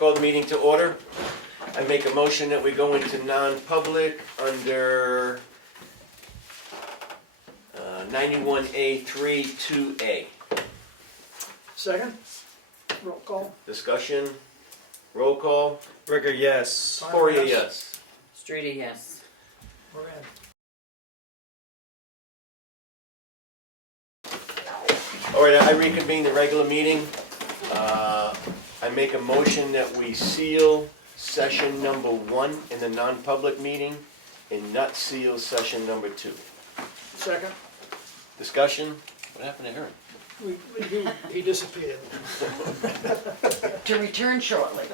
call the meeting to order. I make a motion that we go into non-public under 91A 3-2A. Second, roll call. Discussion, roll call. Ricker, yes. Poria, yes. Streety, yes. We're in. All right, I reconvene the regular meeting. I make a motion that we seal session number 1 in the non-public meeting and not seal session number 2. Second, Discussion? What happened to Aaron? he disappeared. To return shortly.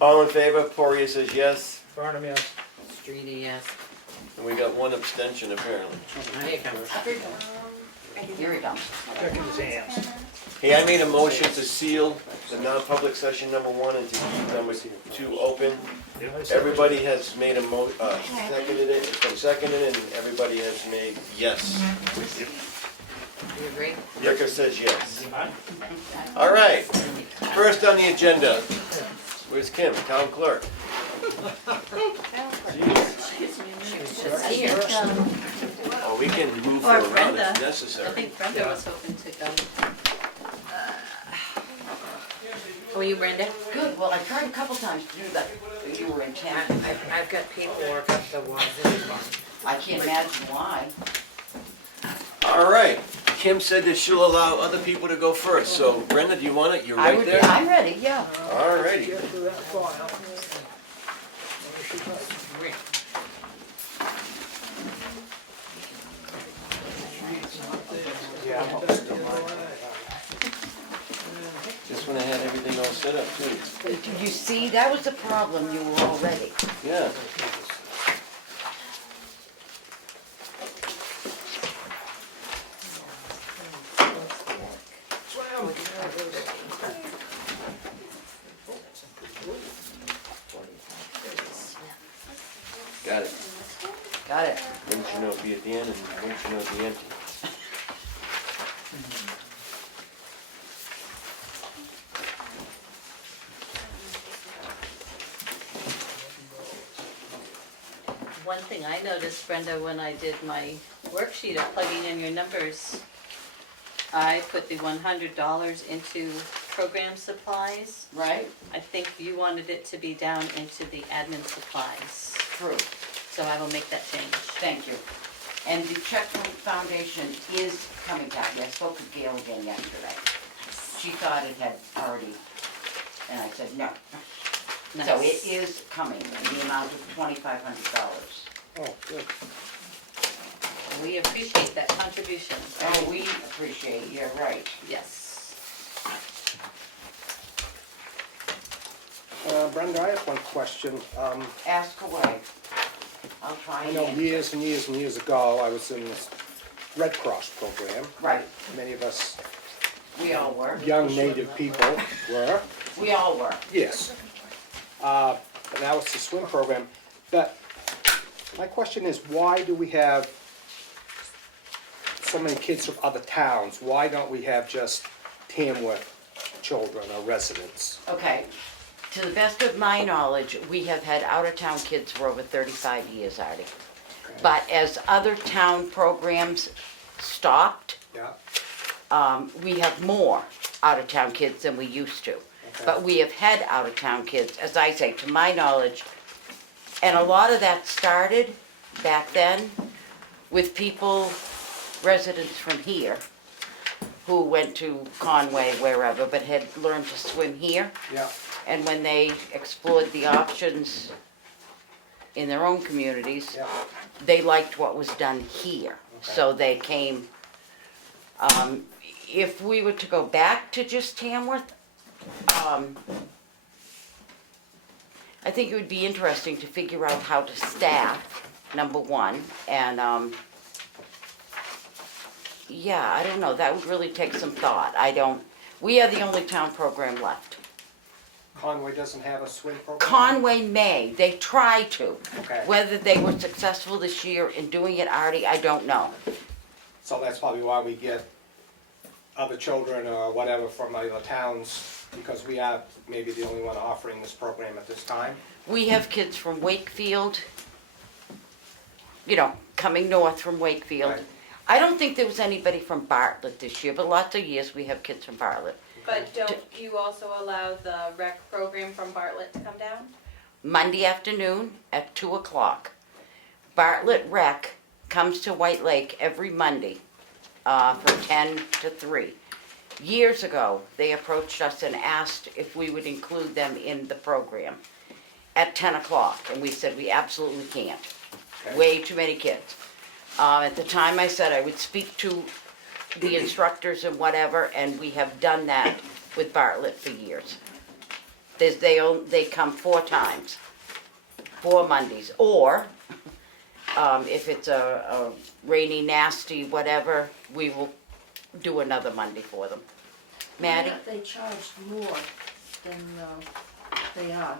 All in favor? Poria says yes. Barnum, yes. Streety, yes. And we got one abstention apparently. There you go. Here he comes. Checking his hands. Hey, I made a motion to seal the non-public session number 1 and to keep number 2 open. Everybody has made seconded it, and everybody has made yes. You agree? Ricker says yes. All right, first on the agenda. Where's Kim, town clerk? She was just here. Oh, we can move Or her around Brenda. if I necessary. think Brenda was hoping to go. How are you, Brenda? Good, well, I tried a couple times to do that. You were in town. I've got paperwork up the wazoo. I can't imagine why. All right, Kim said that she'll allow other people to go first, so Brenda, do you want it? You're right there? I'm ready, yeah. All righty. Get to that file. Just when I had everything all set up too. Did you see, that was the problem, you were all ready. Yeah. Got it. Got it. Wouldn't you know it'd be at the end, and wouldn't you know it'd be empty? One thing I noticed, Brenda, when I did my worksheet of plugging in your numbers, I put the $100 into program supplies. Right? I think you wanted it to be down into the admin supplies, True. so I will make that change. Thank you. And the Checkpoint Foundation is coming back. I spoke with Gail again yesterday. She thought it had already, and I said no. So it Nice. is coming in the amount of $2,500. Oh, good. We appreciate that contribution. Oh, we appreciate, you're right. Yes. Brenda, I have one question. Ask away. I'll try I know and years and years and years ago, I was in this Red Cross program. Right, Many of us we all were. young native people were. We all were. Yes. And now it's the swim program. But my question is, why do we have so many kids from other towns? Why don't we have just Tamworth children or residents? Okay, to the best of my knowledge, we have had out-of-town kids for over 35 years, Artie. But as other town programs stopped, Yeah. we have more out-of-town kids than we used to. But we have had out-of-town kids, as I say, to my knowledge. And a lot of that started back then with people, residents from here, who went to Conway, wherever, but had learned to swim here. Yeah. And when they explored the options in their own communities, Yeah. they liked what was done here. So they came, if we were to go back to just Tamworth, I think it would be interesting to figure out how to staff, number one, and, yeah, I don't know, that would really take some thought. We are the only town program left. Conway doesn't have a swim program? Conway may, they try to. Okay. Whether they were successful this year in doing it, Artie, I don't know. So that's probably why we get other children or whatever from other towns because we are maybe the only one offering this program at this time. We have kids from Wakefield, coming north from Wakefield. Right. I don't think there was anybody from Bartlett this year, but lots of years we have kids from Bartlett. But don't you also allow the rec program from Bartlett to come down? Monday afternoon at 2 o'clock. Bartlett Rec comes to White Lake every Monday from 10 to 3. Years ago, they approached us and asked if we would include them in the program at 10 o'clock, and we said we absolutely can't. Okay. Way too many kids. At the time, I said I would speak to the instructors and whatever, and we have done that with Bartlett for years. They come 4 times, 4 Mondays, or if it's a rainy, nasty, whatever, we will do another Monday for them. Maddie? They charge more than they are.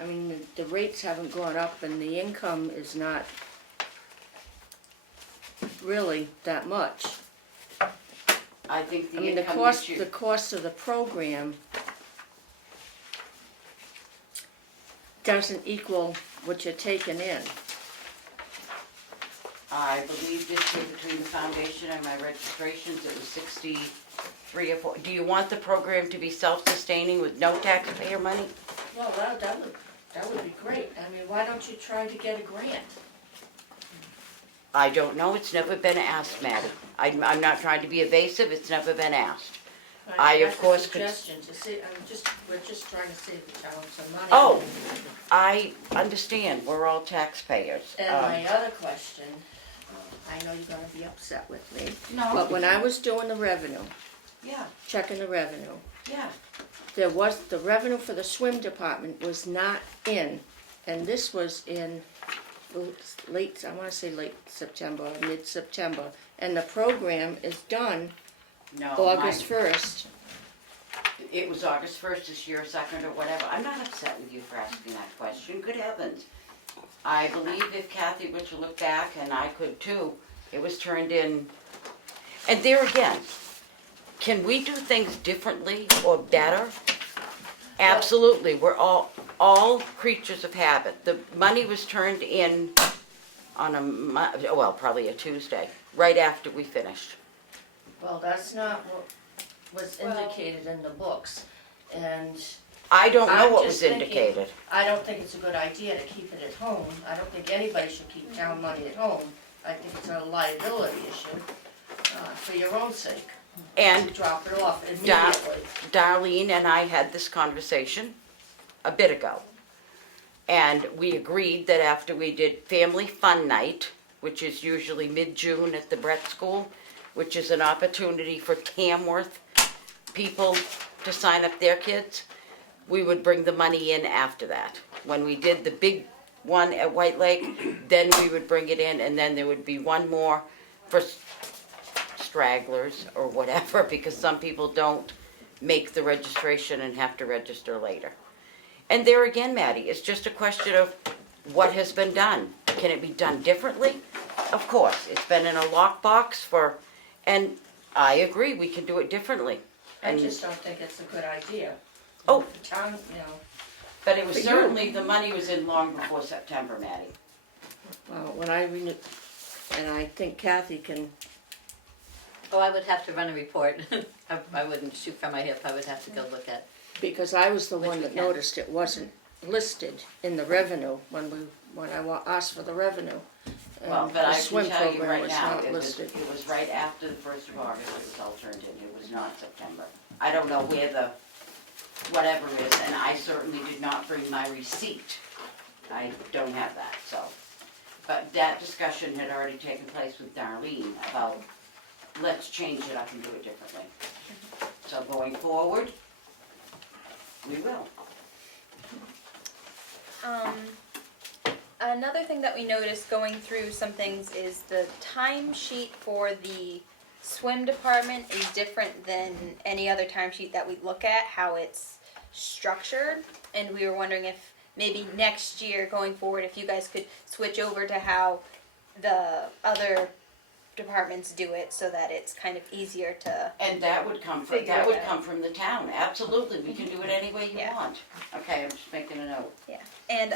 I mean, the rates haven't gone up and the income is not really that much. I think I the mean, the income cost, this year. the cost of the program doesn't equal what you're taking in. I believe this year between the foundation and my registrations, it was 63 or 4. Do you want the program to be self-sustaining with no taxpayer money? Well, that would be great. I mean, why don't you try to get a grant? I don't know, it's never been asked, Maddie. I'm not trying to be evasive, it's never been asked. I, of course, could- That's a suggestion to see, we're just trying to save the town some money. Oh, I understand, we're all taxpayers. And my other question, I know you're gonna be upset with me, No. but when I was doing the revenue, Yeah, checking the revenue, yeah. the revenue for the swim department was not in, and this was in late, I wanna say late September, mid-September, and the program is done No, August 1st. it was August 1st this year, 2nd or whatever. I'm not upset with you for asking that question, good heavens. I believe if Kathy were to look back, and I could too, it was turned in. And there again, can we do things differently or better? Absolutely, we're all creatures of habit. The money was turned in on probably a Tuesday, right after we finished. Well, that's not what was indicated in the books, and I don't know I'm what just was thinking- indicated. I don't think it's a good idea to keep it at home. I don't think anybody should keep town money at home. I think it's a liability issue, for your own sake. And To drop it off immediately. Darlene and I had this conversation a bit ago. And we agreed that after we did Family Fun Night, which is usually mid-June at the Brett School, which is an opportunity for Tamworth people to sign up their kids, we would bring the money in after that. When we did the big one at White Lake, then we would bring it in, and then there would be one more for stragglers or whatever, because some people don't make the registration and have to register later. And there again, Maddie, it's just a question of what has been done. Can it be done differently? Of course, it's been in a lockbox and I agree, we can do it differently. I And- just don't think it's a good idea. Oh. The town, But it was For you. certainly, the money was in long before September, Maddie. well, when I renew, and I think Kathy can, Oh, I would have to run a report. I wouldn't shoot from my hip, I would have to go look at. because I was the Which one we that can. noticed it wasn't listed in the revenue when I asked for the revenue. Well, And but the I can swim tell you program right was now, not it was listed. right after the 1st of August, it was all turned in, it was not September. I don't know where the whatever is, and I certainly did not bring my receipt. I don't have that, so. But that discussion had already taken place with Darlene about, let's change it up and do it differently. So going forward, we will. Another thing that we noticed going through some things is the timesheet for the swim department is different than any other timesheet that we look at, how it's structured. And we were wondering if maybe next year going forward, if you guys could switch over to how the other departments do it so that it's kind of easier to. And that would come from, Figure that it would out. come from the town, absolutely, we can do it any way you Yeah. want. Okay, I'm just making a note. Yeah, and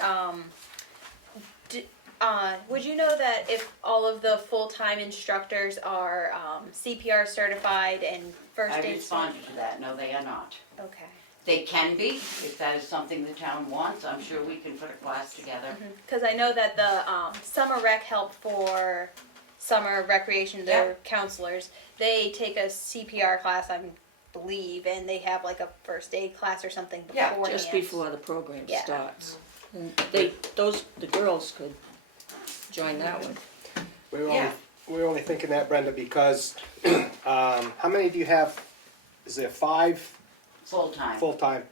would you know that if all of the full-time instructors are CPR certified and first I aid? responded to that, no, they are not. Okay. They can be, if that is something the town wants, I'm sure we can put a class together. Because I know that the summer rec help for summer recreation, their counselors, they take a CPR class, I believe, and they have like a first aid class or something Yeah, beforehand. Just before the program Yeah. starts. And the girls could join that one. Yeah. We're only thinking that, Brenda, because, how many do you have? Is there 5 Full-time, full-time?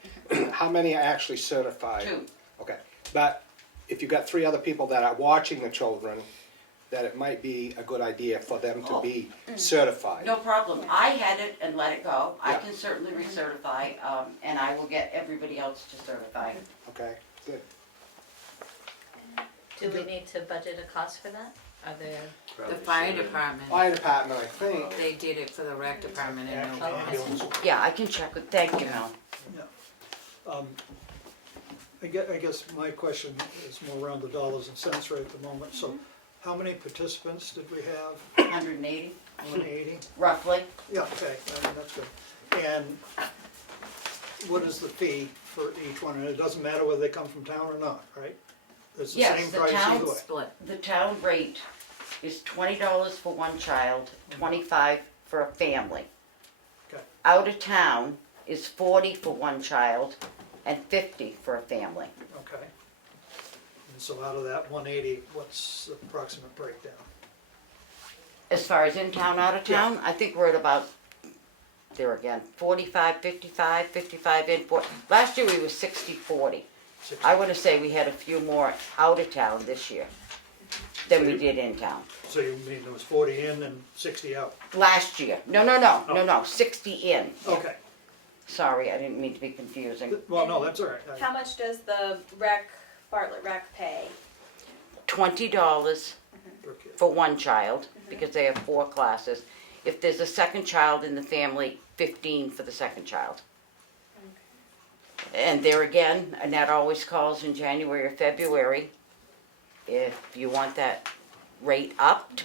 How many are actually certified? 2. Okay, but if you've got 3 other people that are watching the children, that it might be a good idea for them to be certified. No problem, I had it and let it go, I Yeah. can certainly recertify, and I will get everybody else to certify. Okay, good. Do we need to budget a cost for that? Are there? The fire department, Fire department, I think. they did it for the rec department and no. Ambulance. Yeah, I can check with, thank you, Mel. I guess my question is more around the dollars and cents right at the moment. So how many participants did we have? 180, 180? roughly. Yeah, okay, I mean, that's good. And what is the fee for each one? And it doesn't matter whether they come from town or not, right? It's the Yes, same the price town either way. Split. The town rate is $20 for one child, 25 for a family. Okay. Out of town is 40 for one child and 50 for a family. Okay. And so out of that 180, what's the approximate breakdown? As far as in town, out of town, I think we're at about, there again, 45, 55, 55 in, 40. Last year we were 60, 40. 60? I want to say we had a few more out of town this year than we did in town. So you mean there was 40 in and 60 out? Last year, no, 60 in. Okay. Sorry, I didn't mean to be confusing. Well, no, that's all right. How much does the Bartlett rec pay? $20 Per kid. for one child, because they have 4 classes. If there's a second child in the family, 15 for the second child. And there again, Annette always calls in January or February. If you want that rate upped,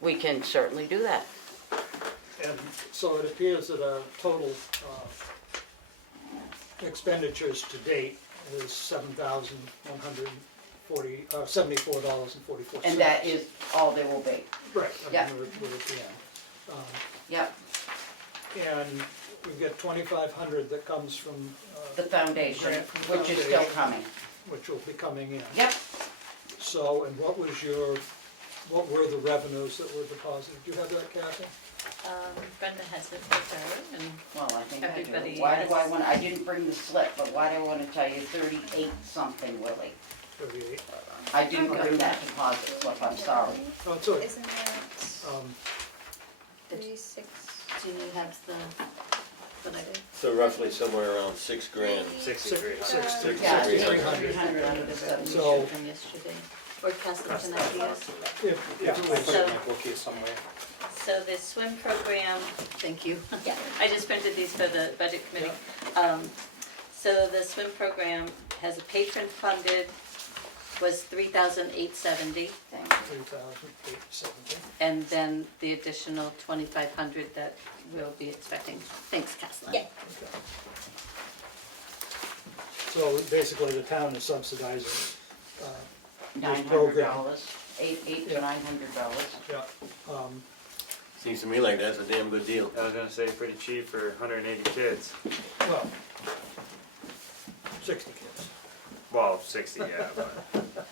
we can certainly do that. And so it appears that our total expenditures to date is $74.44. And that is all there will be. Right, Yeah. I mean, we're at the end. Yep, And we've got 2,500 that comes from, the foundation, Grant which is still foundation. coming. which will be coming in. Yep, So, and what were the revenues that were deposited? Do you have that, Kathy? Brenda has it for her, and well, I think I Everybody do. Why do I has- want, I didn't bring the slip, but why do I want to tell you 38 something, Willie? 38. I didn't bring that deposit slip, I'm sorry. Oh, it's all right. Isn't that Um, 36? do you have the, what I did? So roughly somewhere around $6 grand. six- Yeah, 300. 300 under the 70. So, From yesterday, or Castleton ideas. if Yeah, I it put was, it in my book here somewhere. So the swim program, thank you. Yeah. I just printed these for the budget committee. So the swim program has a patron funded, was $3,870, 3,870. and then the additional 2,500 that we'll be expecting. Thanks, Kathleen. Yeah. So basically, the town is subsidizing, $900, $800 to Yeah. $900. yeah. Seems to me like that's a damn good deal. I was gonna say pretty cheap for 180 kids. Well, 60 kids. Well, 60, yeah, but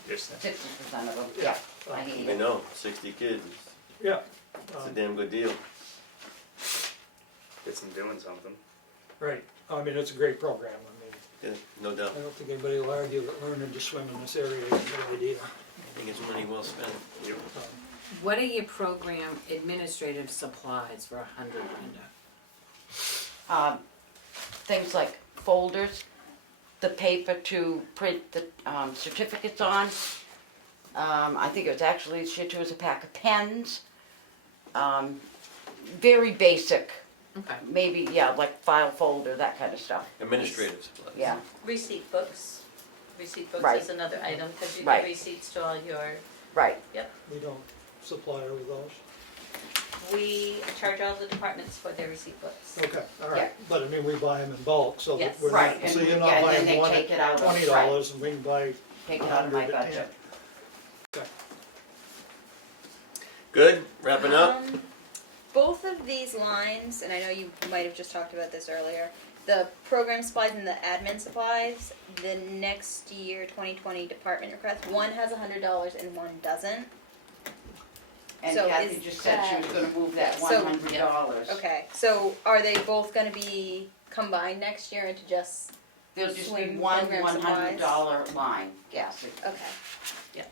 just 60% of them, yeah, I hear I you. know, 60 kids, Yeah. it's a damn good deal. gets them doing something. Right. I mean, it's a great program. I mean, Yeah, no doubt. I don't think anybody will argue that learning to swim in this area is a good idea. I think it's money well spent. What are your program administrative supplies for 100, Brenda? Things like folders, the paper to print the certificates on. I think it was actually this year too, was a pack of pens. very basic, Okay. maybe, yeah, like file folder, that kind of stuff, Administrative supplies. yeah. Receipt books. Receipt books Right. is another item, because you Right. get receipts to all your, Right, We don't supply her with those? we charge all the departments for their receipt books. Okay, all Yeah. right, but I mean, we buy them in bulk, so that Yes. we're Right, not, so and you're yeah, not and then buying they one take it out at of- $20 and we can buy take it out of my 100 at budget. 10. Good, wrapping up? Both of these lines, and I know you might have just talked about this earlier, the program supplies and the admin supplies, the next year 2020 department request, one has $100 and one doesn't. And So Kathy is just said she was that- gonna move that So- $100. Okay, so are they both gonna be combined next year into just, There'll just be Swing one program $100 line, Cassie. okay.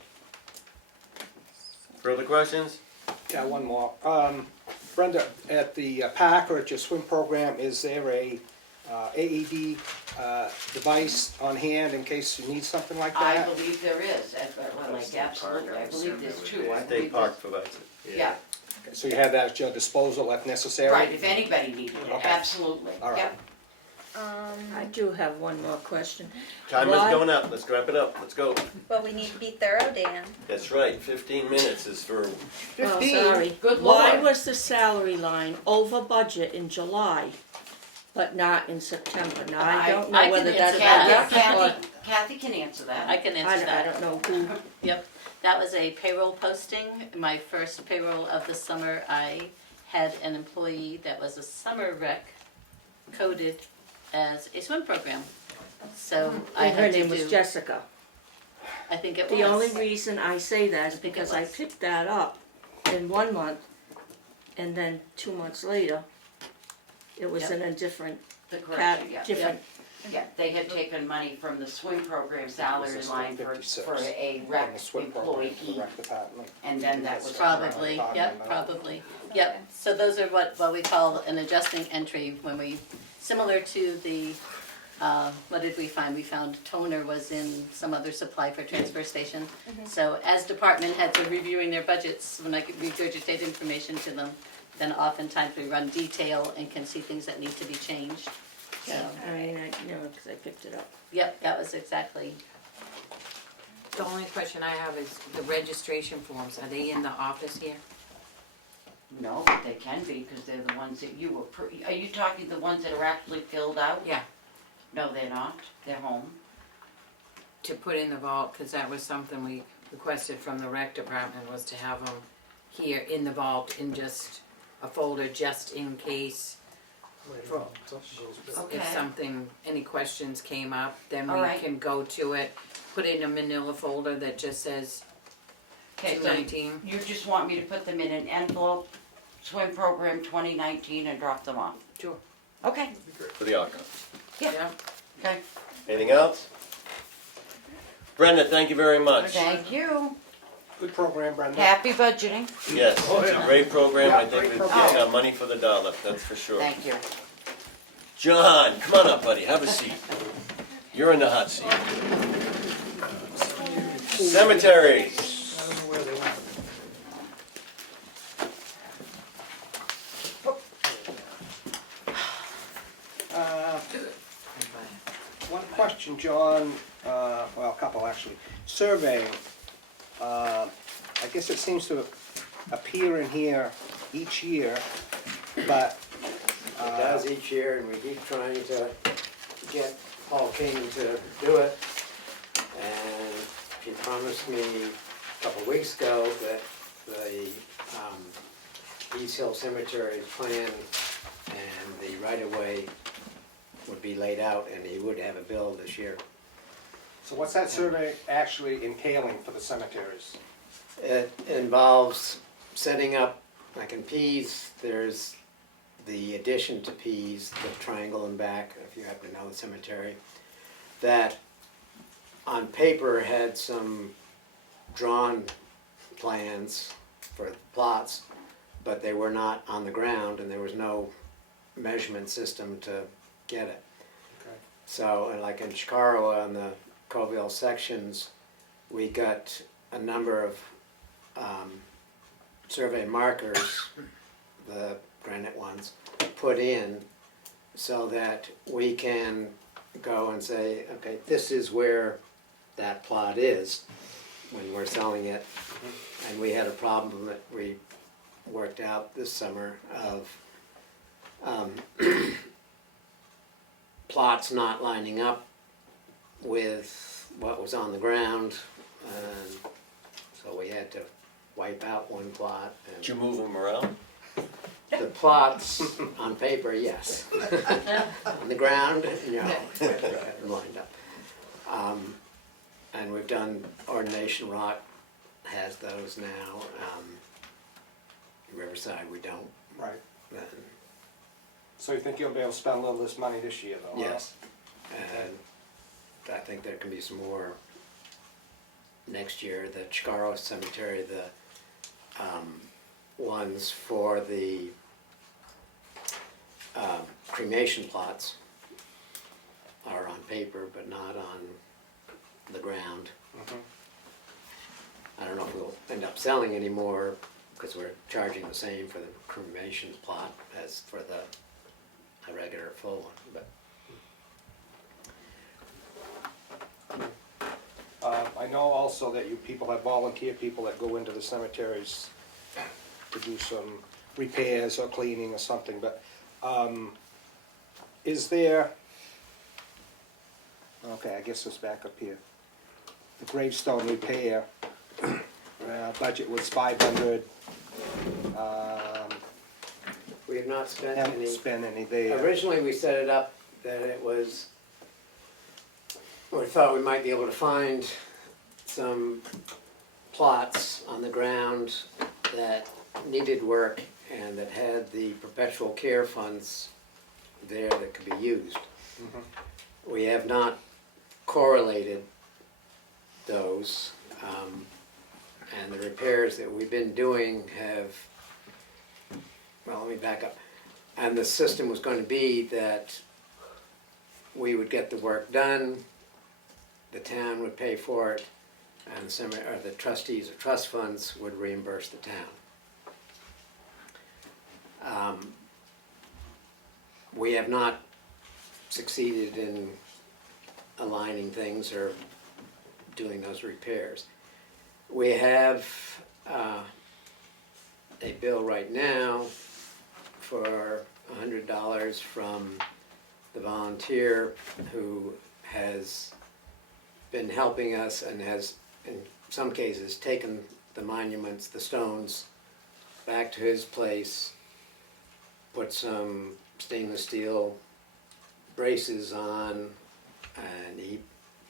Further questions? Yeah, one more. Brenda, at the park or at your swim program, is there a AED device on hand in case you need something like I that? believe there is, like, absolutely, I believe there's two, I State believe Park there's, provides it. yeah, So you have that at your disposal if necessary? right, if anybody needed it, Okay. absolutely, All right. yep. I do have one more question. Time is Why- going up, let's wrap it up, let's go. But we need to be thorough, Dan. That's right, 15 minutes is for, Oh, 15. sorry. Good Why Lord. was the salary line over budget in July, but not in September? Now, I don't I know whether can that's answer that. correct or, Kathy can answer that. I can answer that. I don't know who, Yep, that was a payroll posting. My first payroll of the summer, I had an employee that was a summer rec coded as a swim program. So I and her had to name was do, Jessica. I think it was. The only reason I say that is I think it because I was. picked that up in 1 month, and then 2 months later, it was Yep. in a different, The correction, yeah. different, Yeah, they had taken money from the swim program salary This is line 56. for a On rec the swim program for the employee, rec department. and then that was. Probably, Talking yep, about. probably. Yep, so those are what we call an adjusting entry when we, similar to the, what did we find? We found toner was in some other supply for transfer station. So as department heads are reviewing their budgets, when I regurgitate information to them, then oftentimes we run detail and can see things that need to be changed. So, I mean, I never, because I picked it up. yep, that was exactly, The only question I have is the registration forms, are they in the office here? No, but they can be, because they're the ones that you are you talking the ones that are actually filled out? Yeah. No, they're not, they're home. To put in the vault, cause that was something we requested from the rec department, was to have them here in the vault in just a folder, just in case Later on, something goes bad. Okay. if something, any questions came up, then All we right. can go to it, put in a manila folder that just says Okay, so 219. you just want me to put them in an envelope, swim program 2019, and drop them off? Sure. Okay, for the archive. Yeah. okay, Anything else? Brenda, thank you very much. thank you. Good program, Brenda. Happy budgeting, Yes, it's a great program, I Yeah, think great we're program. getting our money for the dollar, that's for sure. thank you. John, come on up, buddy, have a seat. You're in the hot seat. Cemeteries. I don't know where they went. One question, John, well, a couple actually. Surveying, I guess it seems to appear in here each year, but, It does each year, and we keep trying to get Paul King to do it. And he promised me a couple of weeks ago that the East Hill Cemetery plan and the right-of-way would be laid out, and he would have a bill this year. so what's that survey actually entailing for the cemeteries? It involves setting up, like in Pease, there's the addition to Pease, the triangle and back, if you happen to know the cemetery, that on paper had some drawn plans for plots, but they were not on the ground and there was no measurement system to get it. Okay. So, and like in Chicago on the Coville sections, we got a number of survey markers the granite ones, put in so that we can go and say, okay, this is where that plot is when we're selling it. And we had a problem that we worked out this summer of plots not lining up with what was on the ground, and so we had to wipe out one plot. And Did you move them around? the plots on paper, yes. On the ground, no, we had them lined up. And we've done, Ordination Rock has those now. Riverside, we don't. Right. Then, So you think you'll be able to spend a little of this money this year, though? huh? yes. And I think there can be some more next year. The Chicaro Cemetery, the ones for the cremation plots are on paper, but not on the ground. Mhm. I don't know if we'll end up selling any more, because we're charging the same for the cremation plot as for the a regular full one, but. I know also that you people have volunteer people that go into the cemeteries to do some repairs or cleaning or something, but is there, okay, I guess it's back up here. The gravestone repair, budget was 500, We have not spent haven't any. spent any there. Originally, we set it up that it was, we thought we might be able to find some plots on the ground that needed work and that had the perpetual care funds there that could be used. Mhm. We have not correlated those, and the repairs that we've been doing have, well, let me back up. And the system was going to be that we would get the work done, the town would pay for it, and the trustees of trust funds would reimburse the town. We have not succeeded in aligning things or doing those repairs. We have a bill right now for $100 from the volunteer who has been helping us and has, in some cases, taken the monuments, the stones, back to his place, put some stainless steel braces on, and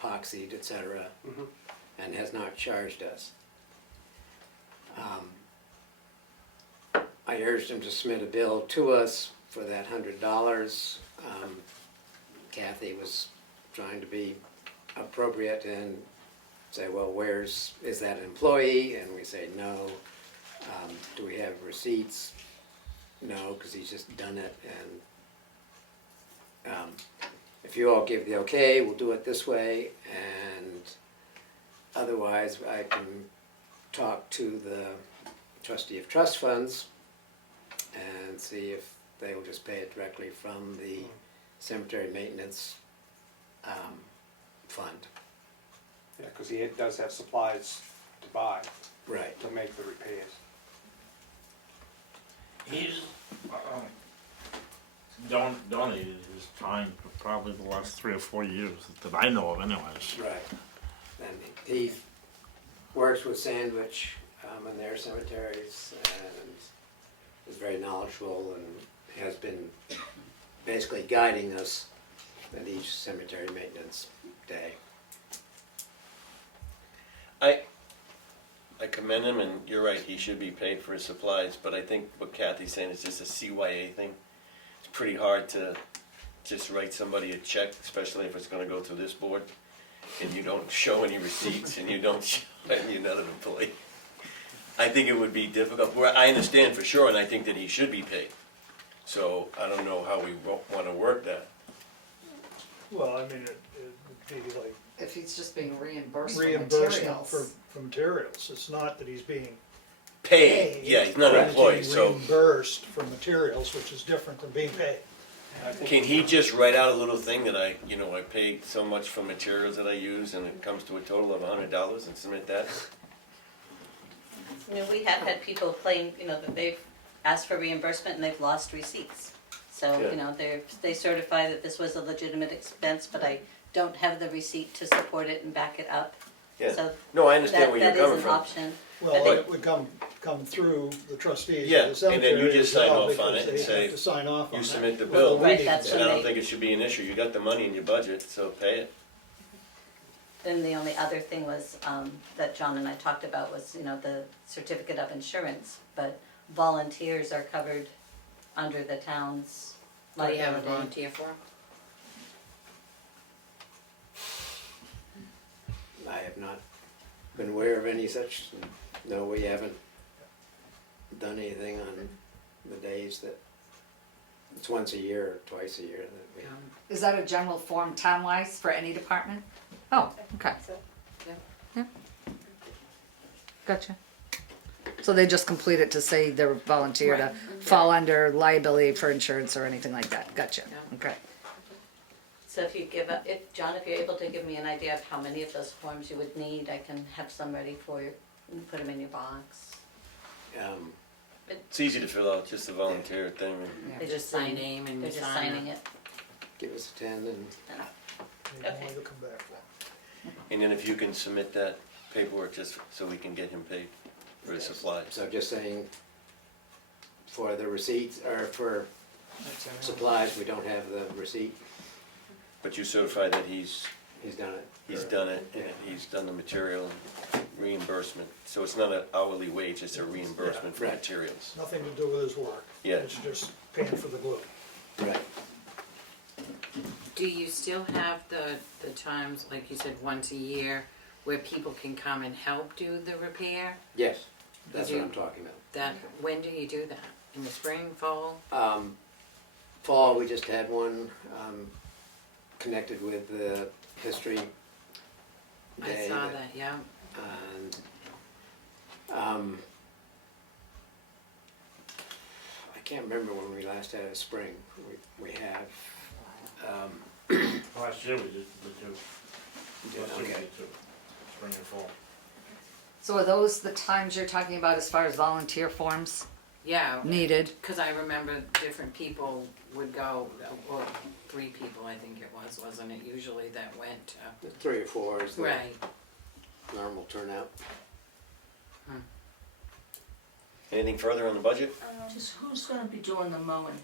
epoxied, etc., Mhm. and has not charged us. I urged him to submit a bill to us for that $100. Kathy was trying to be appropriate and say, well, is that an employee? And we say, no. Do we have receipts? No, because he's just done it. And if you all give the okay, we'll do it this way. And otherwise, I can talk to the trustee of trust funds and see if they will just pay it directly from the cemetery maintenance fund. Yeah, because he does have supplies to buy Right. to make the repairs. He's donated his time for probably the last 3 or 4 years that I know of anyways. Right. And he works with Sandwich in their cemeteries and is very knowledgeable and has been basically guiding us at each cemetery maintenance day. I commend him, and you're right, he should be paid for his supplies, but I think what Kathy's saying is just a CYA thing. It's pretty hard to just write somebody a check, especially if it's gonna go through this board, and you don't show any receipts, and you don't show, and you're not an employee. I think it would be difficult, well, I understand for sure, and I think that he should be paid. So, I don't know how we wanna work that. Well, I mean, it would be like If he's just being reimbursed for reimbursement materials. for materials. It's not that he's being paid, yeah, he's not an He's employee, being so reimbursed for materials, which is different than being paid. can he just write out a little thing that I paid so much for materials that I use and it comes to a total of $100 and submit that? We have had people claim, that they've asked for reimbursement and they've lost receipts. So, Yeah. they certify that this was a legitimate expense, but I don't have the receipt to support it and back it up. Yeah, So no, I understand where you're that is coming an from. option. Well, think- it would come through the trustees Yeah, of the cemetery. and then you just as sign well, off on because it and they say, have to sign off on You that. submit the Well, bill, we Right, need that's to- and I when don't think it should be an issue, you got the money in your budget, so pay it. Then the only other thing was, that John and I talked about was, the certificate of insurance, but volunteers are covered under the town's Do you have a liability. volunteer for? I have not been aware of any such, no, we haven't done anything on the days that, it's once a year or twice a year that we. Is that a general form town-wise for any department? Oh, okay. So, Gotcha. So they just complete it to say they're volunteer to fall under liability for insurance or anything like that. Gotcha. Okay. So if John, if you're able to give me an idea of how many of those forms you would need, I can have some ready for you and put them in your box. It's easy to fill out, just a volunteer thing. They Just sign name and They're you just sign signing it. it. Give us a 10 and, Need Okay. more to come back for. And then if you can submit that paperwork just so we can get him paid for his supplies. so just saying, for the receipts, or for supplies, we don't have the receipt, But you certify that he's done it. done it, and he's done the material and reimbursement. So it's not an hourly wage, it's a reimbursement for Right. materials. Nothing to do with his work. Yeah. It's just paying for the glue. Right, Do you still have the times, like you said, once a year, where people can come and help do the repair? yes, that's Did what you- I'm talking about. That, when do you do that? In the spring, fall? Fall, we just had one, connected with the history day. I saw that, yeah. And, I can't remember when we last had a spring, we have, Last year we did two. Last year we okay. did two, spring and fall. So are those the times you're talking about as far as volunteer forms Yeah, needed? because I remember different people would go, or 3 people I think it was, wasn't it, usually that went 3 or 4 is the right. normal turnout. Anything further on the budget? Just who's gonna be doing the mowing,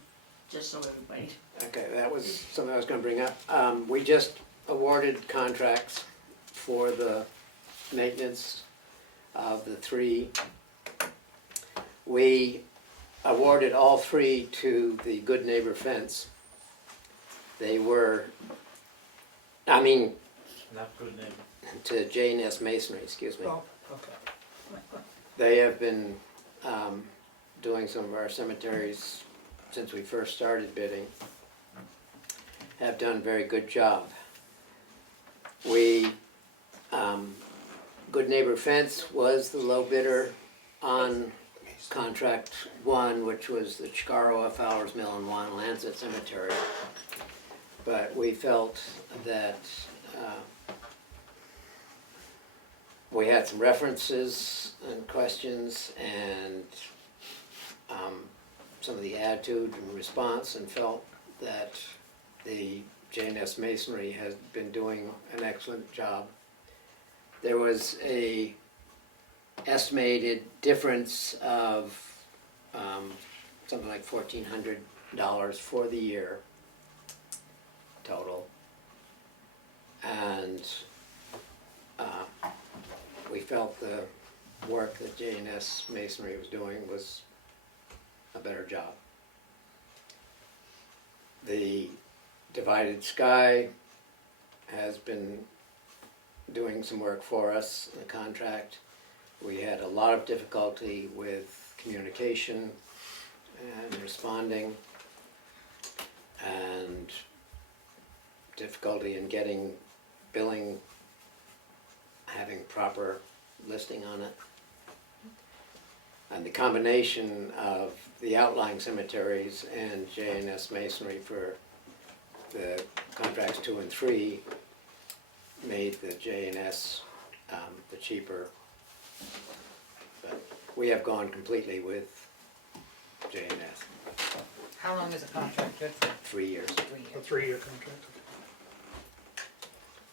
just so everybody. Okay, that was something I was gonna bring up. We just awarded contracts for the maintenance of the 3. We awarded all 3 to the Good Neighbor Fence. They were, Not good name. to J&S Masonry, excuse me. Oh, okay. They have been doing some of our cemeteries since we first started bidding. Have done a very good job. We, Good Neighbor Fence was the low bidder on contract 1, which was the Chicago, Fowler's Mill, and Juan Lancet Cemetery. But we felt that we had some references and questions and some of the attitude and response, and felt that the J&S Masonry has been doing an excellent job. There was a estimated difference of something like $1,400 for the year total. And we felt the work that J&S Masonry was doing was a better job. The Divided Sky has been doing some work for us in the contract. We had a lot of difficulty with communication and responding, and difficulty in getting billing, having proper listing on it. And the combination of the outlying cemeteries and J&S Masonry for the contracts 2 and 3 made the J&S the cheaper. But we have gone completely with J&S, How long is the contract good for? 3 years. 3 A years. 3-year contract.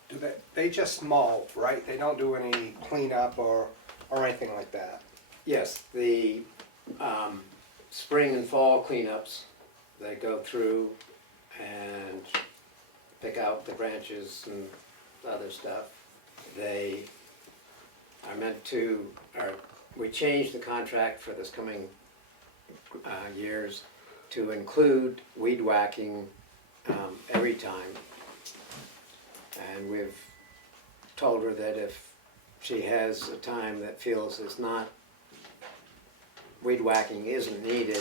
Do they just mow, right? They don't do any cleanup or anything like that? Yes, the spring and fall cleanups, they go through and pick out the branches and other stuff. They are meant to, we changed the contract for this coming years to include weed whacking every time. And we've told her that if she has a time that feels it's not, weed whacking isn't needed,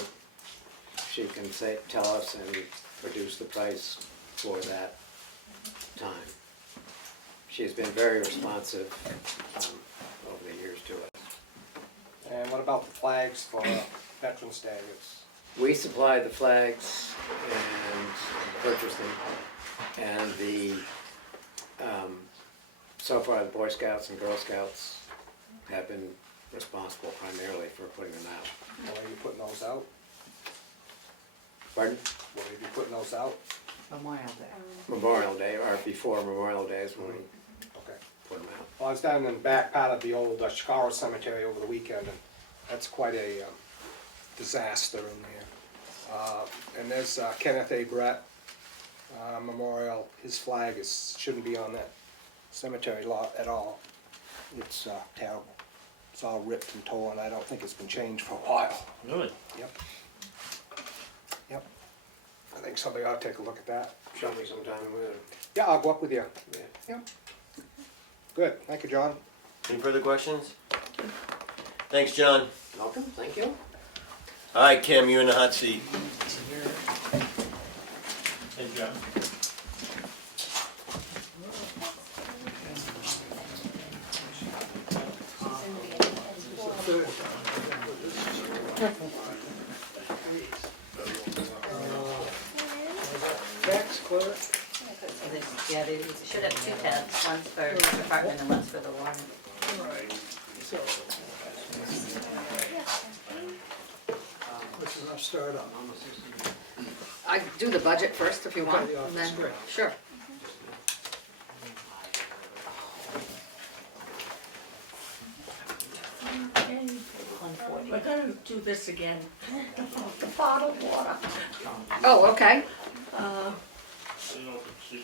she can tell us and reduce the price for that time. She's been very responsive over the years to it. And what about the flags for Veterans Day? We supply the flags and purchase them, and the so far the Boy Scouts and Girl Scouts have been responsible primarily for putting them out. Will you be putting those out? Pardon? Will you be putting those out? Memorial Day. Memorial Day, or before Memorial Day is when we Okay. put them out. Well, I was down in the back part of the old Chicago Cemetery over the weekend, and that's quite a disaster in there. And there's Kenneth A. Brett Memorial. His flag shouldn't be on that cemetery lot at all. It's terrible. It's all ripped and torn. I don't think it's been changed for a while. Really? Yep. Yep. I think somebody ought to take a look at that. Show me sometime with it. Yeah, I'll go up with you. Yeah. Yep. Good. Thank you, John. Any further questions? Thanks, John. Welcome, thank you. All right, Kim, you're in the hot seat. Hey, John. Tax clerk, Yeah, they should have 2 tabs, one's for department and one's for the warrant. so. This is our start up. I do the budget first if you want, Okay, yeah, and that's then, great. sure. We're gonna do this again. The bottled water. Oh, okay.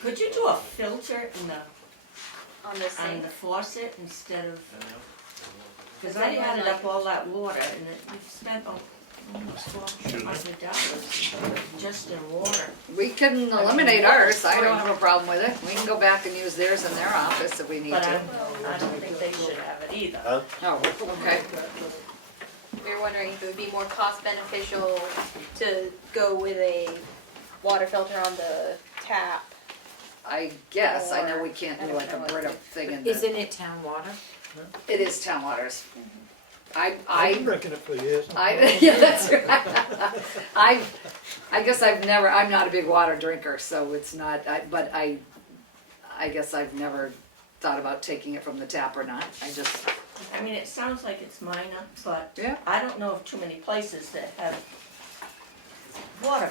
Could you do a filter in the, On the on sink. the faucet instead of, cause I added up all that water and we've spent almost $1,200 just in water. We can eliminate ours, I don't have a problem with it. We can go back and use theirs in their office if we need But to. I don't think they should have it either. Huh? Oh, okay. We were wondering if it would be more cost beneficial to go with a water filter on the tap. I guess, I know we can't I do don't like a know what Brita it is. thing in the, Isn't it town water? it is town waters. I've been drinking it for years. Yeah, that's right. I guess I'm not a big water drinker, so it's not, but I guess I've never thought about taking it from the tap or not. I mean, it sounds like it's minor, but Yeah. I don't know of too many places that have water.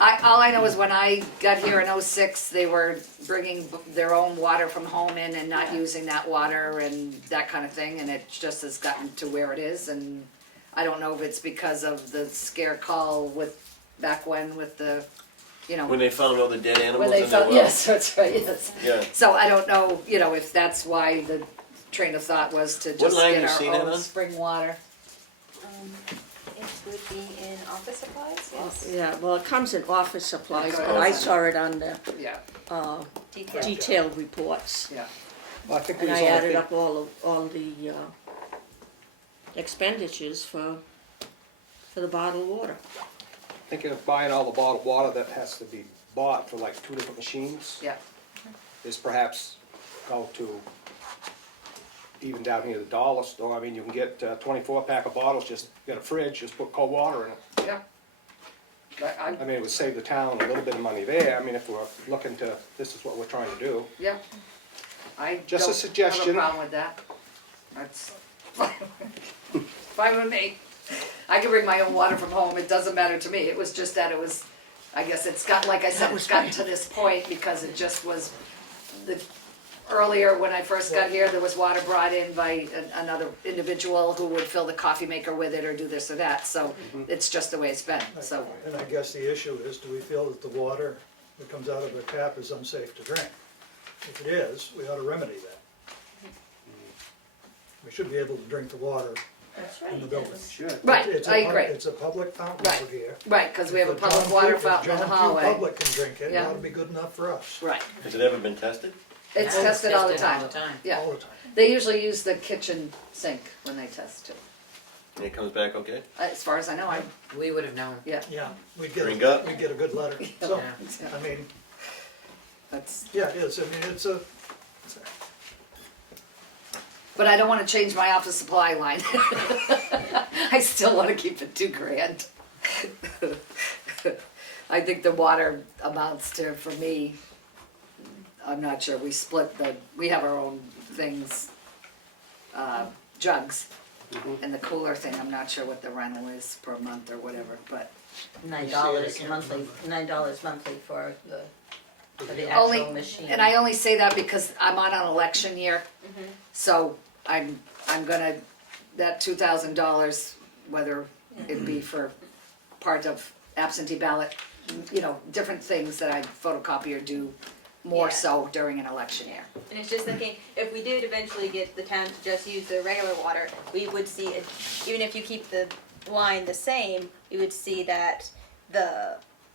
All I know is when I got here in '06, they were bringing their own water from home in and not using that water and that kind of thing, and it just has gotten to where it is, and I don't know if it's because of the scare call back when with the, When they found all the dead when animals they in their felt, well. yes, that's right, yes. Yeah. So I don't know, if that's why the train of thought was to just line get you seen it our own on? spring water. It would be in office supplies, yes. Yeah, well, it comes in office supplies, Okay. but I saw it on the Yeah, Detail. detailed reports. yeah. Well, I think And there's I only added thing- up all the expenditures for the bottled water. Thinking of buying all the bottled water that has to be bought for like 2 different machines. Yeah. Is perhaps go to even down here at the dollar store, I mean, you can get 24-pack of bottles, just get a fridge, just put cold water in it. Yeah. I, I mean, it would save the town a little bit of money there, I mean, if we're looking to, this is what we're trying to do. yeah. I Just a don't suggestion. have a problem with that. That's fine with me. I can bring my own water from home, it doesn't matter to me, it was just that it was, I guess it's got, like I said, it's gotten to this point because it just was, earlier when I first got here, there was water brought in by another individual who would fill the coffee maker with it or do this or that, so it's just the way it's been, so. And I guess the issue is, do we feel that the water that comes out of the tap is unsafe to drink? If it is, we ought to remedy that. We should be able to drink the water That's in the building. Should. Right, It's a I pub- agree, It's a public fountain Right. over here. right, cause we have a If the public John water Q- if fountain in the John Q. hallway. public can drink it, it Yeah. ought to be good enough for us, Right, Has it ever been tested? it's Yeah, tested all the tested all time, the time. yeah. all the time. They usually use the kitchen sink when they test too. And it comes back okay? As far as I know, We would have known. yeah, Yeah, we'd Drink up. get a good letter. So, Yeah. I mean, that's, yeah, it is, I mean, it's a, but I don't wanna change my office supply line. I still wanna keep it $2,000. I think the water amounts to, for me, I'm not sure, we have our own things, jugs. And the cooler thing, I'm not sure what the rental is per month or whatever, but $9 monthly for the Only- actual machine. and I only say that because I'm on an election year. So I'm gonna, that $2,000, whether it be for part of absentee ballot, you know, different things that I photocopy or do more Yeah. so during an election year. And it's just thinking, if we did eventually get the town to just use the regular water, we would see, even if you keep the line the same, we would see that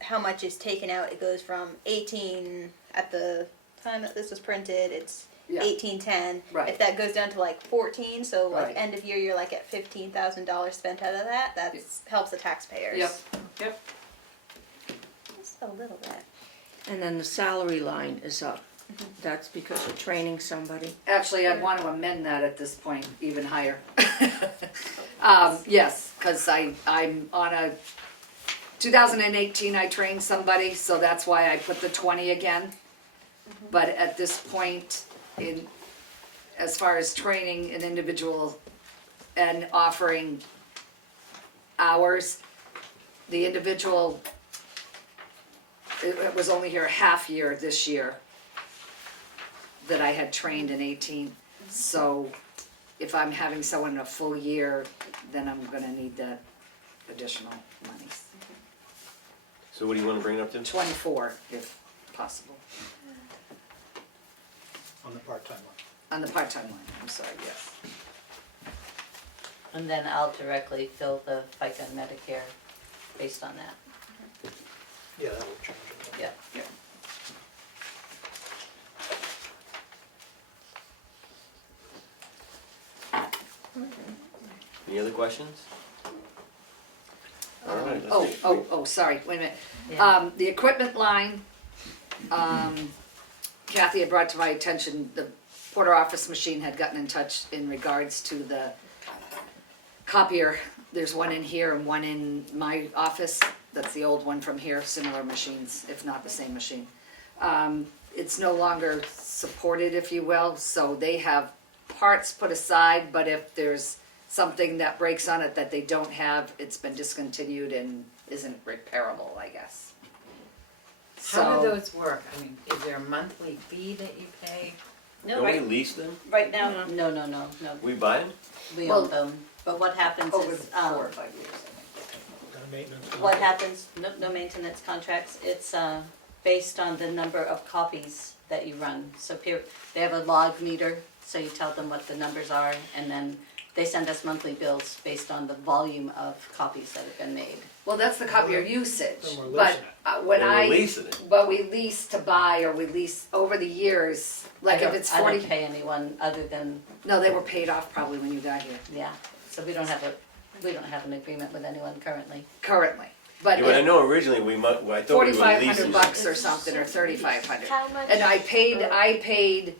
how much is taken out, it goes from 18, at the time that this was printed, it's Yeah. 1810. Right. If that goes down to like 14, so like Right. end of year, you're like at $15,000 spent out of that, helps the taxpayers. Yep. Just a little bit. And then the salary line is up. That's because you're training somebody. Actually, I'd want to amend that at this point, even higher. Yes, because I'm on a, 2018, I trained somebody, so that's why I put the 20 again. But at this point, as far as training an individual and offering hours, the individual, it was only here a half year this year that I had trained in 18. So if I'm having someone a full year, then I'm gonna need that additional money. So what do you wanna bring it up to? 24 if possible, on the part-time one. on the part-time line, I'm sorry, yes. And then I'll directly fill the FICA and Medicare based on that. Yeah, that would change it. Yeah. Any other questions? All right, let's Sorry, wait a minute. Yeah. The equipment line, Kathy had brought to my attention, the Porter office machine had gotten in touch in regards to the copier. There's one in here and one in my office, that's the old one from here, similar machines, if not the same machine. It's no longer supported, if you will, so they have parts put aside, but if there's something that breaks on it that they don't have, it's been discontinued and isn't repairable, I guess. How do So, those work? I mean, is there a monthly fee that you pay? No, Don't we right, lease them? right now, no, We buy them? we Well, own them, but what happens over is, 4 or 5 years, I think. Got a maintenance. what contract. happens, no maintenance contracts, it's, based on the number of copies that you run. So they have a log meter, so you tell them what the numbers are, and then they send us monthly bills based on the volume of copies that have been made. Well, that's the copier usage, Then we're but leasing when Then I, we're leasing it. but we lease to buy or we lease over the years, like if it's I 40, don't pay anyone other than, no, they were paid off probably when you got here, yeah, so we don't have an agreement with anyone currently. currently. But Yeah, but I know originally I thought we were leasing. $4,500 or something, or $3,500. How much? And I paid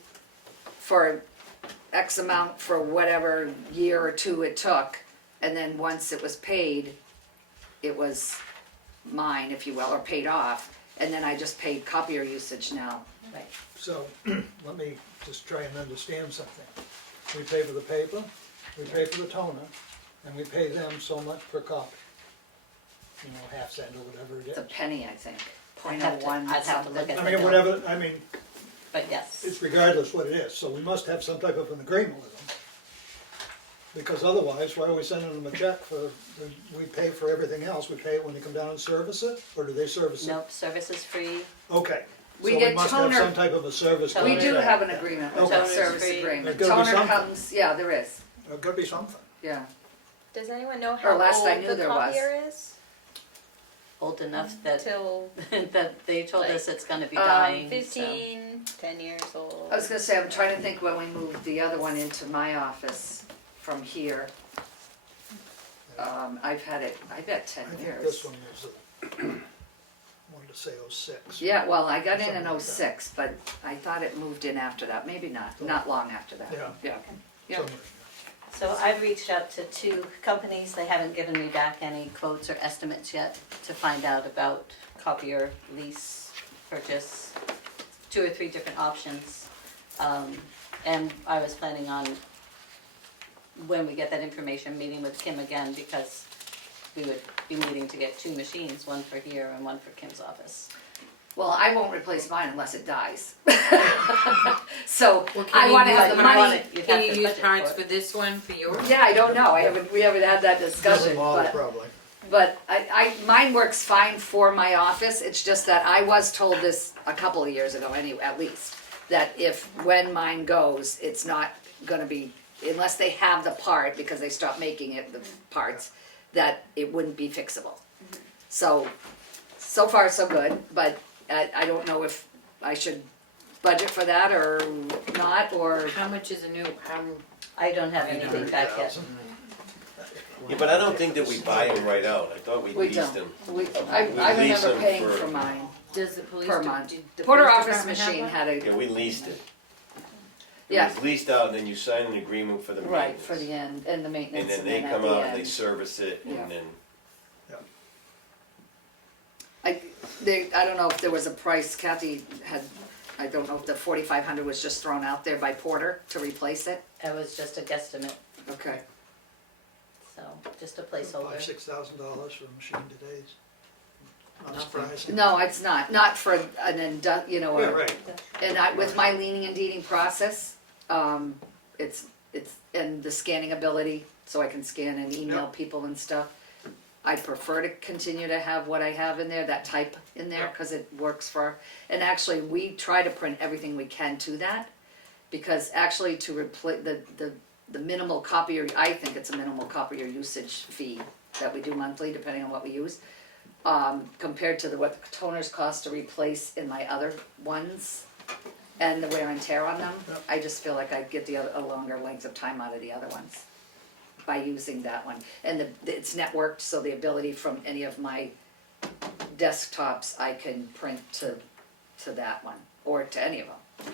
for X amount for whatever year or two it took, and then once it was paid, it was mine, if you will, or paid off, and then I just paid copier usage now. Right. So, let me just try and understand something. We pay for the paper, we pay for the toner, and we pay them so much per copy. You know, half cent or whatever it It's a is. penny, I think, I'd have to- .01 I'd have to something. look at I the mean, bill. whatever, I mean, But yes, it's regardless what it is, so we must have some type of an agreement with them. Because otherwise, why are we sending them a check for, we pay for everything else, we pay it when they come down and service it, or do they service it? nope, service is free. Okay, We so we get must have toner- some type of a service. Toner. We do contract. have an agreement with that Okay. service Toner's free. agreement. There's gotta be Toner something. comes, yeah, there is, There's gotta be something. yeah. Does anyone know how last I old knew the there was. copier is? Old enough that, Till that they told Like, us it's gonna be dying, so. 15, 10 years old. I was gonna say, I'm trying to think when we moved the other one into my office from here. I've had it, I bet I 10 think years. this one is, wanted to say 06. Yeah, well, I got in Something like that. '06, but I thought it moved in after that, maybe not long after that. Yeah. Yeah, yeah. Somewhere. So I've reached out to 2 companies, they haven't given me back any quotes or estimates yet to find out about copier, lease, purchase, 2 or 3 different options. And I was planning on, when we get that information, meeting with Kim again, because we would be needing to get 2 machines, one for here and one for Kim's office. Well, I won't replace mine unless it dies. So Well, I can wanna you have use the money- money. You'd have Can you to use budget parts for for this one, for yours? Yeah, I don't know, we haven't had that discussion, Different model but. probably. But mine works fine for my office, it's just that I was told this a couple of years ago, anyway, at least, that when mine goes, it's not gonna be, unless they have the part, because they stopped making it, the parts, that it wouldn't be fixable. So far so good, but I don't know if I should budget for that or not, or, How much is a new, I don't have anything back yet. 300,000. Yeah, but I don't think that we buy them right out, I thought we we leased don't. them. I lease remember them paying for- for mine, does the police? per do- month. did the Porter police office department have machine one? had a. Yeah, we leased it. It Yeah. was leased out, and then you sign an agreement for the maintenance. Right, for the end, and the maintenance, And then they at come the out and they end. service it, Yeah. and then, I don't know if there was a price, Kathy had, I don't know if the 4,500 was just thrown out there by Porter to replace it? That was just a guesstimate, Okay. so just a $5,000 to placeholder. $6,000 for a machine today. Not Nothing. surprising. No, it's not for you know, Yeah, right. and with my leaning and deeding process, it's, and the scanning ability, so I can scan and email Yep. people and stuff. I prefer to continue to have what I have in there, that type in there, cause it works and actually, we try to print everything we can to that. Because actually to replace the minimal copier, I think it's a minimal copier usage fee that we do monthly, depending on what we use. Compared to what the toners cost to replace in my other ones, and the wear and tear on them, Yep. I just feel like I'd get a longer length of time out of the other ones by using that one. And it's networked, so the ability from any of my desktops, I can print to that one, or to any of them.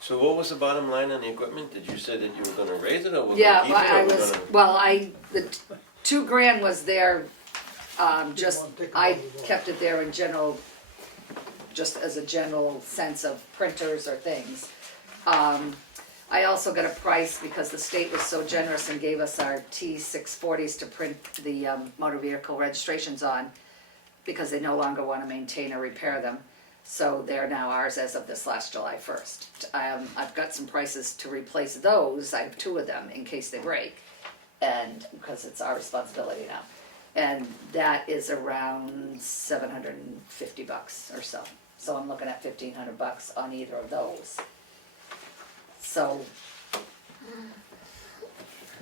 so what was the bottom line on the equipment? Did you say that you were gonna raise it, or we're Yeah, gonna keep it, I or we're was, gonna? well, the $2,000 was there, just, want to take I it over. kept it there in general, just as a general sense of printers or things. I also got a price because the state was so generous and gave us our T640s to print the motor vehicle registrations on, because they no longer want to maintain or repair them. So they're now ours as of this last July 1st. I've got some prices to replace those, I have 2 of them in case they break, and, because it's our responsibility now. And that is around $750 or so. So I'm looking at $1,500 on either of those. So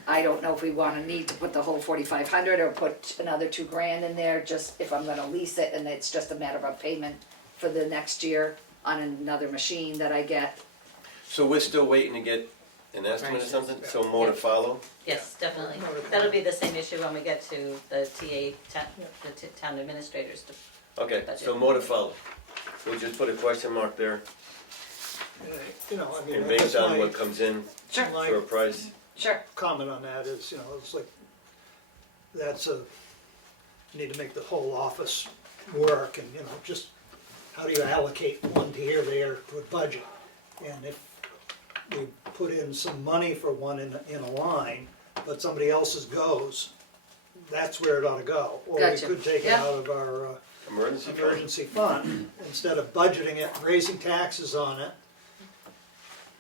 I don't know if we need to put the whole 4,500 or put another $2,000 in there, just if I'm gonna lease it and it's just a matter of payment for the next year on another machine that I get. So we're still waiting to get an estimate or Prices, something, so more to follow? Yes, definitely. That'll be the same issue when we get to the the town administrators. Okay, so more to follow. We'll just put a question mark there. You know, I mean, And that's based on my, what comes in Sure, my for a price. sure. comment on that is, you know, it's like, that's a, you need to make the whole office work and, you know, just how do you allocate one to here, there, with budget? And if we put in some money for one in a line, but somebody else's goes, that's where it ought to go. Or we Gotcha. could take it Yeah. out of our Emergency fund. emergency fund, instead of budgeting it, raising taxes on it.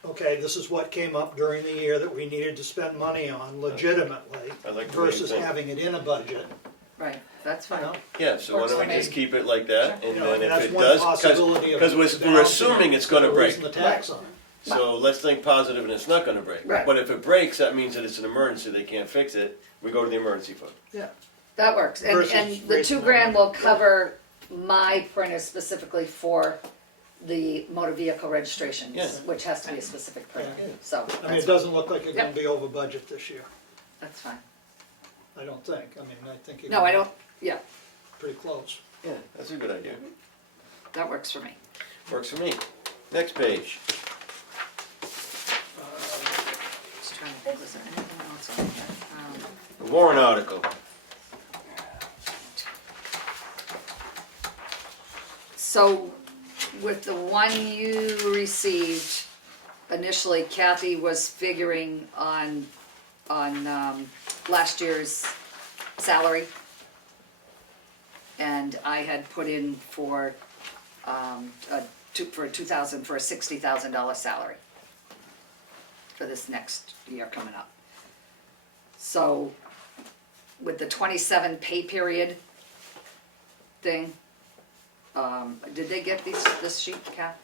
Okay, this is what came up during the year that we needed to spend money on legitimately, I like the way you versus think. having it in a budget, Right, that's you fine. know? Yeah, so why Works don't for we just me. keep it like that, and You know, then if that's it one does, possibility of because we're balancing assuming it's gonna it, break. losing the tax on it. So let's think positive and it's not gonna break. Right. But if it breaks, that means that it's an emergency, they can't fix it, we go to the emergency fund. That works, and, Versus and the raising $2,000 the will money. cover my printer specifically for the motor vehicle registrations, Yeah. which has to be a specific printer, Yeah. so, I mean, that's, it doesn't look like you're gonna Yep. be over budget this year, that's fine. I don't think, I mean, I think you're No, I gonna don't, be yeah, pretty close. Yeah, that's a good idea. that works for me. Works for me. Next page. Just trying to think, was there anything else on here? The warrant article. So, with the one you received, initially Kathy was figuring on, last year's salary. And I had put in for, for a $60,000 salary for this next year coming up. So, with the 27 pay period thing, did they get this sheet, Kat?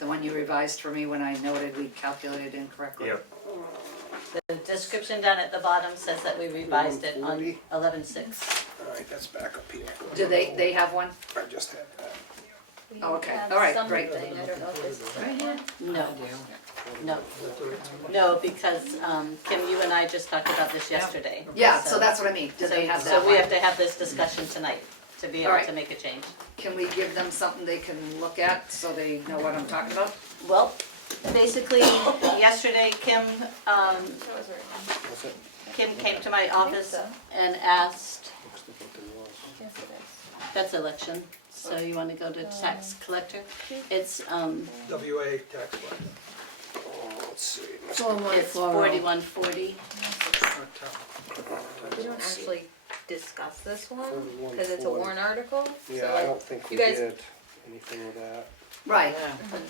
The one you revised for me when I noted we calculated incorrectly? Yep. The description down at the bottom says that we revised it on 11/6. Alright, that's back up here. Do they have one? I just had that. Oh, okay. Have All right, great. something. I don't know if this is right here. No, no, no, because Kim, you and I just talked about this yesterday. Yeah, so that's what I mean, do they have that So we have one? to have this discussion tonight to be able Alright. to make a change. Can we give them something they can look at so they know what I'm talking about? Well, basically, yesterday, Kim came to my office and asked, Yes, it is. that's election, so you wanna go to tax collector? It's, WA tax collector. Let's see. it's 41140. 4140. We don't actually discuss this one, cause it's a warrant article, so Yeah, I like, don't think we you guys- did anything with that. Right,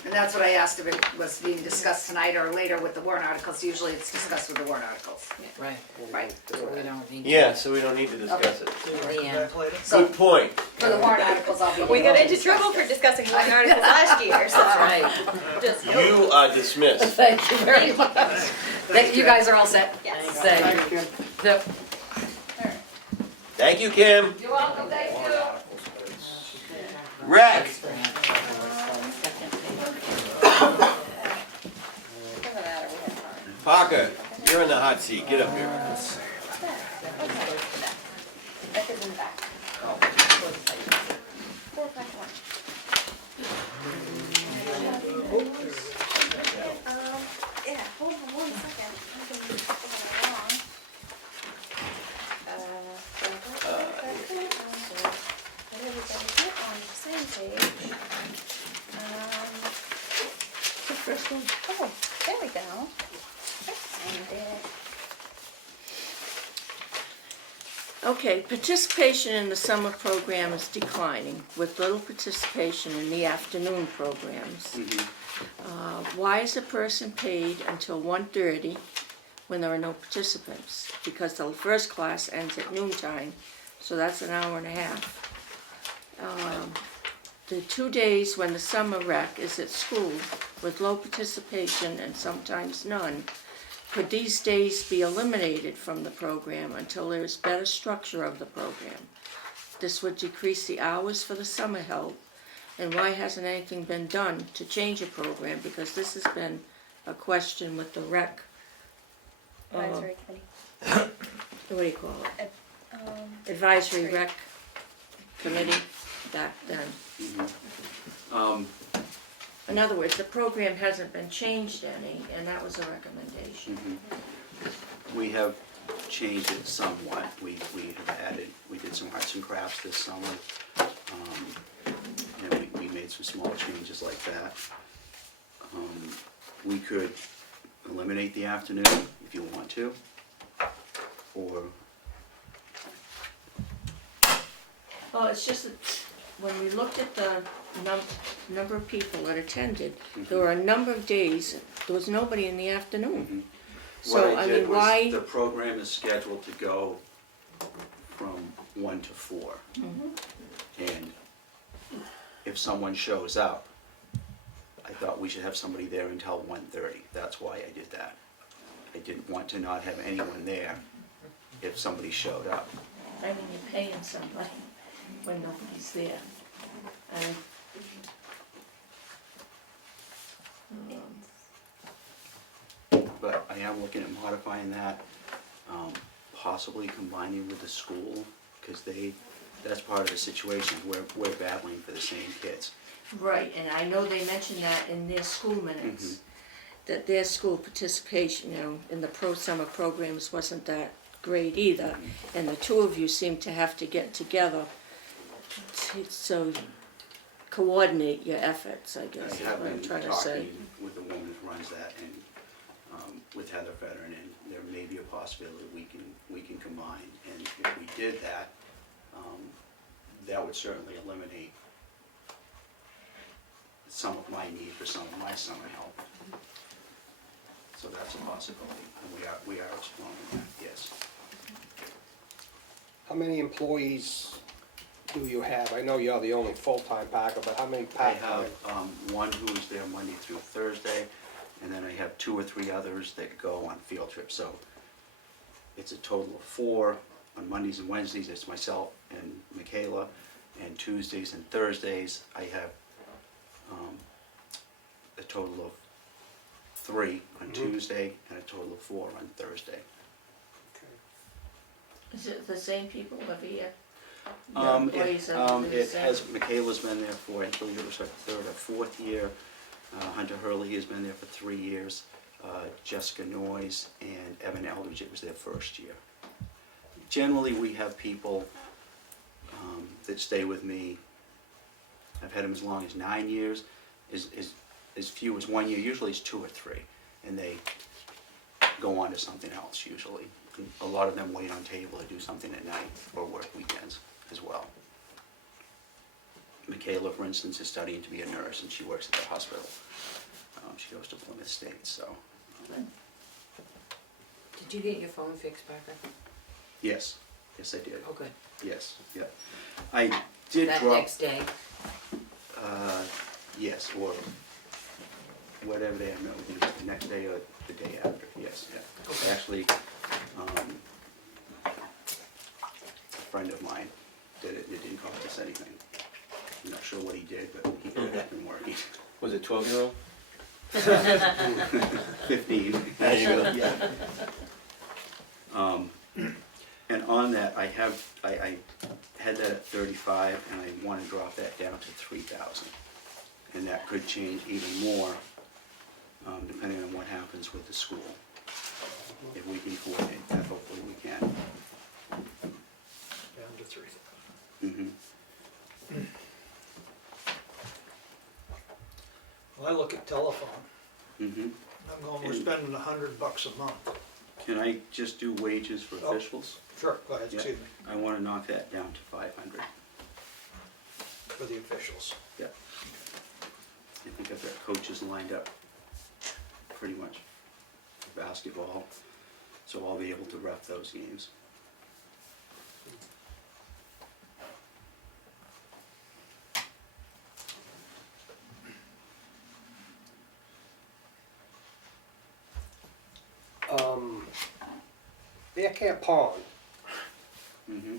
and that's what I asked if it was being discussed tonight or later with the warrant articles, usually it's discussed with the warrant articles. Right, Right. so we don't need. Yeah, so we don't need to discuss it. So you wanna come Yeah. back later? So, Good point. for the warrant articles, I'll be. we got able to into discuss trouble for it. discussing warrant articles last year, so. Right. Just, You are dismissed. Thank you very much. You guys are all set? yes. Thank you. Yep. Thank you, Kim. You're welcome, thank you. Rec. Second page. Doesn't matter, we have time. Parker, you're in the hot seat. Get up here. That is in the back. 451. Yeah, hold on 1 second. I can get it along. Let everybody get on the same page. The first one. Oh, there we go. Find it. Okay, participation in the summer program is declining, with little participation in the afternoon programs. Why is a person paid until 1:30 when there are no participants? Because the first class ends at noontime, so that's an hour and a half. The 2 days when the summer rec is at school with low participation and sometimes none, could these days be eliminated from the program until there is better structure of the program? This would decrease the hours for the summer help. And why hasn't anything been done to change a program? Because this has been a question with the rec, Advisory committee. what do you call it? Advisory rec committee back then. In other words, the program hasn't been changed any, and that was a recommendation. We have changed it somewhat. We have added, we did some arts and crafts this summer. And we made some small changes like that. We could eliminate the afternoon if you want to, or, Well, it's just that when we looked at the number of people that attended, there were a number of days, there was nobody in the afternoon. So, what I I did mean, was, why? the program is scheduled to go from 1 to 4. And if someone shows up, I thought we should have somebody there until 1:30. That's why I did that. I didn't want to not have anyone there if somebody showed up. I mean, you're paying somebody when nobody's there. And, But I am looking at modifying that, possibly combining with the school, because that's part of the situation. We're battling for the same kids. Right, and I know they mentioned that in their school minutes, that their school participation, in the pro-summer programs wasn't that great either, and the two of you seem to have to get together so coordinate your efforts, I guess, I is have what I'm been trying to say. talking with the woman who runs that and with Heather Federer, and there may be a possibility we can combine. And if we did that, that would certainly eliminate some of my need for some of my summer help. So that's a possibility, and we are exploring that, yes. How many employees do you have? I know you're the only full-time packer, but how many I part-time? have one who is there Monday through Thursday, and then I have 2 or 3 others that go on field trips. So it's a total of 4. On Mondays and Wednesdays, it's myself and Michaela, and Tuesdays and Thursdays, I have a total of 3 on Tuesday and a total of 4 on Thursday. Is it the same people every year? Your employees are the It same? has, Michaela's been there for, I believe it was her 3rd or 4th year. Hunter Hurley has been there for 3 years. Jessica Noyes and Evan Eldridge, it was their 1st year. Generally, we have people that stay with me. I've had them as long as 9 years, as few as 1 year. Usually it's 2 or 3, and they go on to something else usually. And a lot of them wait on table or do something at night or work weekends as well. Michaela, for instance, is studying to be a nurse, and she works at the hospital. She goes to Plymouth State, so. Did you get your phone fixed, Parker? Yes, yes I did. Oh, good. Yes, yeah. I did That drop, next day? yes, or whatever day, I don't know, it was the next day or the day after, yes, yeah. Okay. Actually, a friend of mine did it, it didn't cost us anything. I'm not sure what he did, but he got it up and working. Was it 12-year-old? 15. There you go. Yeah. And on that, I had that at 35, and I want to drop that down to 3,000. And that could change even more, depending on what happens with the school. If we can coordinate that, hopefully we can. Down to 3,000. Well, I look at telephone, I'm going, we're spending $100 a month. Can I just do wages for Oh. officials? Sure, go ahead, Yeah. excuse me, I want to knock that down to 500. for the officials. Yeah. I think I've got coaches lined up pretty much for basketball, so I'll be able to ref those games. Bear Camp Pond, Mm-hmm.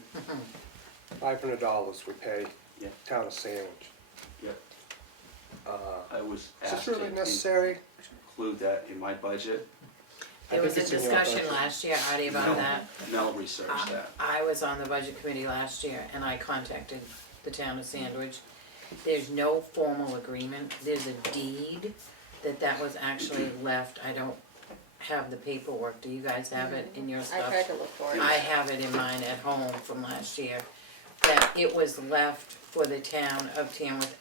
$500 we pay, Yeah. town of Sandwich. Yep. Uh, I was Is asked this to really necessary? include that in my budget. There was a it's in your discussion budget. last year, Artie, about that. Mel researched that. I was on the budget committee last year, and I contacted the town of Sandwich, There's no formal agreement, there's a deed that was actually left, I don't have the paperwork, do you guys have it in your I stuff? tried to look for it. I have it in mine at home from last year, that it was left for the town of Tamworth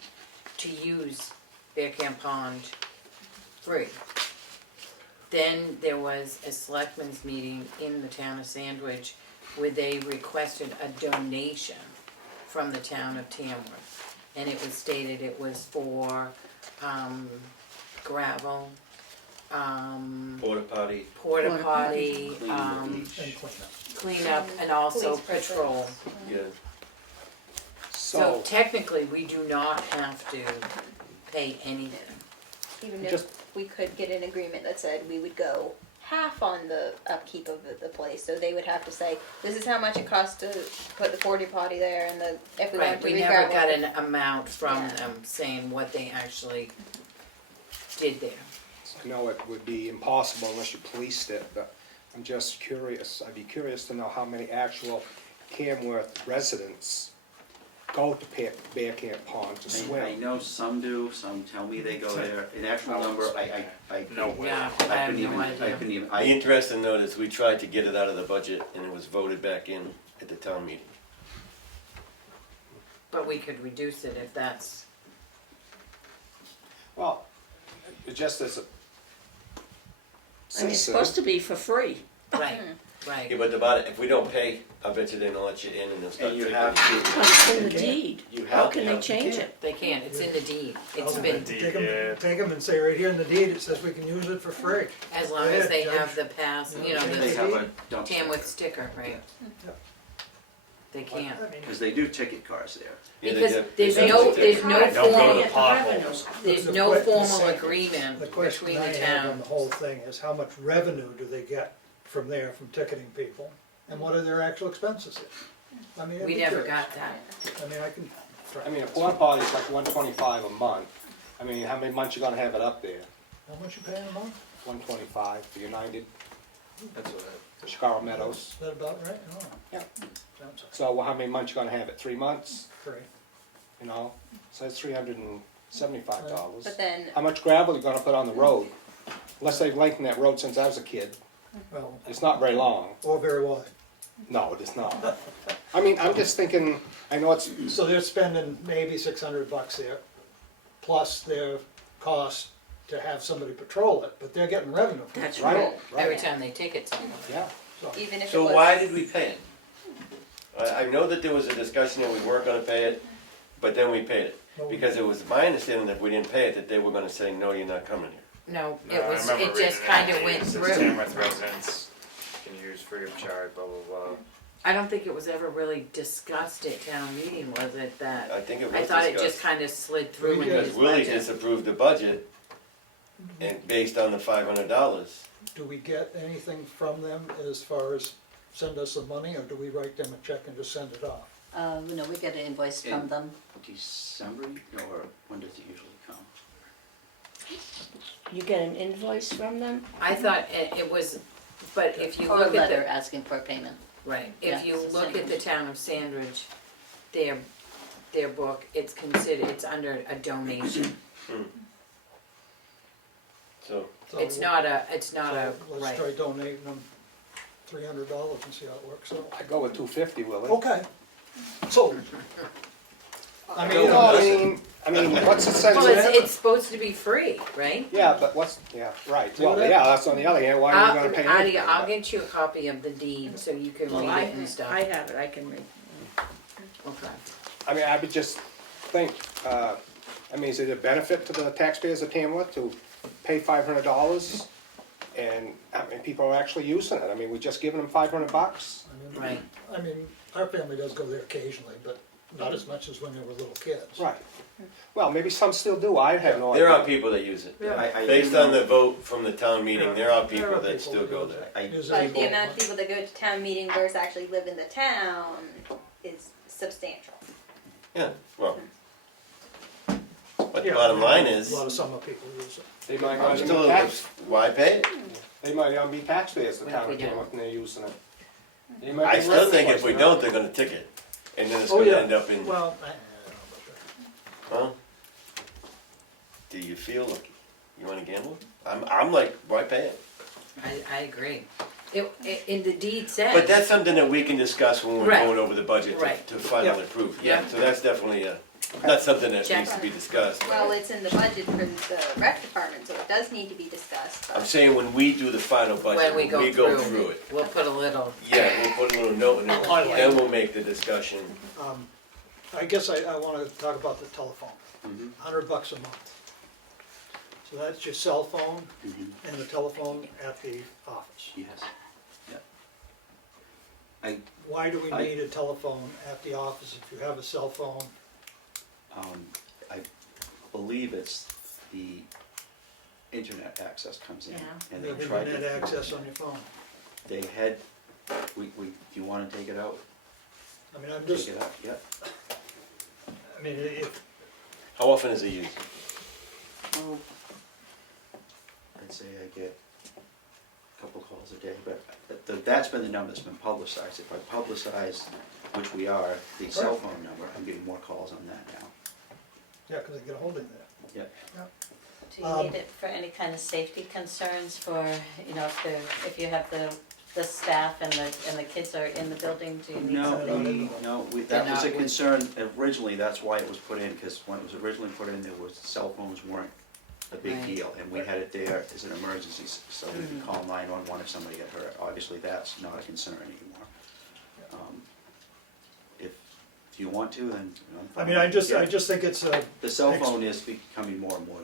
to use Bear Camp Pond free. Then there was a selectmen's meeting in the town of Sandwich where they requested a donation from the town of Tamworth. And it was stated it was for, gravel, Porta potty. porta potty, Clean the beach. And cleanup. cleanup, and also Police patrol. Yeah. So So, technically, we do not have to pay anything. Even if Just- we could get an agreement that said we would go half on the upkeep of the place, so they would have to say, this is how much it costs to put the porta potty there, and the, if we Right, wanted to we regravel. never got an amount from Yeah. them saying what they actually did there. I know it would be impossible unless you policed it, but I'm just curious, I'd be curious to know how many actual Tamworth residents go to Bear Camp Pond to I swim. know some do, some tell me they go there, an actual number, I. No way. Yeah, I I have couldn't even, no I idea. couldn't even, The I, interesting note is we tried to get it out of the budget and it was voted back in at the town meeting. But we could reduce it if that's, Well, just as a I mean, it's citizen, supposed to be for free. right, Yeah, right. but about it, if we don't pay, I bet you they're gonna let you in and they'll start and you taking. have to, But it's in the deed. you How have can to they have. change it? They can, it's in the deed. It's I'll been, Take Yeah. them and say right here in the deed, it says we can use it for free. as long as they Yeah, have the pass, you know, Yeah. They the have a dumpster, Tamworth sticker, right? They can't. I mean, because they do ticket cars there. Yeah, they Because do. there's They no, do. there's no Don't go to formal, the potholes. there's The no que- the formal second- agreement The question between I the have on towns. the whole thing is how much revenue do they get from there, from ticketing people? And what are their actual expenses? I mean, I'd We be never curious. got that. I mean, I can. I mean, a porta potty's like $125 a month. I mean, how many months you gonna have it up there? How much you paying a month? $125 for United, That's what Chicago Meadows. Is that about right? Oh. Yeah. Sounds like So how many months you gonna have it? 3 months, great. you know? So it's $375. But then, How much gravel you gonna put on the road? Unless they've lengthened that road since I was a kid. Well, It's not very long. or very wide. No, it is not. I mean, I'm just thinking, I know it's, So they're spending maybe $600 there, plus their cost to have somebody patrol it, but they're getting revenue from it. That's right, right. Every right, time they ticket someone. yeah. So, even if it So was. why did we pay it? I know that there was a discussion that we weren't gonna pay it, but then we paid it. well, Because it was my understanding that if we didn't pay it, that they were gonna say, no, you're not coming here. No, No, it I was, remember it just reading kinda that. went It says through. Tamworth residents can use free of charge, blah, blah, blah. I don't think it was ever really discussed at town meeting, was it, that? I think it was I thought it just discussed. kinda slid through into Because his Willie budget. disapproved the budget and based on the $500. do we get anything from them as far as send us the money, or do we write them a check and just send it off? No, we get an invoice In- from them. December, or when does it usually come? You get an invoice from them? I thought it was, but if you Or a look at letter the, asking for payment. right, Yeah, if you it's the look same. at the town of Sandridge, their book, it's considered, it's under a donation. So, So It's not a, it's not a, so right. let's try donating them $300 and see how it works out. I go with $250, Willie. Okay, so. I mean, No, I mean, what's the sense Well, of it's supposed to be free, right? Yeah, but what's, yeah, right. Do Well, that. yeah, that's on the other hand, why are you gonna pay anything? I'll But- get you a copy of the deed so you can Well, read it and stuff. I have it, I can read. Okay. I mean, I would just think, I mean, is it a benefit to the taxpayers of Tamworth to pay $500? And, I mean, people are actually using it. I mean, we're just giving them $500? Right. I mean, our family does go there occasionally, but not as much as when they were little kids. Right. Well, maybe some still do, I have no idea. there are people that use it. I Based do on know- the vote from the town meeting, there are people There are that still go use there. it. I- Use But it. the amount of people that go to town meeting versus actually live in the town is substantial. Yeah, well. But the Yeah, bottom line is, A lot of summer people use it. They might I'm not even still, be tax, why pay it? they might not be taxpayers of the What if town we of don't? Tamworth and they're using it. They might I be still less think than if we what, don't, they're gonna ticket. And then it's Oh, gonna yeah. end up in, Well, I don't know about Huh? Do you feel like you wanna gamble? I'm like, why pay it? I agree. In the deed says. But that's something that we can discuss when we're Right. going over the budget Right. to finally approve. Yeah, Yeah. so that's definitely not something that Check. needs to be discussed. Well, it's in the budget for the rec department, so it does need to be discussed. I'm But saying when we do the final budget, When we when go we go through. through it. We'll put a little. Yeah, we'll put a little note in it, Highlight. then we'll make the discussion. I guess I wanna talk about the telephone, Mhm. $100 a month. So that's your cell phone Mhm. and the telephone at the office. Yes. Yeah. I, Why do we I- need a telephone at the office if you have a cell phone? I believe it's the internet access comes in. Yeah. And You they have tried internet to, access on your phone. they had, do you wanna take it out? I mean, I'm Take just, it out, yeah. I mean, if, How often is it used? Oh, I'd say I get a couple calls a day, but that's been the number that's been publicized. If I publicize, which we are, the cell Right. phone number, I'm getting more calls on that now. yeah, because I get a hold of you there. Yep. Do you need it for any kind of safety concerns for, if you have the staff and the kids are in the building, do you need something? No, They're that was a not- concern originally, that's why it was put in, because when it was originally put in, there was, cell phones weren't a big Right. deal, and we had it there as an emergency, so we could call 911 if somebody got hurt. Obviously, that's not a concern anymore. If you want to, then, I mean, I just Yeah. think it's a, The cell phone is becoming more and more,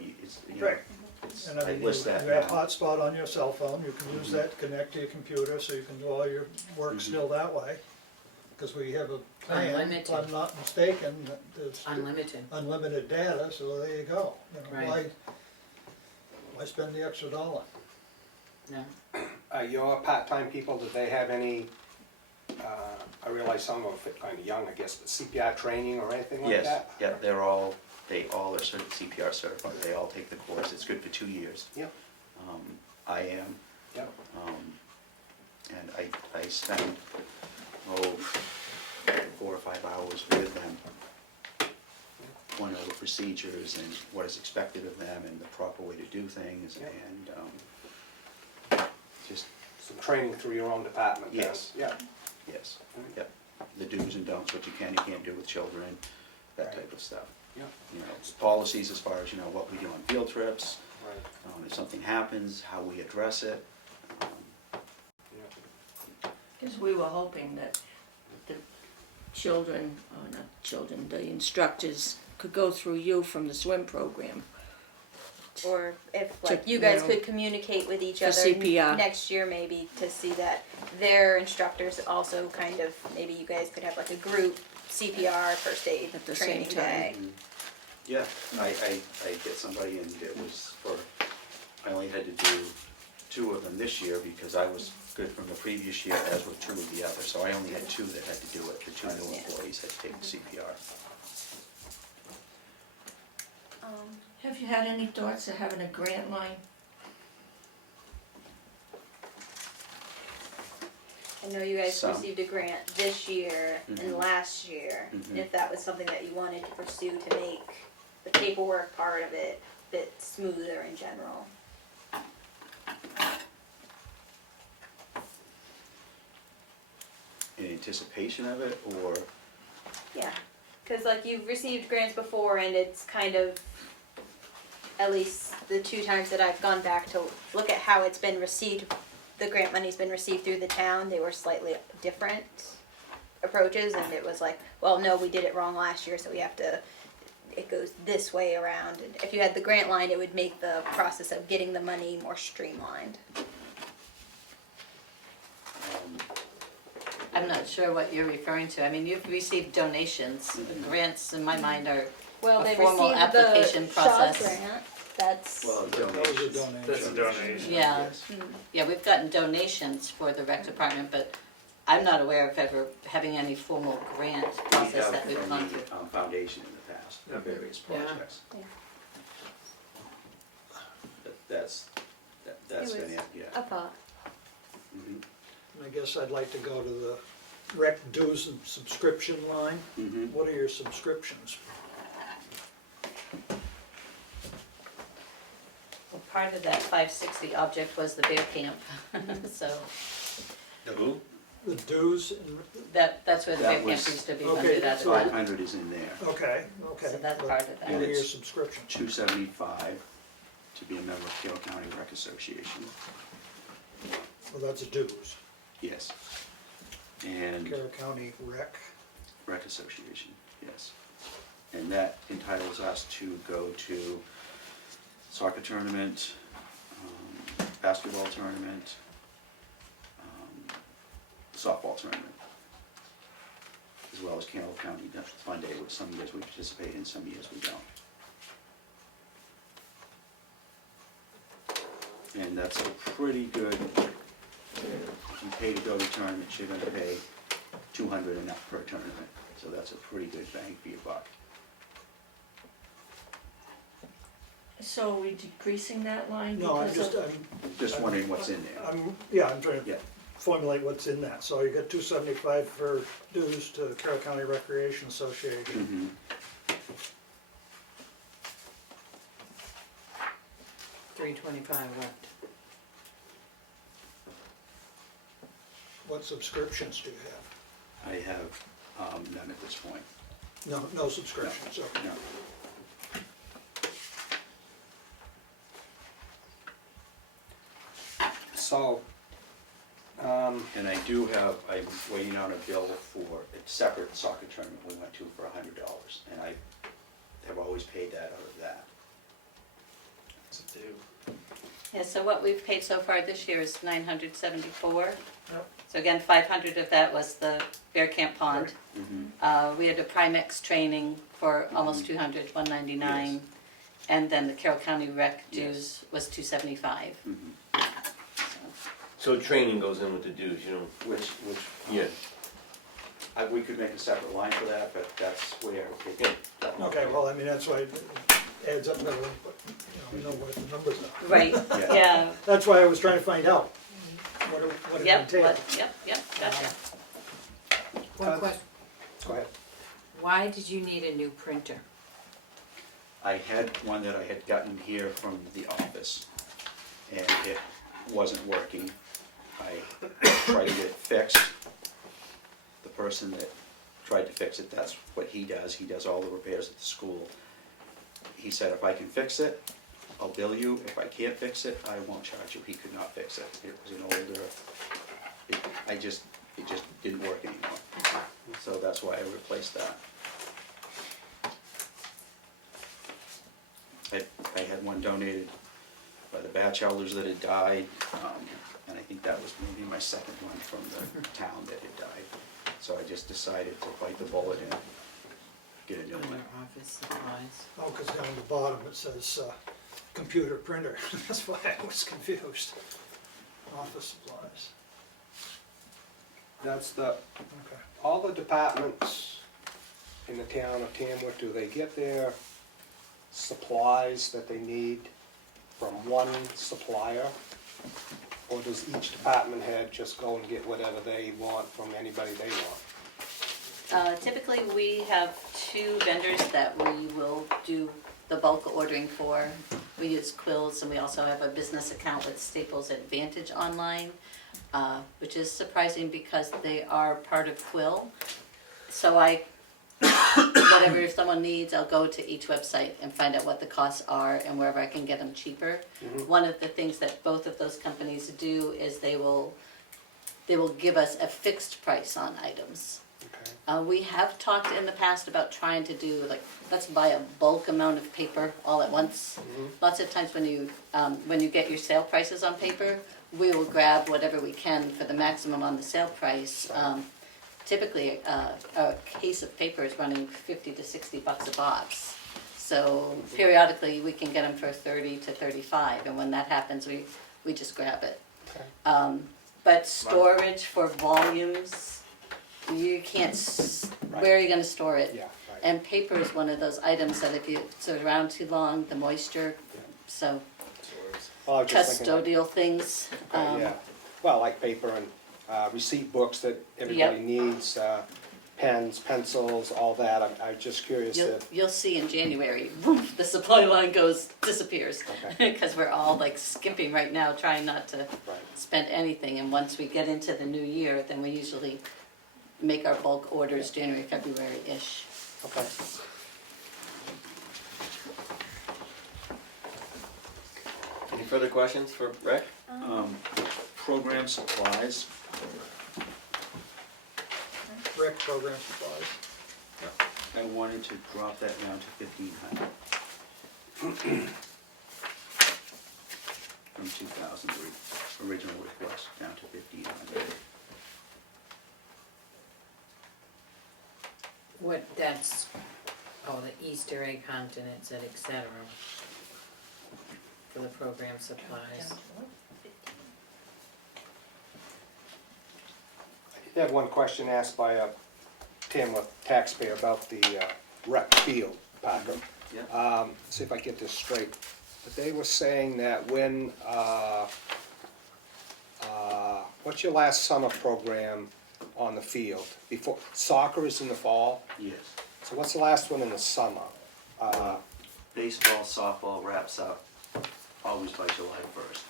Right. it's, and I I mean, you list that have now. hotspot on your cell phone, you can use that to connect to your computer, so you can do all your work still that way. Because we have a plan, if Unlimited. I'm not mistaken, that there's Unlimited. unlimited data, so there you go. You know, Right. why spend the extra $1? No. Your part-time people, do they have any, I realize some of them are kind of young, I guess, but CPR training or anything like Yes, that? yeah, they all are CPR certified, they all take the course, it's good for 2 years. Yep. I am, Yep. and I spend, 4 or 5 hours with them, going over procedures and what is expected of them and the proper way to do things, Yep. and just, Some training through your own department? then? Yes. Yeah. yes, yep, the do's and don'ts, what you can and can't do with children, that Right. type of stuff. Yeah. You know, policies as far as, what we do on field trips, Right. if something happens, how we address it. Yeah. Because we were hoping that the children, or not children, the instructors could go through you from the swim program. Or if To, like you guys you know, could communicate with each for other CPR. next year maybe to see that their instructors also kind of, maybe you guys could have like a group CPR first aid At the same training time. day. Yeah, I get somebody and it was I only had to do 2 of them this year because I was good from the previous year, as were 2 of the others. So I only had 2 that had to do it, the 2 new Yeah. employees had to take the CPR. Have you had any thoughts of having a grant line? I know you guys Some. received a grant this year and Mhm. last year, Mhm. and if that was something that you wanted to pursue to make the paperwork part of it a bit smoother in general. In anticipation of it, or, Yeah, because like you've received grants before and it's kind of, at least the 2 times that I've gone back to look at how it's been received, the grant money's been received through the town, they were slightly different approaches and it was like, well, no, we did it wrong last year, so we have to, it goes this way around. And if you had the grant line, it would make the process of getting the money more streamlined. I'm not sure what you're referring to. I mean, you've received donations. Grants, in my mind, are Well, a they formal received application the Shaw process. grant, that's, well, That was a donations. donation. That's a donation. Yeah. Yes. Yeah, we've gotten donations for the rec department, but I'm not aware of ever having any formal grant We process have that we've from gone the through. foundation in the past, for various Yeah. projects. Yeah. That's It been was it, yeah. a thought. Mhm. I guess I'd like to go to the rec dues and subscription line. Mhm. What are your subscriptions? part of that 560 object was the bear camp, so The who? The dues, and- that's where the That bear camp was- used to be Okay, funded out of. so- 500 is in there. okay, okay. So that's but part of that. Your It's- subscription. 275 to be a member of Carroll County Rec Association. Well, that's a dues. Yes. And Carroll County Rec. Rec Association, yes. And that entitles us to go to soccer tournament, basketball tournament, softball tournament, as well as Carroll County Fun Day, which some years we participate in, some years we don't. And that's a pretty good, if you pay to go to tournaments, you're gonna pay 200 and up per tournament. So that's a pretty good bang for your buck. So are we decreasing that line No, I'm because just, of? Just wondering what's in there. I'm trying to Yeah. formulate what's in that. So you got 275 for dues to Carroll County Recreation Association. Mhm. 325 left. What subscriptions do you have? I have none at this point. No subscriptions, okay. No. So, And I do have, I'm waiting on a bill for a separate soccer tournament we went to for $100. And I have always paid that out of that. It's a due. Yeah, so what we've paid so far this year is 974. Yep. So again, 500 of that was the Bear Camp Pond. Mhm. We had a Primex training for almost 200, 199. Yes. And then the Carroll County Rec Yes. dues was 275. Mhm. So training goes in with the dues, you know? Which, Yeah. we could make a separate line for that, but that's where it. Okay, well, I mean, that's why it adds up, but, we know what the numbers are. Right, Yeah. yeah, That's why I was trying to find out what it yep, entailed. yep, gotcha. One question, go ahead. why did you need a new printer? I had one that I had gotten here from the office, and it wasn't working. I tried to get it fixed. The person that tried to fix it, that's what he does all the repairs at the school. He said, if I can fix it, I'll bill you. If I can't fix it, I won't charge you. He could not fix it. It was an older, it just didn't work anymore. So that's why I replaced that. I had one donated by the batch elders that had died, and I think that was maybe my second one from the town that had died. So I just decided to bite the bullet and get a new Under one. office supplies. Oh, because down at the bottom it says, computer printer, that's why I was confused. Office supplies, That's the, okay. all the departments in the town of Tamworth, do they get their supplies that they need from one supplier? Or does each department head just go and get whatever they want from anybody they want? Typically, we have 2 vendors that we will do the bulk ordering for. We use Quills, and we also have a business account with Staples Advantage Online, which is surprising because they are part of Quill. So whatever someone needs, I'll go to each website and find out what the costs are and wherever I can get them cheaper. One of the things that both of those companies do is they will give us a fixed price on items. Okay. We have talked in the past about trying to do, like, let's buy a bulk amount of paper all at once. Lots of times when you get your sale prices on paper, we will grab whatever we can for the maximum on the sale price. Typically, a case of paper is running $50 to $60 a box. So periodically, we can get them for 30 to 35, and when that happens, we just grab it. Okay. But storage for volumes, you can't, where are you gonna store it? Yeah, right. And paper is one of those items that if it's around too long, the moisture, so Well, I was just thinking like- custodial things. Okay, yeah. Well, like paper and receipt books that everybody needs, pens, pencils, all that, I'm just curious if, You'll see in January, woof, the supply line disappears. Okay. Because we're all like skimping right now, trying not to right, spend anything. And once we get into the new year, then we usually make our bulk orders January, February-ish. okay. Any further questions for Rick? Program supplies, Rec program supplies. I wanted to drop that down to 1,500. From 2003, original request, down to 1,500. What, that's, oh, the Easter egg hunt and et cetera, for the program supplies. I did have one question asked by a Tamworth taxpayer about the rec field, Parker. Yeah. See if I get this straight. But they were saying that when, what's your last summer program on the field? Before, soccer is in the fall, Yes. so what's the last one in the summer? Baseball, softball wraps up always by July 1st.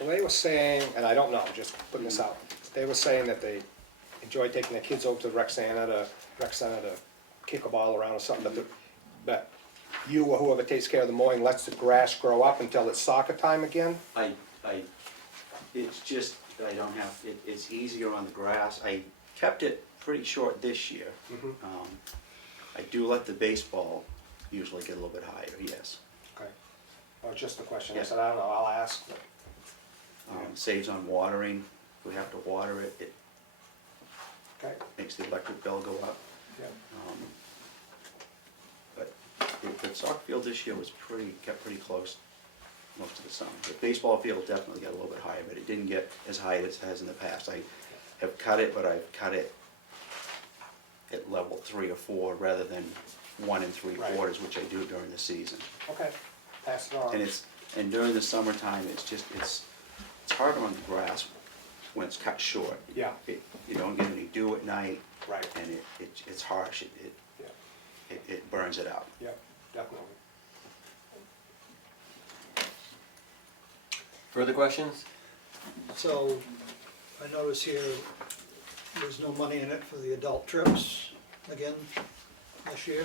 Well, they were saying, and I don't know, just putting this out, they were saying that they enjoy taking their kids over to the rec center to kick a ball around or something, but you or whoever takes care of the mowing lets the grass grow up until it's soccer time again? It's just, I don't have, it's easier on the grass. I kept it pretty short this year. Mhm. I do let the baseball usually get a little bit higher, yes. Okay. Oh, just a question, I Yeah. said, I don't know, I'll ask. but- Saves on watering. If we have to water it, it Okay, makes the electric bill go up. yeah, But the soccer field this year was kept pretty close most of the summer. The baseball field definitely got a little bit higher, but it didn't get as high as it has in the past. I have cut it, but I've cut it at level 3 or 4 rather than 1 3/4, which I do during the season. okay, pass it on. And during the summertime, it's harder on the grass when it's cut short. Yeah. You don't get any dew at night, Right, and it's harsh. yeah, It burns it out. yeah, definitely. Further questions? So, I notice here, there's no money in it for the adult trips again this year.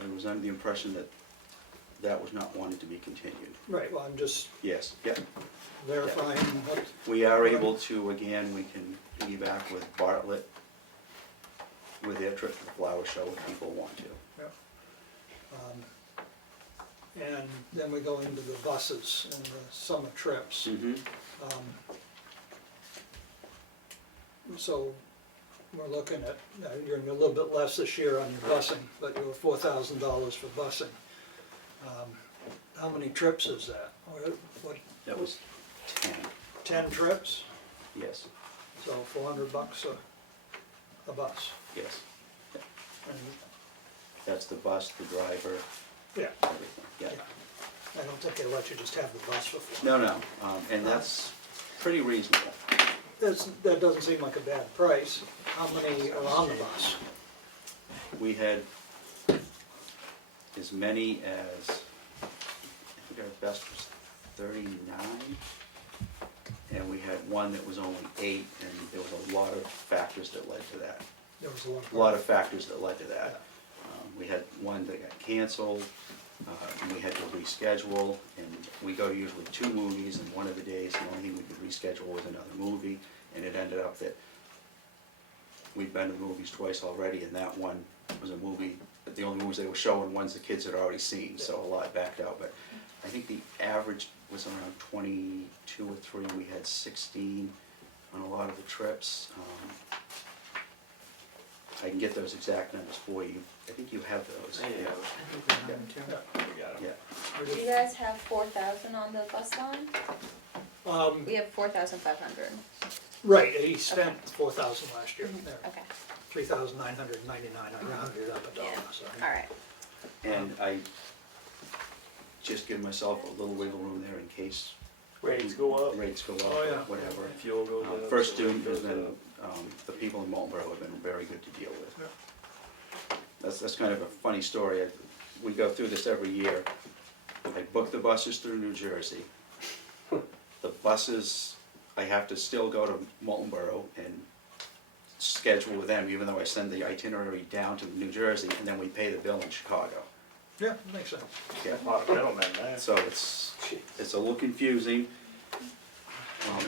I was under the impression that that was not wanted to be continued. Right, well, I'm just Yes, yeah. verifying what, We are able to, again, we can piggyback with Bartlett with their trip to the flower show if people want to. and then we go into the buses and the summer trips. So, we're looking at, you're a little bit less this year on your busing, but you're $4,000 for busing. How many trips is that? What, That was 10, 10 trips? yes, So $400 a bus. yes. And, That's the bus, the driver, yeah, everything, yeah. I don't think they let you just have the bus for $400. No, and that's pretty reasonable. That doesn't seem like a bad price. How many are on the bus? We had as many as, I think our best was 39, and we had one that was only 8, and there was a lot of factors that led to that. There was a lot of. A lot of factors that led to that. We had one that got canceled, and we had to reschedule, and we go usually 2 movies, and one of the days, the only thing we could reschedule was another movie, and it ended up that we'd been to the movies twice already, and that one was a movie, but the only movies they were showing, ones the kids had already seen, so a lot backed out, but I think the average was around 22 or 3, we had 16 on a lot of the trips. I can get those exact numbers for you. I think you have those. I think we have them too. Yeah. Do you guys have 4,000 on the bus line? We have 4,500. Right, he spent 4,000 last year. There, Okay, 3,999, I rounded it up a dollar, yeah, so. alright. And I just give myself a little wiggle room there in case Rates go up, rates go Oh, yeah. up, whatever. fuel goes up. First so student rate has goes been, up. the people in Marlboro have been very good to deal with. Yeah. That's kind of a funny story. We go through this every year. I book the buses through New Jersey. The buses, I have to still go to Marlboro and schedule with them, even though I send the itinerary down to New Jersey, and then we pay the bill in Chicago. Yeah, makes sense. Yeah. A lot of middlemen there. So it's a little confusing.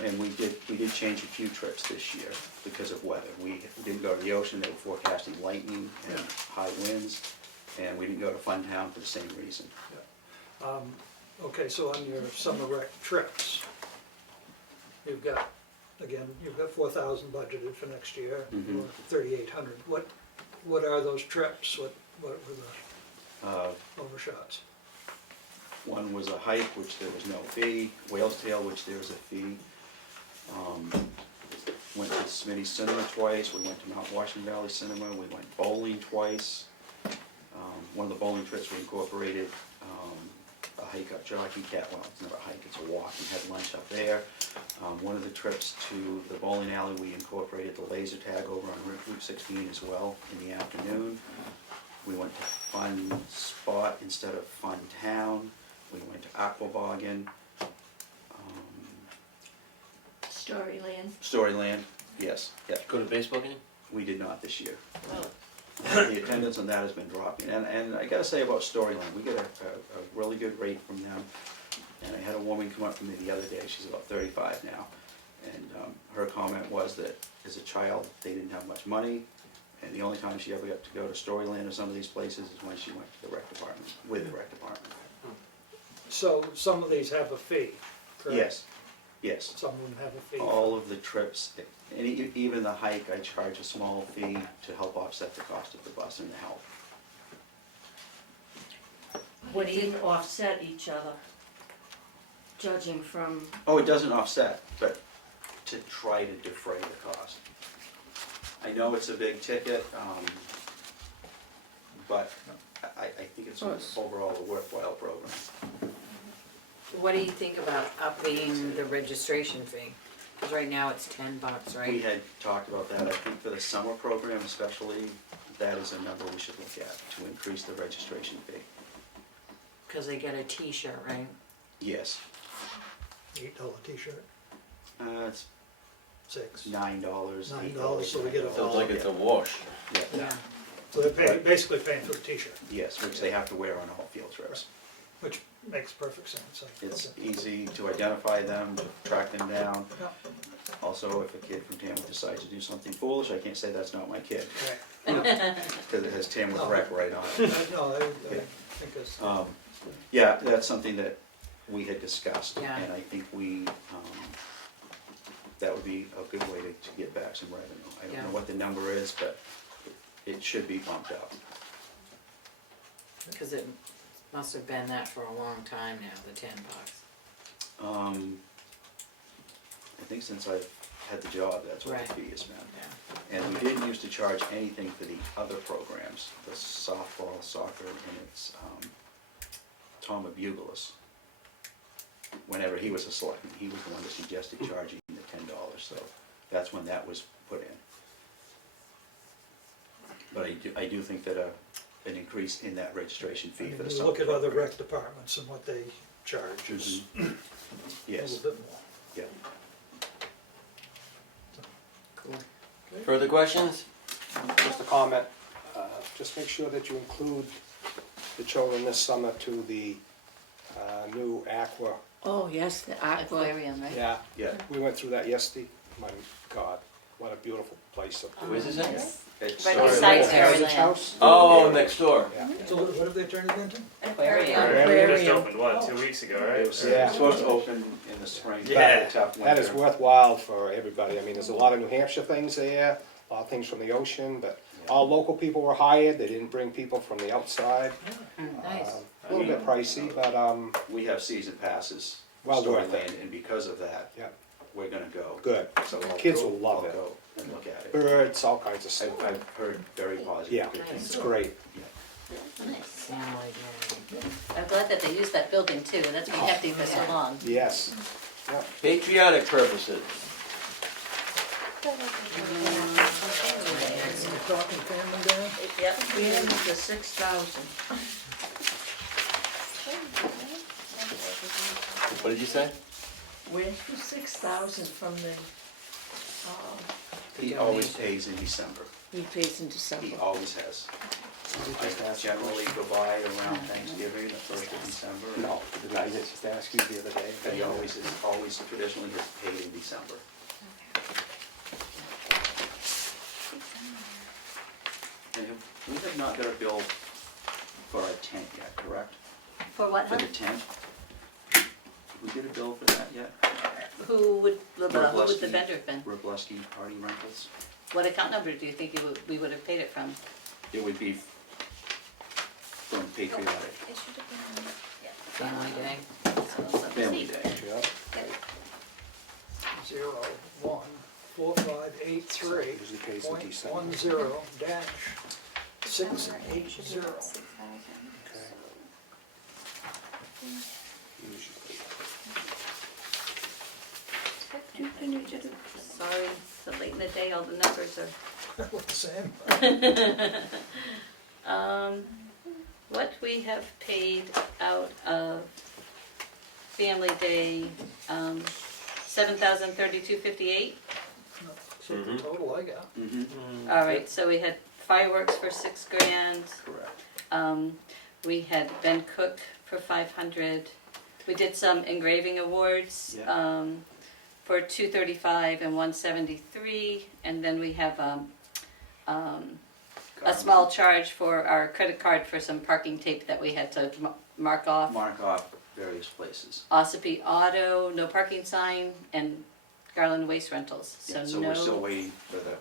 And we did change a few trips this year because of weather. We didn't go to the ocean, they were forecasting lightning and high winds, and we didn't go to Funtown for the same reason. Okay, so on your summer rec trips, you've got 4,000 budgeted for next year, Mhm. or 3,800. What are those trips? What were the overshots? One was a hike, which there was no fee, Whale's Tail, which there was a fee. Went to Smitty Cinema twice, we went to Mount Washington Valley Cinema, we went bowling twice. One of the bowling trips we incorporated a hike up Jockey Cat, well, it's not a hike, it's a walk, and had lunch up there. One of the trips to the bowling alley, we incorporated the laser tag over on Route 16 as well in the afternoon. We went to Fun Spot instead of Fun Town. We went to Aquaboggan. Storyland, yes, yeah. Go to baseball game? We did not this year. The attendance on that has been dropping, and I gotta say about Storyland, we get a really good rate from them. And I had a woman come up to me the other day, she's about 35 now, and her comment was that as a child, they didn't have much money, and the only time she ever got to go to Storyland or some of these places is when she went to the rec department, with the rec department. So some of these have a fee, correct? Yes, yes. Some of them have a fee. All of the trips, and even the hike, I charge a small fee to help offset the cost of the bus and the help. What do you offset each other? Judging from, Oh, it doesn't offset, but to try to defray the cost. I know it's a big ticket, but I think it's overall a worthwhile program. What do you think about upping the registration fee? Because right now it's $10, right? We had talked about that, I think for the summer program especially, that is a number we should look at, to increase the registration fee. Because they get a T-shirt, right? Yes, $8 t-shirt, it's $6. $9. $9, so we get a Sounds like it's a wash. Yeah, Yeah. So they're basically paying for the t-shirt, yes, which they have to wear on all field trips. which makes perfect sense. It's Okay. easy to identify them, to track them down. Yeah. Also, if a kid from Tamworth decides to do something foolish, I can't say that's not my kid, Right. because it has Tamworth Rec right on it. No, I think it's, Yeah, that's something that we had discussed, Yeah. and I think that would be a good way to get back some revenue. I don't Yeah. know what the number is, but it should be bumped up. Because it must have been that for a long time now, the $10. I think since I've had the job, that's what Right. the fee has been. Yeah. And we didn't used to charge anything for the other programs, the softball, soccer, and it's Tom Abugalis. Whenever he was a selectman, he was the one that suggested charging the $10, so that's when that was put in. But I do think that an increase in that registration I fee mean, for the you summer look at other program. rec departments and what they charge is a Yes, little bit more. yeah. Cool. Further questions? Just a comment, just make sure that you include the children this summer to the new aqua. oh yes, the aqua. Aquarium, right? Yeah, Yeah, we went through that yesterday. My God, what a beautiful place up there. Where's this at? it's Right sorry. beside Heritage Fairyland. House? Oh, next door. Yeah. So what have they turned it into? Aquarium. We just opened, what, 2 weeks ago, right? It was Yeah. supposed to open in the spring, but Yeah. a tough That is winter. worthwhile for everybody. I mean, there's a lot of New Hampshire things there, a lot of things from the ocean, but all local people were hired. They didn't bring people from the outside. Nice. A little bit pricey, but We have season passes, Well worth it. Storyland, and because of that, yeah, we're gonna go. good. So I'll Kids go- will love I'll it. go and look at it. Birds, all kinds of stuff. I've heard very positive. Yeah, good things. it's great. Nice. Yeah, like, I'm glad that they used that building too, that's been empty for so long. Yes. Patriotic purposes. We're talking family day? Yep. Where is the 6,000? What did you say? Where's the 6,000 from the, He always pays in December. he pays in He December? always has. I generally go by around Thanksgiving, the first of December. No, did I just ask you the other day? But he always traditionally gets paid in December. And we have not got a bill for our tent yet, correct? For what, For huh? the tent? Did we get a bill for that yet? Who would the Robleski. vendor have been? Robleski Party Rentals? What account number do you think we would have paid it from? It would be from Patriotic. It should have been, yeah. Family Day. So let's Family see. Day. $0, 1, 4, 5, 8, 3, Usually pays in point December. 1, 0, dash, 6, December, 8, it should be 0. about 6,000. Okay. Usually. Sorry, so late in the day, all the numbers are. Look the same. What we have paid out of Family Day, $7,032.58. So the total I got. Mm-hmm, All right, so we had fireworks for $6,000. correct. We had Ben Cook for 500. We did some engraving awards Yeah. for 235 and 173, and then we have a small charge for our credit card for some parking tape that we had to mark off. Mark off various places. Ossipee Auto, no parking sign, and Garland Waste Rentals. Yeah, So so we're still no, waiting for the.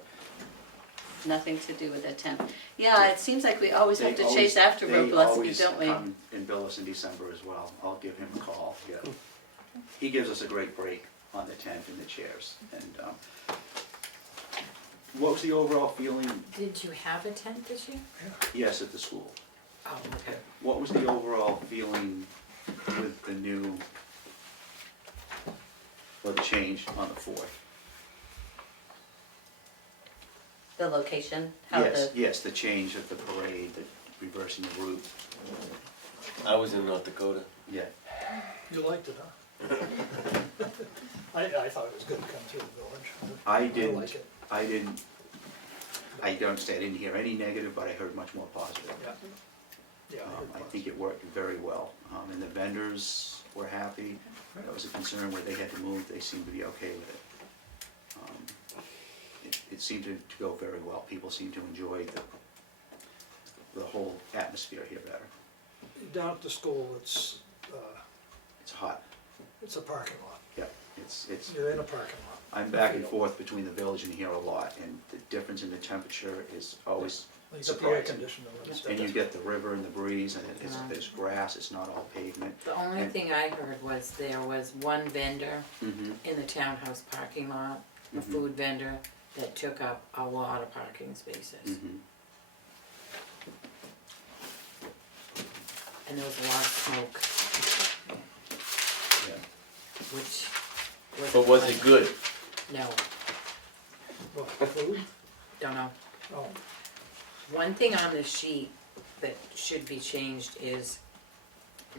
nothing to do with that tent. Yeah, it seems like we always have They to chase after they Robleski, always don't we? come and bill us in December as well. I'll give him a call, yeah. He gives us a great break on the tent and the chairs. And what was the overall feeling? Did you have a tent this year? Yes, at the school. Oh, okay. What was the overall feeling with the new, or the change on the 4th? The location, how Yes, the, yes, the change of the parade, the reversing the route. I was in North Dakota. Yeah, You liked it, huh? I thought it was good to come through the village. I like didn't, it. I don't say I didn't hear any negative, but I heard much more positive. Yeah. Yeah, I think it worked very well, and the vendors were happy. That was a concern where they had to move, they seemed to be okay with it. It seemed to go very well, people seemed to enjoy the whole atmosphere here better. Down at the school, it's hot. It's a parking lot. Yeah, it's, You're in a parking lot. I'm back and forth between the village and here a lot, and the difference in the temperature is always You got the air surprising. conditioner and stuff. And you get the river and the breeze, and there's grass, it's not all pavement. The only And- thing I heard was there was one vendor Mm-hmm, in the townhouse parking lot, a Mhm. food vendor, that took up a lot of parking spaces. mm-hmm. And there was a lot of smoke, Yeah. which was. But was it good? No, What, food? don't know. Oh, One thing on this sheet that should be changed is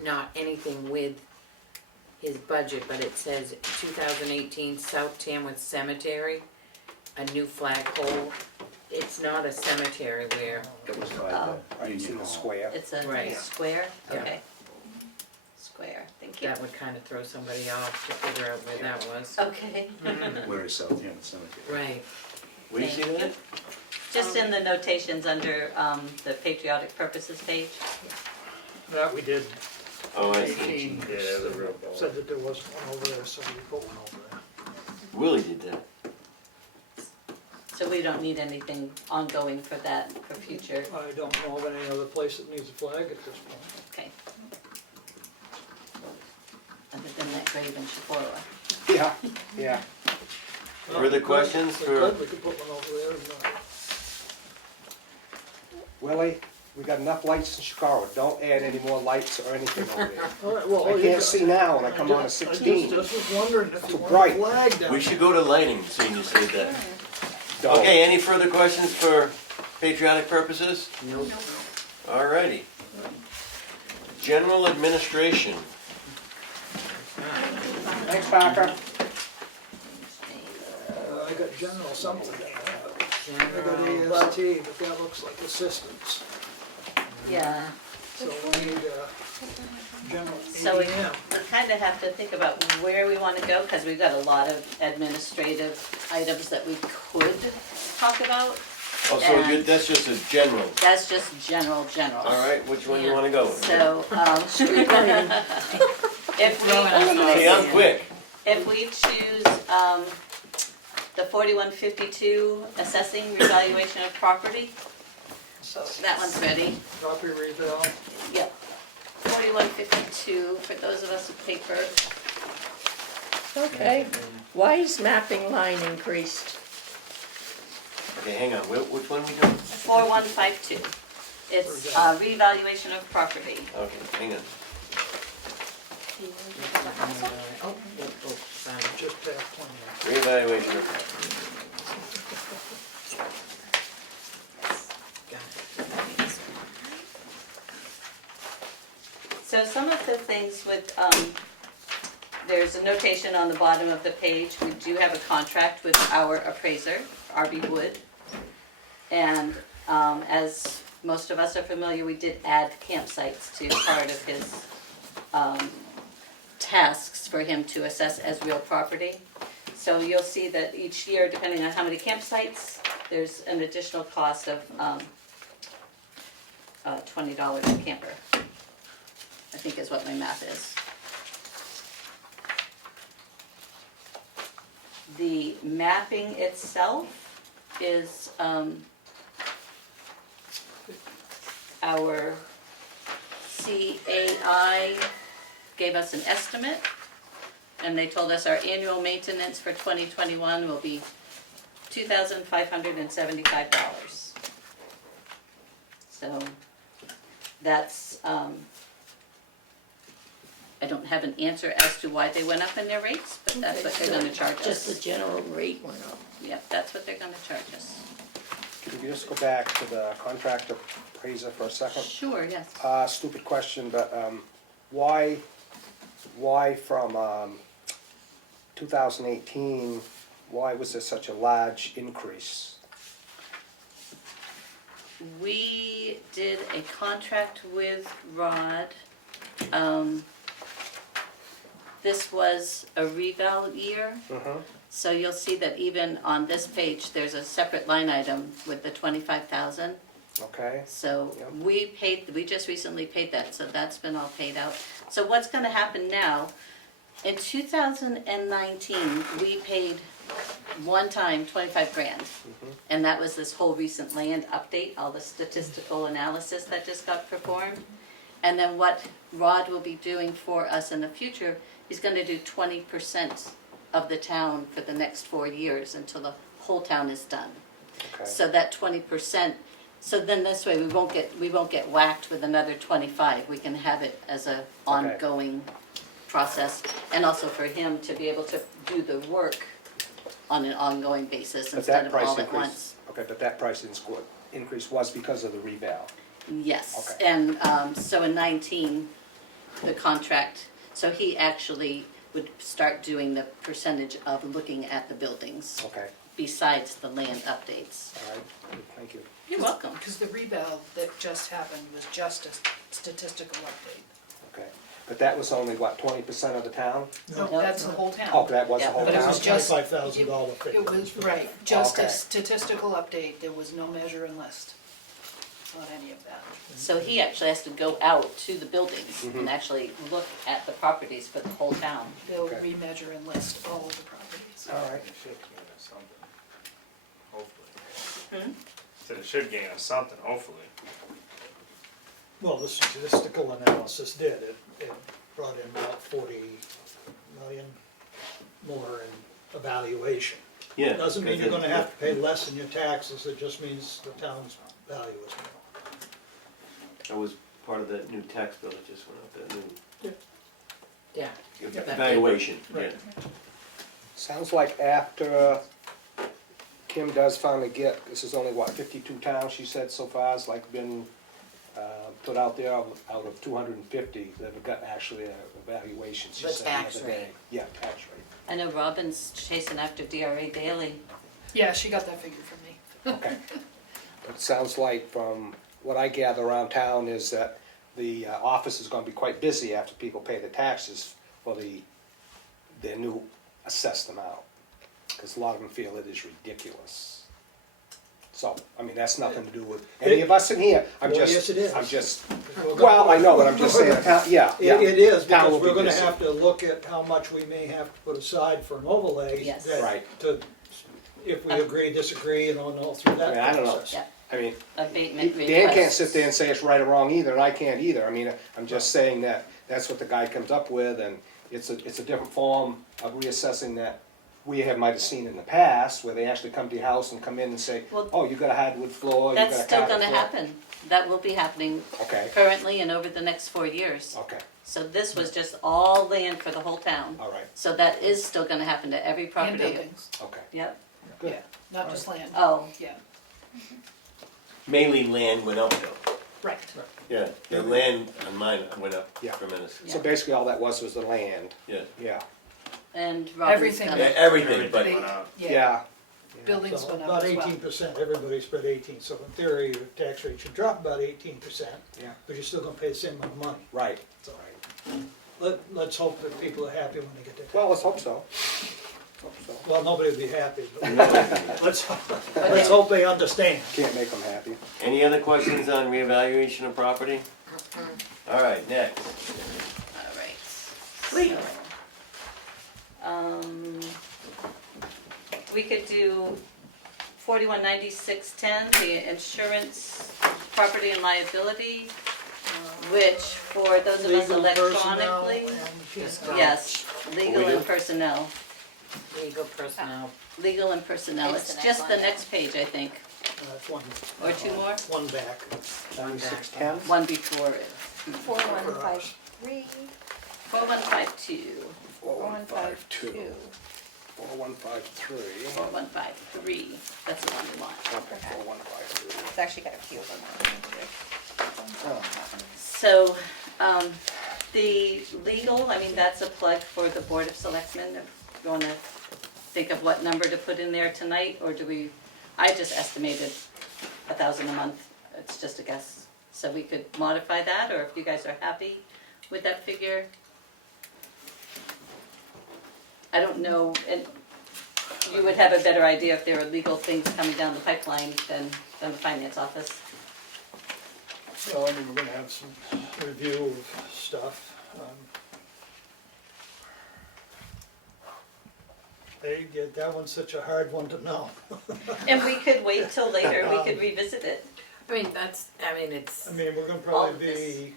not anything with his budget, but it says 2018 South Tamworth Cemetery, a new flagpole. It's not a cemetery where, It was by Oh. the Right, see Union the Hall. square. it's a Right. square, Yeah. okay. Square, thank you. that would kind of throw somebody off to figure out where that was. Okay, Where is Southampton Cemetery? Right. Where do you see Thank that? just in the notations under the patriotic purposes page. that we did. Oh, I see. 18 Yeah, the real ball. said that there wasn't one over there, so we put one over there. Willie did that. So we don't need anything ongoing for that, for future, I don't know of any other place that needs a flag at this point. okay. Other than that grave in Shiforwa. Yeah, yeah. Further questions We for- could put one over there and, Willie, We got enough lights in Chicago, don't add any more lights or anything over there. All right, well, I can't see now when I come on at I 16. just was wondering if you Too want a bright. flag down We should go to lighting, seeing you say that. Don't. Okay, any further questions for patriotic purposes? Nope. Alrighty. General administration. Thanks, Parker. I got general something. I General. got AST, but that looks like assistance. Yeah, So we need, general so we AEM. kind of have to think about where we want to go, because we've got a lot of administrative items that we could talk about. Oh, so And- that's just a general. That's just general. Alright, which one do you wanna go with? So, if we, See, I'm quick. if we choose, the 4152 assessing revaluation of property, So that one's ready. property revale. Yep. 4152, for those of us with paper. Okay, why is mapping line increased? Okay, hang on, which one we doing? 4152. It's revaluation of property. Okay, hang on. Found it. Just past 20. Reevaluation of. So some of the things with, there's a notation on the bottom of the page. We do have a contract with our appraiser, R.B. Wood. And as most of us are familiar, we did add campsites to part of his tasks for him to assess as real property. So you'll see that each year, depending on how many campsites, there's an additional cost of $20 a camper, I think is what my math is. The mapping itself is our CAI gave us an estimate, and they told us our annual maintenance for 2021 will be $2,575. So that's, I don't have an answer as to why they went up in their rates, but that's what they're gonna charge Just the us. general rate went up. Yep, that's what they're gonna charge us. Can we just go back to the contractor appraiser for a second? Sure, yes. Stupid question, but why from 2018, why was there such a large increase? We did a contract with Rod. This was a reval year, so you'll see that even on this page, there's a separate line item with the 25,000. Okay, So Yep. we just recently paid that, so that's been all paid out. So what's gonna happen now, in 2019, we paid one time 25 grand. And that was this whole recent land update, all the statistical analysis that just got performed. And then what Rod will be doing for us in the future, he's gonna do 20% of the town for the next 4 years until the whole town is done. okay. So that 20%, so then this way we won't get whacked with another 25. We can have it as a ongoing process, and also for him to be able to do the work on an ongoing basis But instead that of price all at increase, once. okay, but that price increase was because of the reval. Yes, Okay. and so in 19, the contract, so he actually would start doing the percentage of looking at the buildings Okay, besides the land updates. all right, good, thank you. You're welcome. Because the reval that just happened was just a statistical update. Okay, but that was only, what, 20% of the town? No, that's the whole town. Oh, that was the Yeah, whole But it town? was just. $25,000 fee. It was, right, just Okay. a statistical update, there was no measure and list on any of that. So he actually has to go out to the buildings and actually look at the properties for the whole town. They'll Okay. remeasure and list all of the properties. All right, It should gain us something, hopefully. Hmm? So it should gain us something, hopefully. Well, the statistical analysis did, it brought in about 40 million more in evaluation. Yeah. Doesn't mean you're because gonna have to pay less in your taxes, it just means the town's value is more. That was part of that new tax bill that just went out, that new Yeah. evaluation, yeah. Right. Sounds like after Kim does finally get, this is only what, 52 towns she said so far, it's like been put out there out of 250 that have got actually an evaluation, she The said the tax other rate. day. Yeah, tax rate. I know Robin's chasing after DRA daily. Yeah, she got that figure from me. Okay. But it sounds like from what I gather around town is that the office is gonna be quite busy after people pay the taxes for their new assessed amount. Because a lot of them feel it is ridiculous. So, I mean, that's nothing to do with any of us in here. I'm Well, just, yes, it is. I'm just, We're gonna- well, I know, but I'm just saying, yeah, yeah. It is, Town because will we're be gonna busy. have to look at how much we may have to put aside for an overlay. Yes. that- Right. To, if we agree, disagree, and all through I that mean, I don't know. process. Yeah. I mean, Abatement requests. Dan can't sit there and say it's right or wrong either, and I can't either. I mean, I'm just saying that that's what the guy comes up with, and it's a different form of reassessing that we might have seen in the past, where they actually come to your house and come in and say, Well, oh, you got a hardwood floor, you got a That's still carpet gonna floor. happen. That will be happening Okay, currently and over the next 4 years. okay, So this was just all land for the whole town. all right, So that is still gonna happen to every And property. buildings, okay. Yep. Good. yeah, not just land. Oh, Yeah, Mainly land went up though. right. Yeah, the land on mine went up Yeah. tremendously. So basically, all that was the land, Yeah, yeah, and Robin's Everything. gonna. everything, but They- yeah. Yeah, buildings So went up about as well. 18%, everybody spread 18, so in theory, your tax rate should drop about 18%. Yeah. But you're still gonna pay the same amount of money. Right, So right. let's hope that people are happy when they get their tax. Well, let's hope so. Hope so. Well, nobody will be happy, but let's hope they understand. Can't make them happy. any other questions on reevaluation of property? All right, next. Alright. Sweet. We could do 419610, the insurance, property and liability, which for those of us Legal personnel electronically, and- yes, legal we do? and personnel, Legal personnel. legal and personnel, It's it's the just next the one. next page, I think, That's one. Or two more? One back. 9610? one before it. 4153, 4152, 4152. 4153. 4153, that's the one we want. Okay, 4153. It's actually got a few of them on it. So, the legal, I mean, that's a plug for the Board of Selectmen. If you wanna think of what number to put in there tonight, or do we, I just estimated 1,000 a month, it's just a guess. So we could modify that, or if you guys are happy with that figure. I don't know, and you would have a better idea if there are legal things coming down the pipeline than the finance office. Well, I mean, we're gonna have some review of stuff. That one's such a hard one to know. And we could wait till later, we could revisit it. I mean, it's, I mean, we're gonna All of probably this. be,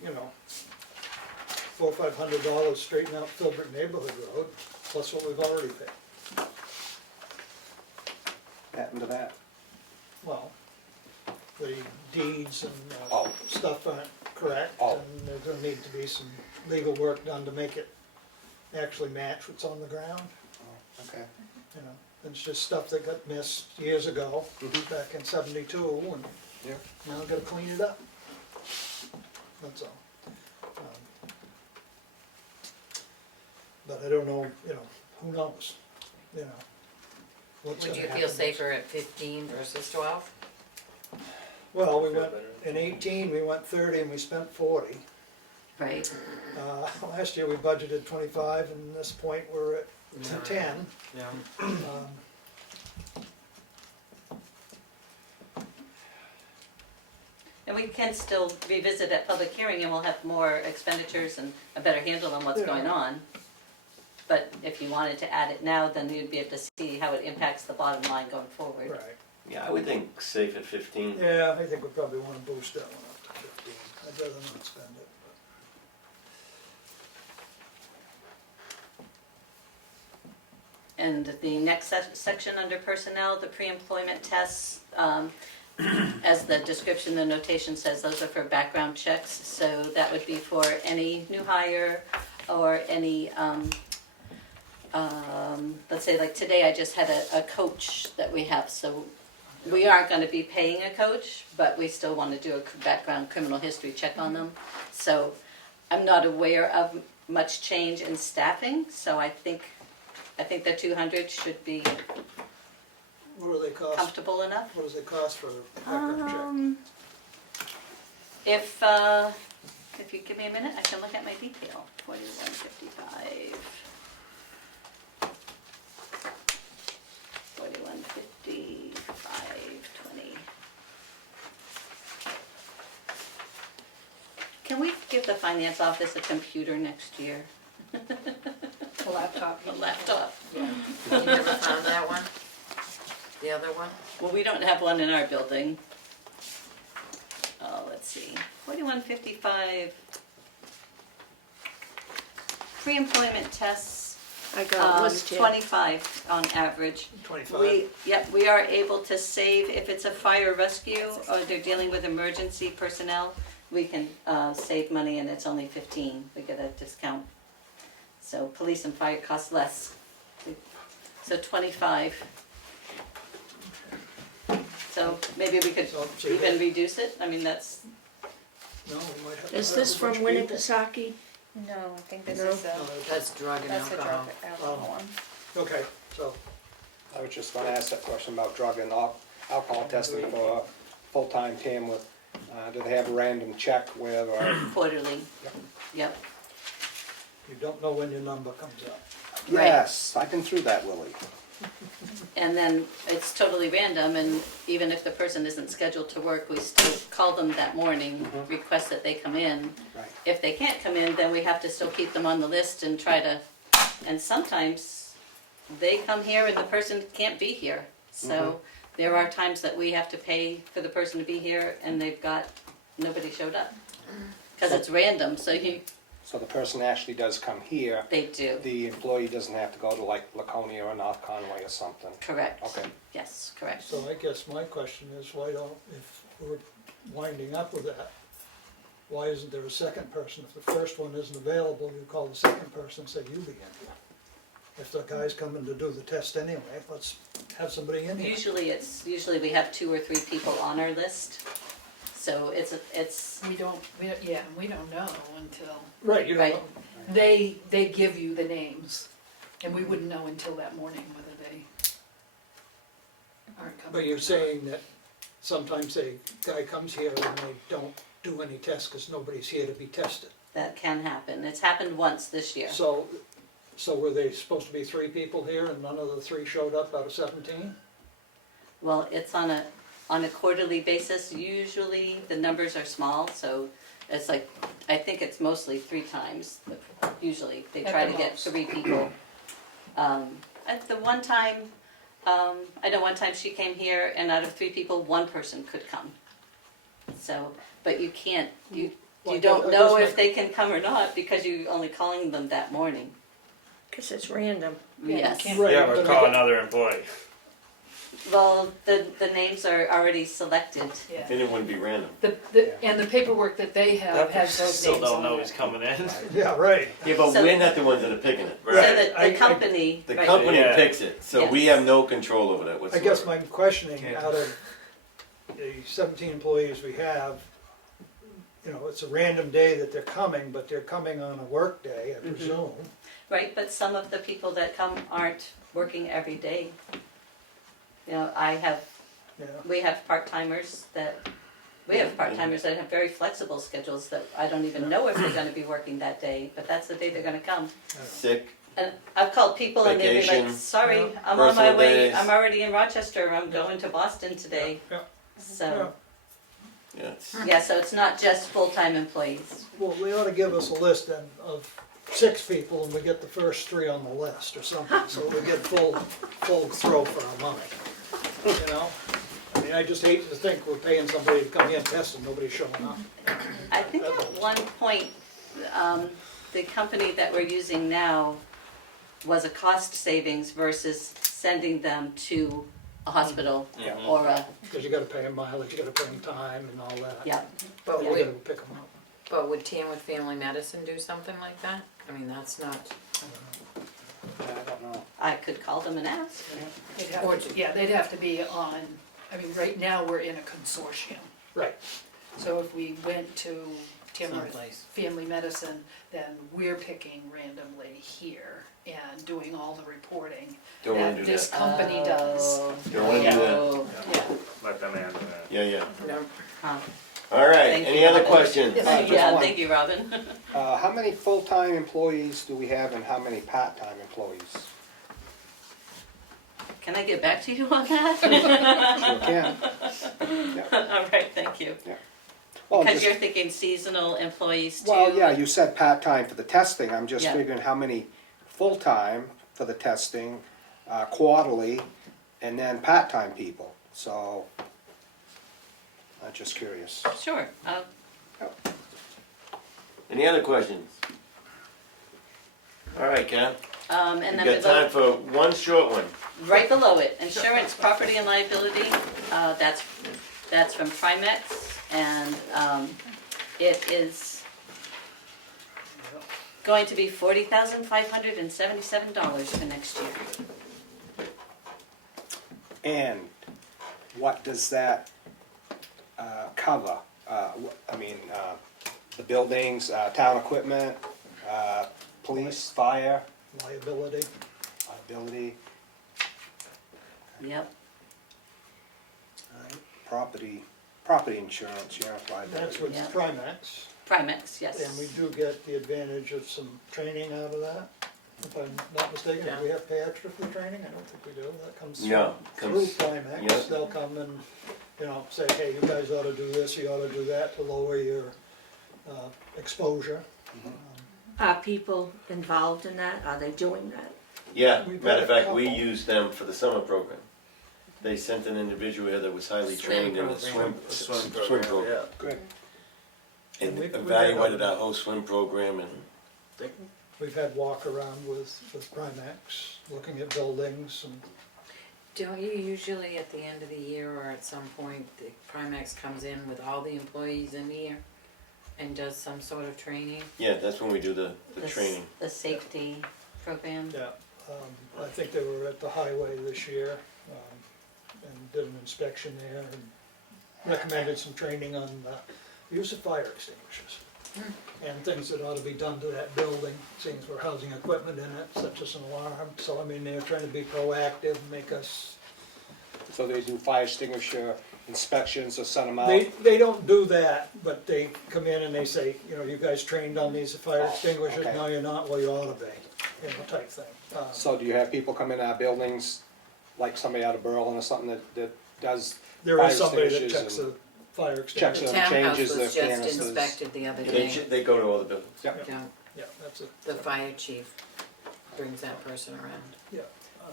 $400 or $500 straighten out Philbrook Neighborhood Road, plus what we've already paid. Happened to that? Well, the deeds and Oh. stuff aren't correct, Oh. and there's gonna need to be some legal work done to make it actually match what's on the ground, Okay. you know. It's just stuff that got missed years ago, Mhm. back in '72, and Yeah. now gotta clean it up. That's all. But I don't know, who knows, what's would gonna you happen feel next. safer at 15 versus 12? Well, we went, in 18, we went 30 and we spent 40. Right. Last year we budgeted 25, and at this point we're at 10. Yeah. And we can still revisit at public hearing and we'll have more expenditures and a better handle on what's Yeah. going on. But if you wanted to add it now, then you'd be able to see how it impacts the bottom line going forward. Right. Yeah, I would think safe at 15. Yeah, I think we probably want to boost that one up to 15. I'd rather not spend it. And the next section under personnel, the pre-employment tests, as the description, the notation says, those are for background checks. So that would be for any new hire or any, let's say like today I just had a coach that we have, so we aren't gonna be paying a coach, but we still wanna do a background criminal history check on them. So I'm not aware of much change in staffing, so I think the 200 should be What do they cost? comfortable enough. What does it cost for a background If you give me a minute, I can look at my detail. 4155. 4155.20. Can we give the finance office a computer next year? A laptop. A laptop. You never found that one? The other one? Well, we don't have one in our building. Oh, let's see. 4155. Pre-employment tests. I got a list here. 25 on average. 25? We are able to save, if it's a fire rescue or they're dealing with emergency personnel, we can save money and it's only 15. We get a discount. So police and fire cost less. So 25. So maybe we could So even reduce it. I mean, that's, No, we might have to Is hire this a bunch from of people. Winnipesaukee? No, I think this No. is No, That's drug and that's the alcohol. drug alcohol one. Okay, so, I was just gonna ask that question about drug and alcohol testing for full-time Tamworth. Do they have a random check with, or? quarterly. Yep. Yep. you don't know when your number comes up. Right. Yes, I've been through that, Willie. And then it's totally random, and even if the person isn't scheduled to work, we still call them that morning, request that they come in. Right. If they can't come in, then we have to still keep them on the list and try to, and sometimes they come here and the person can't be here. So there are times that we have to pay for the person to be here and they've got, nobody showed up. Because it's random, so So the person actually does come here, they do, the employee doesn't have to go to like Laconia or North Conway or something? correct. Okay. Yes, correct. So I guess my question is, why don't, if we're winding up with that, why isn't there a second person? If the first one isn't available, you call the second person and say, you be in here. If the guy's coming to do the test anyway, let's have somebody in here. Usually we have 2 or 3 people on our list. So it's We don't know until, Right, you Right. know, they give you the names, and we wouldn't know until that morning whether they aren't coming. but you're saying that sometimes a guy comes here and they don't do any tests because nobody's here to be tested. that can happen. It's happened once this year. So were they supposed to be 3 people here and none of the 3 showed up out of 17? Well, it's on a quarterly basis. Usually the numbers are small, so it's like, I think it's mostly 3 times. Usually they At try the to get most. 3 people. At the one time, I know one time she came here and out of 3 people, 1 person could come. So, but you can't, you Well, don't I know guess if they can come or not because you're only calling them that morning. Cause it's random. Yeah, you Yes. can't- Right, Yeah, but but I call get- another employee. Well, the names are already selected. Yeah. Then it wouldn't be random. And the paperwork that they have has those Still names don't on know it. he's coming in. Yeah, right. Yeah, but So- we're not the ones that are picking it. So Right. the company, The right, company Yeah. picks it, so we Yes. have no control over that I whatsoever. guess my questioning, Can't. out of the 17 employees we have, you know, it's a random day that they're coming, but they're coming on a work day, I presume. right, but some of the people that come aren't working every day. You know, Yeah. we have part-timers that have very flexible schedules that I don't even know if they're gonna be working that day, but that's the day they're gonna come. Sick, And I've called people and they'll be like, Vacation, sorry, I'm on my personal way, days. I'm already in Rochester, I'm going to Boston today. Yeah. So, yeah, it's, yeah, so it's not just full-time employees. Well, they ought to give us a list then of 6 people and we get the first 3 on the list or something, so we get full throw for our money. You know? I mean, I just hate to think we're paying somebody to come here and test and nobody's showing up. I think at one point, the company that we're using now was a cost savings versus sending them to a hospital Yeah. or a, Because you gotta pay them mileage, you gotta pay them time and all that. yeah. But You would, gotta go pick them up. but would Tamworth Family Medicine do something like that? I mean, that's not, I don't know. I could call them and ask. They'd have to, yeah, they'd have to be on, I mean, right now, we're in a consortium. Right. So if we went to Tamworth Someplace. Family Medicine, then we're picking randomly here and doing all the reporting Don't wanna that do this that. company does. Don't wanna do that. Oh, Yeah. Let them handle that. Yeah, yeah. no, huh. All right, Thank any you, other Robin. questions? just Yeah, one. thank you, Robin. How many full-time employees do we have and how many part-time employees? Can I get back to you on that? Sure can. All right, thank you. Well, Because just- you're thinking seasonal employees too? Well, yeah, you said part-time for the testing, I'm just Yeah. figuring how many full-time for the testing, quarterly, and then part-time people, so, I'm just curious. Sure, Any other questions? All right, Cal, and you've then got time for one short one. right below it, insurance, property and liability, that's from Primex, and, it is going to be $40,577 for next year. And what does that cover? The buildings, town equipment, police, fire, Liability. liability, Yep, property insurance, yeah, liability. That's with Yeah. Primex, Primex, yes. and we do get the advantage of some training out of that. If I'm not mistaken, do we have to pay extra for the training? I don't think we do, that comes No, through comes- Primex. yeah. They'll come and, say, hey, you guys ought to do this, you ought to do that to lower your exposure. Are people involved in that? Are they doing that? Yeah, We've matter of got a fact, we couple. used them for the summer program. They sent an individual here that was highly Swim trained in the program. swim Swim program. program, Good. And We've evaluated our whole swim program and, We've had walk around with Primex, looking at buildings and don't you usually at the end of the year or at some point, the Primex comes in with all the employees in the year and does some sort of training? yeah, that's when we do the s- training. The safety program. Yeah, I think they were at the highway this year, and did an inspection there and recommended some training on the use of fire extinguishers. And things that ought to be done to that building, seeing as we're housing equipment in it, such as an alarm. So, I mean, they're trying to be proactive, make us, So they do fire extinguisher inspections or send them out? they don't do that, but they come in and they say, you guys trained on these fire Oh, extinguishers? okay. No, you're not, well, you ought to be, type thing. So do you have people come in our buildings, like somebody out of Berlin or something that does There fire is somebody that extinguishers checks and the fire The checks extinguisher. it. townhouse changes was the just canisters. inspected the other They, day. they go to all the buildings. Yeah. Yeah, Yeah, that's it. the fire chief brings that person around. Yeah.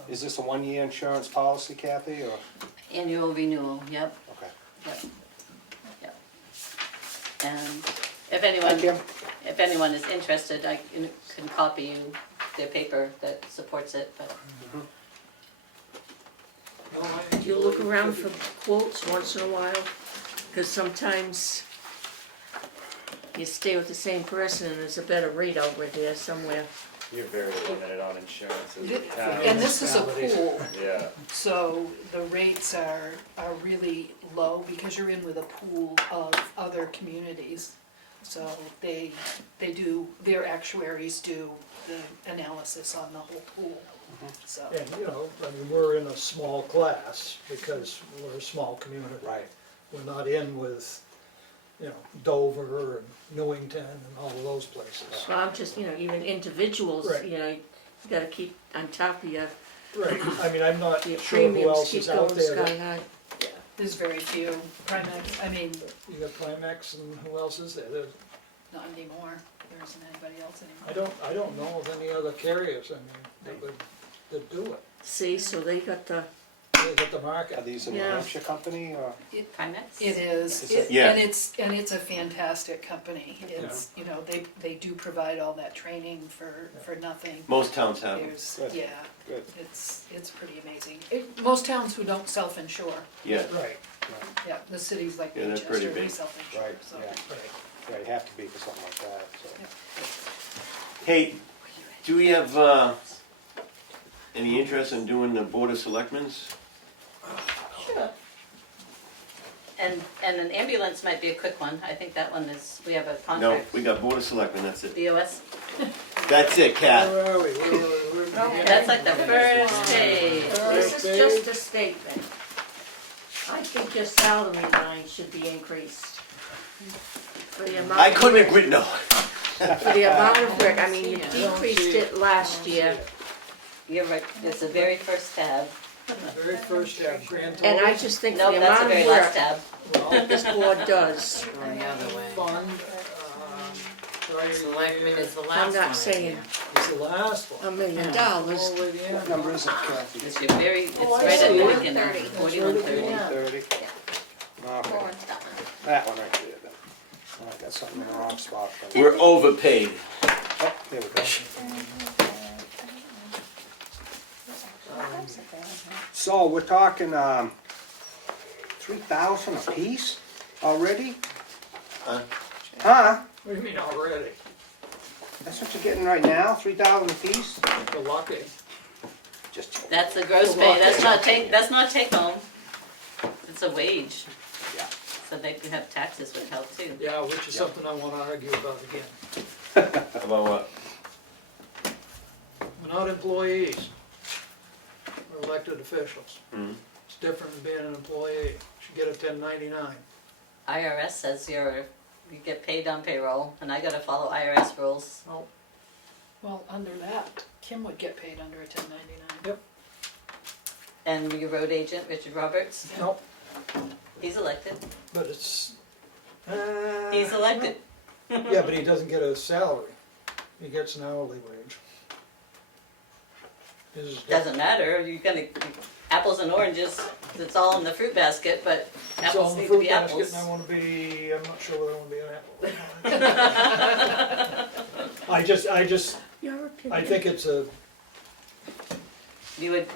Is this a one-year insurance policy, Kathy, or? Annual renewal, yep, Okay. yep, yep. And if Thank you. anyone is interested, I can copy you their paper that supports it, but Do you look around for quotes once in a while? Because sometimes you stay with the same person and there's a better rate out there somewhere. You're very limited on insurance as a town. And this is a pool, Yeah, so the rates are really low because you're in with a pool of other communities. So they do, their actuaries do the analysis on the whole pool, so. And, we're in a small class because we're a small community. Right. We're not in with, Dover and Newington and all of those places. Well, I'm just, even individuals, Right. you gotta keep on top of your Right, I mean, I'm not your sure who premiums else keep is out going there. sky high. There's very few, Primex, I mean, You got Primex and who else is there? not anymore, there isn't anybody else anymore. I don't know of any other carriers, that do it. See, so they got the is at the Are market. these a New Yeah. Hampshire company or? Primex? It is, Is it? Yeah. and it's a fantastic company. It's, you know, they do provide all that training for nothing. Most towns have them. There's, Good. yeah, Good. it's pretty amazing. Most towns who don't self-insure, Yeah. Right, yeah, the cities like Yeah, they're pretty Manchester, they big. self-insure, Right, so. yeah. right. Yeah, you have to be for something like that, so. Hey, do we have, any interest in doing the Board of Selectmen's? Sure. And an ambulance might be a quick one. I think that one is, we have a No, contract. we got Board of Selectmen, that's it. BOS? That's it, Kat. Where are we? We're- That's like the first page. This is just a statement. I think your salary line should be increased. For the amount. I couldn't agree, no. For the amount of work, I mean, you decreased it last year, You're right, it's the very first tab. Very first tab, grand total. and I just think for Nope, the that's the amount of very last work tab. Well, this board does, Going the other way. fund, Selectmen is the last one. I'm not saying is the last one. $1 million. All the way to the What end. number is it, Kathy? It's your very, it's Oh, I right at see. the beginning, 130. 4130. Yeah. 30? More Okay, one's that one. that one right there then. All right, got something in the wrong spot. We're overpaid. Oh, there we go. So we're talking, 3,000 a piece already? Huh? Huh? What do you mean already? That's what you're getting right now, 3,000 a piece? You're lucky. Just, That's the gross pay, that's not take home. It's a wage. yeah. So they could have taxes would help too. Yeah, which is something I wanna argue about again. About what? We're not employees. We're elected officials. Mhm. It's different than being an employee. Should get a 1099. IRS says you get paid on payroll, and I gotta follow IRS rules. Well, under that, Kim would get paid under a 1099. Yep. And your road agent, Richard Roberts, Nope, he's elected. but it's. He's elected. Yeah, but he doesn't get a salary. He gets an hourly wage. His is different. Doesn't matter, you're gonna, apples and oranges, it's all in the fruit basket, but It's all apples in the need to fruit be basket, apples. and I wanna be, I'm not sure whether I wanna be an apple. I just, Your opinion. I think it's a, You would,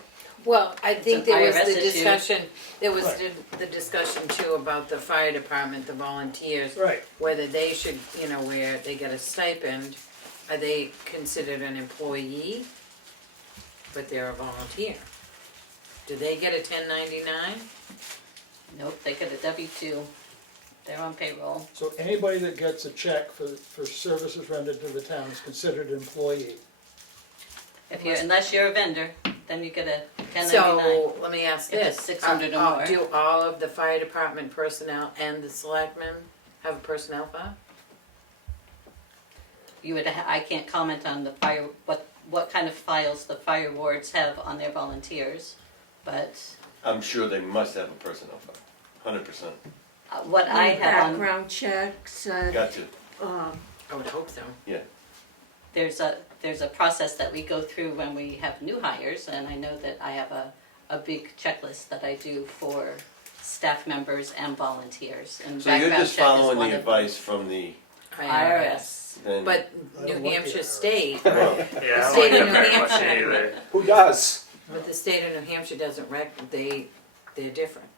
Well, I think an there was IRS the issue. discussion, there was Right. the discussion too about the fire department, the volunteers, right, whether they should, you know, where they get a stipend, are they considered an employee? But they're a volunteer. Do they get a 1099? nope, they get a W-2, they're on payroll. so anybody that gets a check for services rendered to the town is considered an employee. If you're, unless you're a vendor, then you get a 1099. So, let me ask If this. it's 600 or more. Do all of the fire department personnel and the selectmen have a personnel file? You would, I can't comment on the fire, what kind of files the fire wards have on their volunteers, but I'm sure they must have a personnel file, 100%. what I have on, Background checks, Got to, I would hope so. yeah. there's a process that we go through when we have new hires, and I know that I have a big checklist that I do for staff members and volunteers, and So you're background just check is following one the of advice from the, IRS. then. But I New don't like Hampshire it. State, Well, Yeah, I The don't state like of that New very much Hampshire. either. Who does? but the state of New Hampshire doesn't they're different.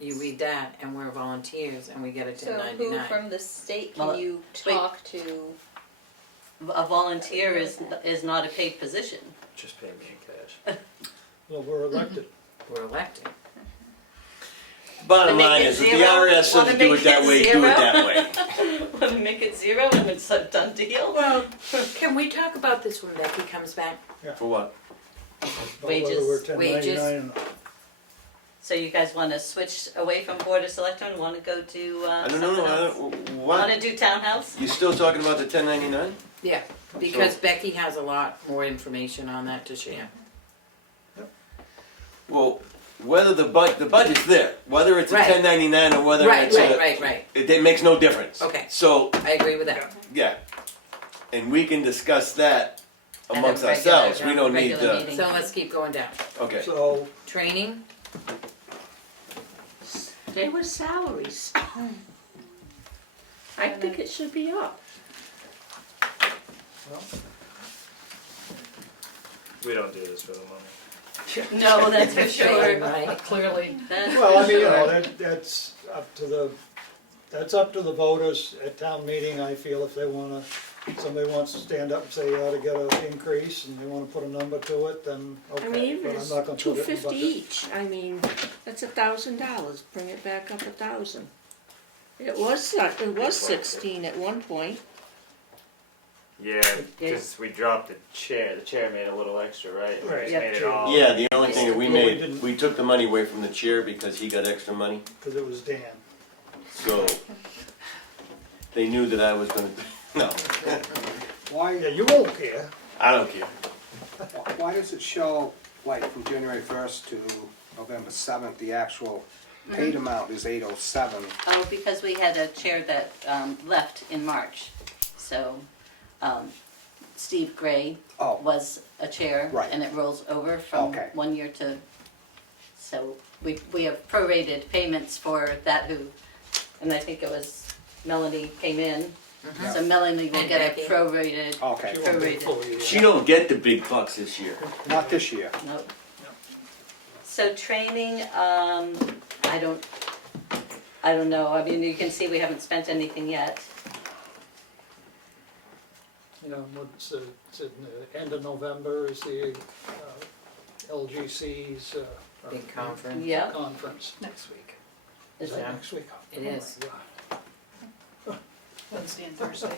You read that and we're volunteers and we get a So who 1099. from the state Well, can you wait. talk to? A volunteer is not a paid position. Just pay me in cash. Well, we're elected. We're elected. Bottom Make line it is, if the zero? IRS says Wanna to do make it that it way, do it zero? that way. Want to make it 0 and it's a done deal? Well, can we talk about this when Becky comes back? For what? About Wages. whether we're 1099 or not. So you guys want to switch away from Board of Selectmen, want to go to I don't something know, else? want Want to to do townhouse? You still talking about the 1099? Yeah, because Becky has a lot more information on that to share. Well, whether the budget's there, whether it's a Right. 1099 or whether Right, it's right. it makes no difference. Okay. So, I agree with that. yeah, and we can discuss that a amongst regular- ourselves, we don't need regular the, meeting. So let's keep going down. okay. So, Training, They were salaries. I think it should be up. well, We don't do this for the money. No, that's for sure. right? Clearly, That's well, I for mean, you sure. know, that's up to the voters at town meeting, I feel, if they wanna, somebody wants to stand up and say you ought to get an increase, and they wanna put a number to it, then I mean, okay, even but if I'm it's not gonna put it in the $250 budget. each, I mean, that's $1,000, bring it back up 1,000. It was 16 at one point. Yeah, because we dropped the chair made a little extra, right? We Right. just Yeah, made it true. all. Yeah, the only thing that we Well, we made, didn't- we took the money away from the chair because he got extra money, Cause it was Dan. so they knew that I was gonna, no, Why, Yeah, you won't care. I don't care. why does it show, like, from January 1st to November 7th, the actual paid amount is 807? Oh, because we had a chair that left in March, so Steve Gray Oh, was a chair. Right. And it rolls over from Okay. 1 year to, so we have prorated payments for that who, and I think it was Melanie came in, so Melanie will And get Becky. a prorated, okay, She won't be Prorated. full year. She don't get the big bucks this year. not this year. nope. So training, I don't know, I mean, you can see we haven't spent anything yet. You know, it's in the end of November is the LGC's Big conference. Yep. conference. next week, Is Is that Yeah. next week? It Oh my is. God. Wednesday and Thursday.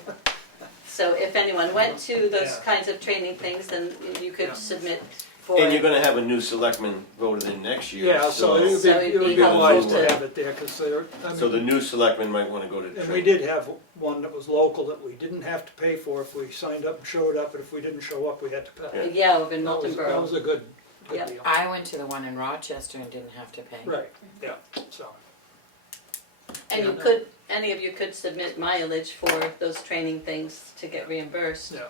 So if anyone went to those Yeah. kinds of training things, then you Yeah. could submit for And you're it. gonna have a new selectman voted in next year, Yeah, so it would So be, it'd it would be be wise helpful to to- have it there, cause they're, I So the mean, new selectman might wanna go to the and we training. did have one that was local that we didn't have to pay for if we signed up and showed up, and if we didn't show up, we had to pay. Yeah, over in That was Miltonboro. a good Yep. deal. I went to the one in Rochester and didn't have to pay. Right, yeah, so. And you Yeah. could, any of you could submit mileage for those training things to get reimbursed. Yeah.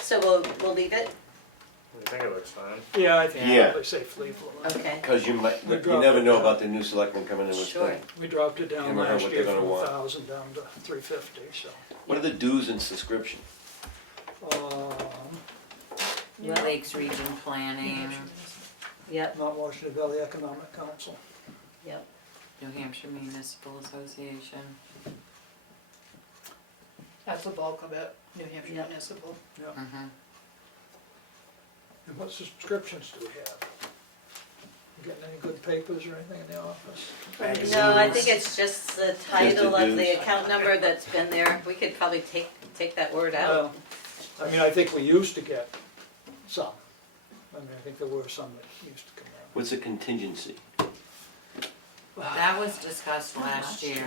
So we'll leave it? I think it looks fine. Yeah, I think Yeah. probably safely. Okay. Cause you might, We you dropped never it know down. about the new selectman coming in with Sure. stuff. We dropped it down Never heard last what year they're from gonna want. 1,000 down to 350, so. What are the dues and subscription? Lakes Region Planning, Yep, Not Washington Valley Economic Council. yep. New Hampshire Municipal Association. That's the bulk of it, New Hampshire Yep. Municipal. Mhm. And what subscriptions do we have? You getting any good papers or anything in the office? No, I think it's just the title of dues. the account number that's been there. We could probably take that word out. Well, I mean, I think we used to get some. I mean, I think there were some that used to come out. What's a contingency? That was discussed last year.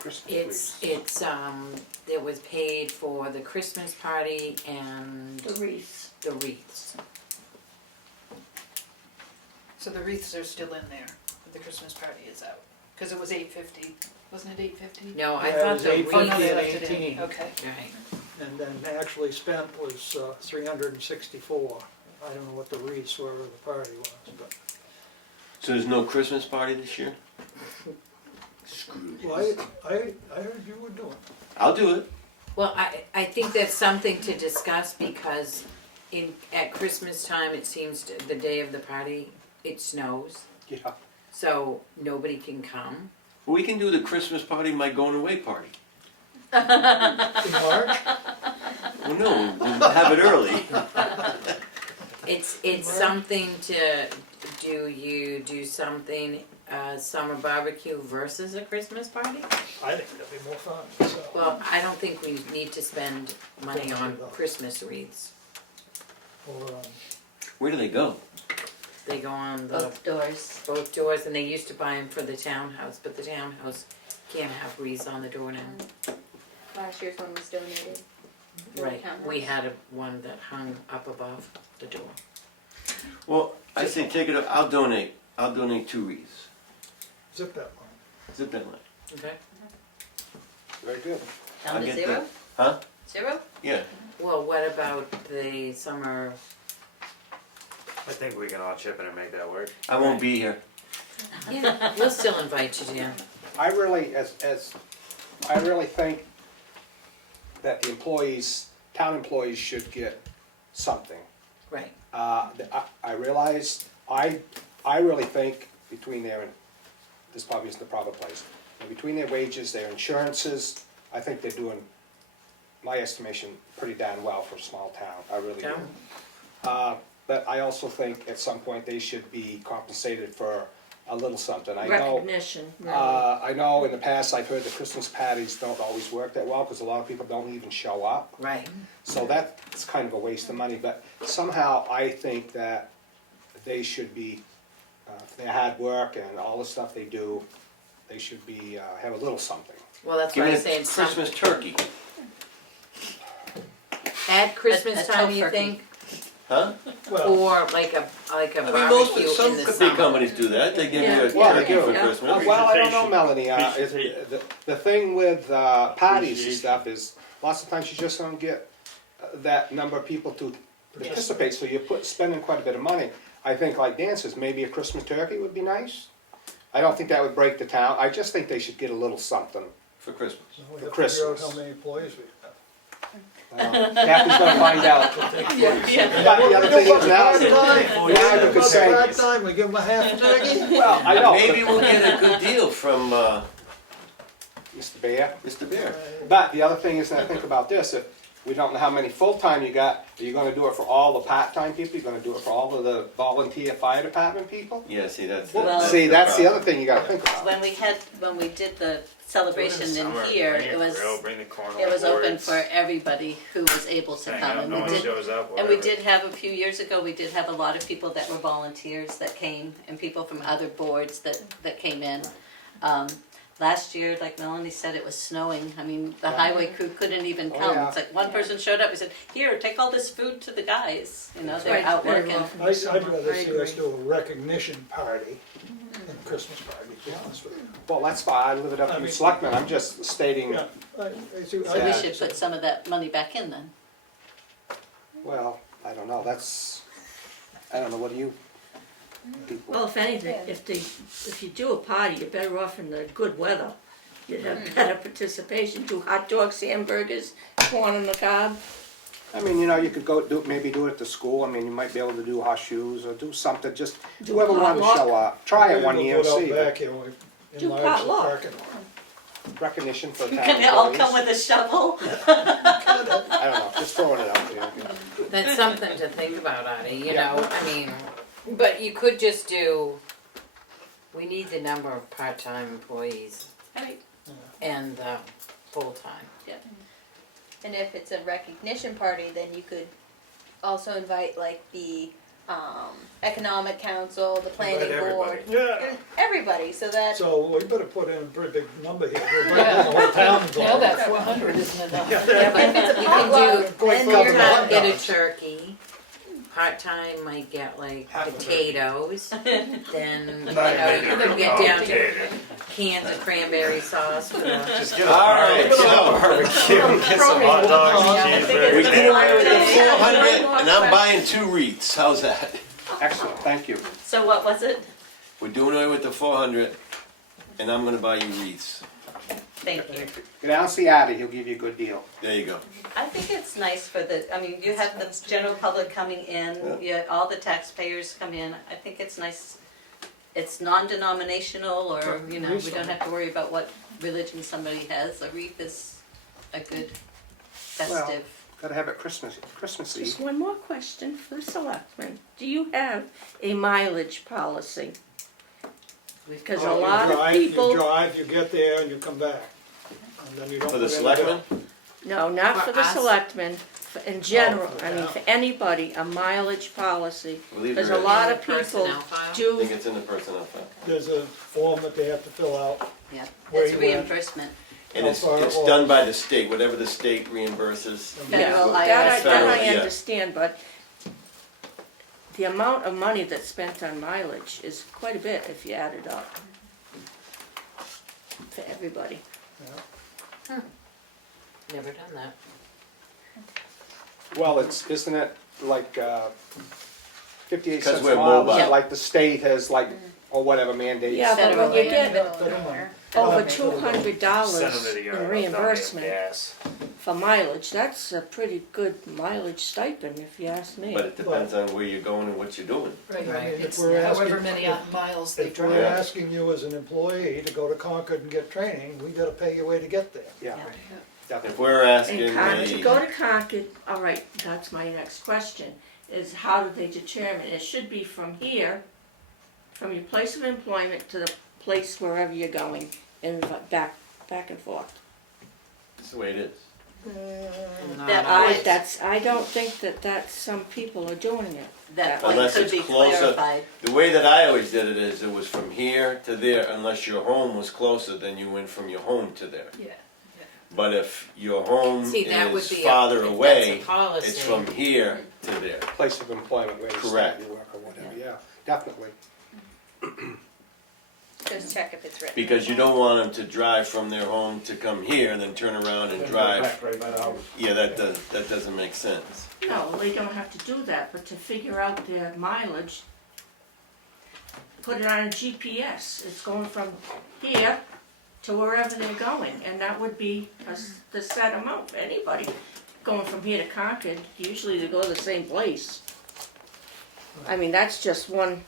Christmas It was paid for the Christmas party and The wreaths. the wreaths. So the wreaths are still in there, but the Christmas party is out, cause it was $850, wasn't it $850? No, I Yeah, it thought was the 850. Oh, no, wreaths, they and left it in, 18. okay. right, And then actually spent was 364. I don't know what the wreaths were or the party was, but. So there's no Christmas party this year? Screw Well, this. I heard you were doing. I'll do it. well, I think that's something to discuss because at Christmas time, it seems the day of the party, it snows, Yeah, so nobody can come. We can do the Christmas party, my going away party. In March? Well, no, we'll have it early. It's something to, do you do something, summer barbecue versus a Christmas party? I think that'd be more fun, so. Well, I don't think we need to spend money on Christmas wreaths. Or, Where do they go? They go on Both doors. both doors, and they used to buy them for the townhouse, but the townhouse can't have wreaths on the door now. Last year's one was donated. for the Right, townhouse. we had one that hung up above the door. Well, I say take it up, I'll donate 2 wreaths. zip that one. Zip that line. Okay. very good. Down I'll to get zero? that. Huh? 0? Yeah, Well, what about the summer? I think we can all chip in and make that work. I won't be here. Yeah, we'll still invite you, Dan. I really, I really think that the employees, town employees should get something. Right. I realize, I really think between their, and this probably isn't the proper place, but between their wages, their insurances, I think they're doing, my estimation, pretty darn well for a small town, I really do. But I also think at some point they should be compensated for a little something. I know, Recognition, really. I know in the past I've heard the Christmas parties don't always work that well, because a lot of people don't even show up. Right. So that's kind of a waste of money, but somehow I think that they should be, for their hard work and all the stuff they do, they should be, have a little something. Well, that's give why me I'm a saying some, Christmas turkey, at Christmas A time, you turkey. think? huh? Well, Or like a I mean, barbecue some in the big summer? companies do that, they give you a Yeah, they turkey do. for Yeah. Christmas. Well, I don't know, Melanie, Presentation. the thing with parties and stuff is, lots of times you just don't get that number of people to participate, so you're spending quite a bit of money. I think, like Dan says, maybe a Christmas turkey would be nice. I don't think that would break the town, I just think they should get a little something. For Christmas. we For have to figure out Christmas. how many employees we have. Kathy's gonna find out. But the other thing is now, now you could say, Time, we give them a half a turkey? well, I know, Maybe we'll get a good deal from, Mr. Bear. Mr. Bear. But the other thing is, that I think about this, if we don't know how many full-time you got, are you gonna do it for all the part-time people? You're gonna do it for all of the volunteer fire department people? Yeah, see, that's. Well- See, that's the problem. other thing you gotta think about. When we did the celebration in Summer, here, bring it a was, grill, bring the cornhole it was open boards, for everybody who was able to hang come. out, And no we one did, shows up, and we whatever. did have, a few years ago, we did have a lot of people that were volunteers that came, and people from other boards that came in. Last year, like Melanie said, it was snowing. I mean, the highway crew couldn't even Oh, come. yeah. It's like one person showed up, we said, here, take all this food to the guys. You know, they're Right, out very working. well. I'd rather I see us agree. do a recognition party than a Christmas party, to be honest with you. Well, that's fine, I live it up I to the mean- selectmen, I'm just stating, Yeah, I see. So we should put some of that money back in then. well, I don't know, that's, I don't know, what do you people? Well, if anything, if you do a party, you're better off in the good weather. You'd have better participation, do hot dogs, hamburgers, corn on the cob. I mean, you know, you could maybe do it at the school, I mean, you might be able to do horseshoes, or do something, just Do whoever wanted to potluck. show up. Try it one year, We'll see, go out but back here, we Do enlarge the potluck. parking lot. recognition for town Can they all employees. come with a shovel? I don't know, just throwing it out there. That's something to think about, Artie, you Yeah. know, I mean, but you could just do, we need the number of part-time employees Right. and full-time. And if it's a recognition party, then you could also invite like the economic council, the planning board, Yeah, and everybody, so that so we better put in a pretty big number here, we'll bring the whole town involved. Now that 400 isn't enough. Yeah, but If it's a you potluck, can then do, you're full-time not- get a turkey, part-time might get like potatoes, then, you know, you could get down to cans of cranberry sauce for the. Just get a All right, barbecue, so- barbecue, get some hot dogs and We cheeseburgers. did away with the 400, and I'm buying 2 wreaths, how's that? Excellent, thank you. So what was it? We're doing away with the 400, and I'm gonna buy you wreaths. Thank you. Get down, see Addy, he'll give you a good deal. There you go. I think it's nice for I mean, you have the general public coming in, all the taxpayers come in. I think it's nice. It's non-denominational, or, you know, we don't have to worry about what religion somebody has. A wreath is a good festive. Gotta have it Christmassy. Just one more question for the selectmen. Do you have a mileage policy? Because a lot of You people, drive, you get there, and you come back. And then you don't For the put in a bill. selectmen? no, not For for the us? selectmen, in general, for I mean, now. for anybody, a mileage policy. Believe Because it or a not. lot In of the people personnel file? I do, think it's in the personnel file. There's a form that they have to fill out. Yeah, Where it's you went. reimbursement. And it's How far it done was. by the state, whatever the state reimburses. yeah, Federal that Federal, I yeah. understand, but the amount of money that's spent on mileage is quite a bit if you add it up. For everybody. Never done that. Well, isn't it like 58 'Cause cents we're a mile, mobile. like the state has like, or whatever mandates? Yeah, but when you get Federal. over $200 Send them to the in yard, I'll donate reimbursement gas. for mileage, that's a pretty good mileage stipend, if you ask me. But it depends on where you're going and what you're doing. Right, I mean, if it's we're however asking- many miles they If we're drive. asking you as an employee to go to Concord and get training, we gotta pay your way to get there. Yeah, If definitely. we're asking And Concord, to go the, to Concord, all right, that's my next question, is how do they determine? It should be from here, from your place of employment to the place wherever you're going, and back and forth. this is the way it is. That might, I don't think that's, some people are doing it. that point Unless could it's be closer. clarified. The way that I always did it is, it was from here to there, unless your home was closer, then you went from your home to there. Yeah. But if your home See, that would is be farther if that's a away, policy. it's from here to there. Place of employment, where you start Correct. your work or whatever, yeah, definitely. Just check if it's written. Because you don't want them to drive from their home to come here and then turn around and drive. Yeah, that doesn't make sense. No, they don't have to do that, but to figure out their mileage, put it on a GPS. It's going from here to wherever they're going, and that would be the set amount for anybody going from here to Concord. Usually they go to the same place. I mean, that's just one.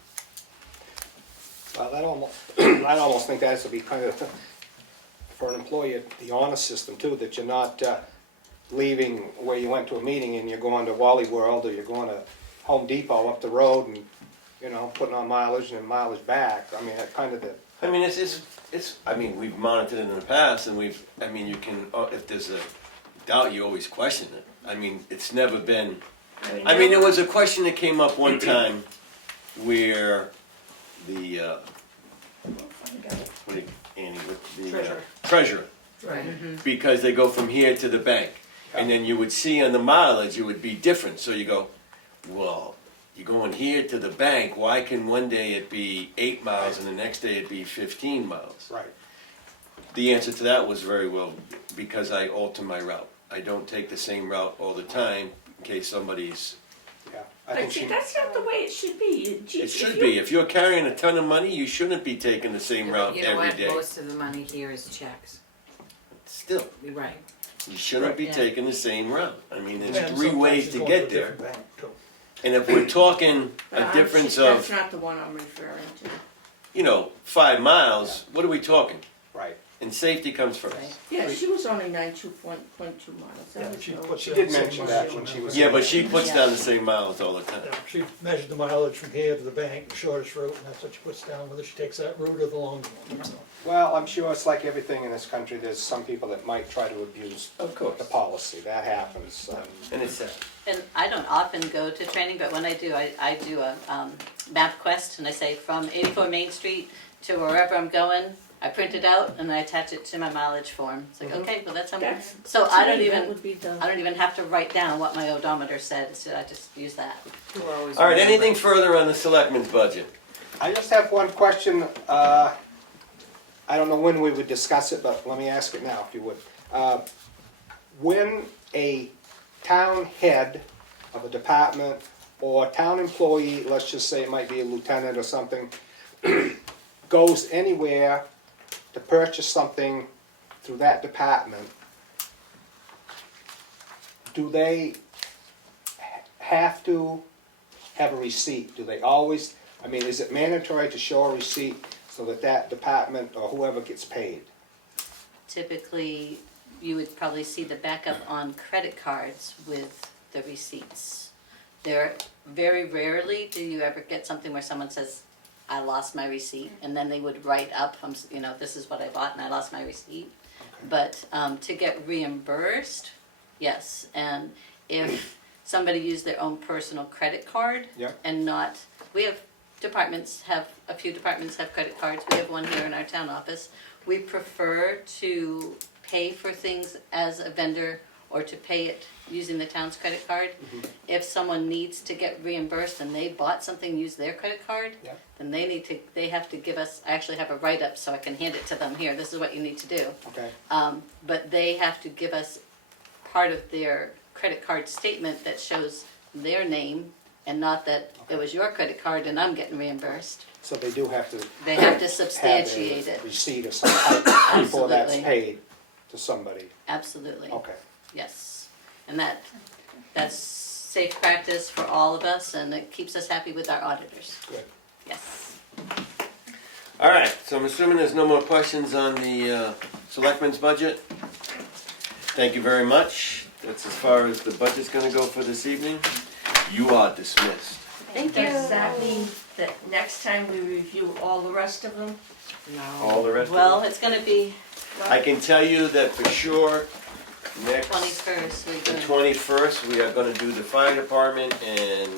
Well, that almost, I almost think that would be kind of, for an employee, the honor system too, that you're not leaving where you went to a meeting and you're going to Wally World or you're going to Home Depot up the road and, you know, putting on mileage and mileage back. I mean, that kind of the, I mean, I mean, we've monitored it in the past and I mean, you can, if there's a doubt, you always question it. I mean, it's never been, I mean, there was a question that came up one time where the, what do you, Annie, with the treasurer, Right. because they go from here to the bank. And then you would see on the mileage, it would be different. So you go, well, you're going here to the bank, why can one day it be 8 miles and the next day it be 15 miles? right. The answer to that was very well, because I alter my route. I don't take the same route all the time in case somebody's, Yeah. I But think see, she, that's not the way it should be. it should be. If you're carrying a ton of money, you shouldn't be taking the same route You know every what, day. most of the money here is checks. Still, You're right. you shouldn't be Yeah. taking the same route. I mean, there's And 3 sometimes ways you to go get a there. different bank, too. And if we're talking But a difference that's of, not the one I'm referring to. you know, 5 miles, what are we talking? right. And safety comes first. Right. Yeah, she was only 92.2 miles. That Yeah, was she no- puts She down did the same mention that mileage when on she that. was- Yeah, but she puts Yeah. down the same miles all the time. Yeah, she measured the mileage from here to the bank, the shortest route, and that's what she puts down, whether she takes that route or the longer one, so. Well, I'm sure it's like everything in this country, there's some people that might try to abuse Of course. the policy, that happens. And it's sad. And I don't often go to training, but when I do, I do a map quest, and I say from 84 Main Street to wherever I'm going, I print it out and I attach it to my mileage form. It's like, okay, well that's how. That's- So to I don't me, that even, would be the- I don't even have to write down what my odometer said. So I just use that. You always All right, remember. anything further on the selectmen's budget? I just have one question, I don't know when we would discuss it, but let me ask it now, if you would. When a town head of a department or town employee, let's just say it might be a lieutenant or something, goes anywhere to purchase something through that department, do they have to have a receipt? Do they always, I mean, is it mandatory to show a receipt so that that department or whoever gets paid? Typically, you would probably see the backup on credit cards with the receipts. There, very rarely do you ever get something where someone says, I lost my receipt, and then they would write up, you know, this is what I bought and I lost my receipt. But to get reimbursed, yes, and if somebody used their own personal credit card Yeah. and not, we have departments have, a few departments have credit cards, we have one here in our town office. We prefer to pay for things as a vendor or to pay it using the town's credit card. If someone needs to get reimbursed and they bought something, use their credit card, Yeah. then they have to give us, I actually have a write-up so I can hand it to them, here, this is what you need to do. Okay, But they have to give us part of their credit card statement that shows their name and not that it was your credit card and I'm getting reimbursed. So they do have to They have to have substantiate a it, receipt or something before that's Absolutely. paid to somebody. absolutely. Okay. Yes, and that's safe practice for all of us, and it keeps us happy with our auditors. Good. Yes. All right, so I'm assuming there's no more questions on the selectmen's budget. Thank you very much. That's as far as the budget's gonna go for this evening. You are dismissed. Thank you. Does that mean that next time we review all the rest of them? All the rest of Well, it. it's gonna be I can tell you that for sure, next, 21st, we the do 21st, we are gonna do the fire department and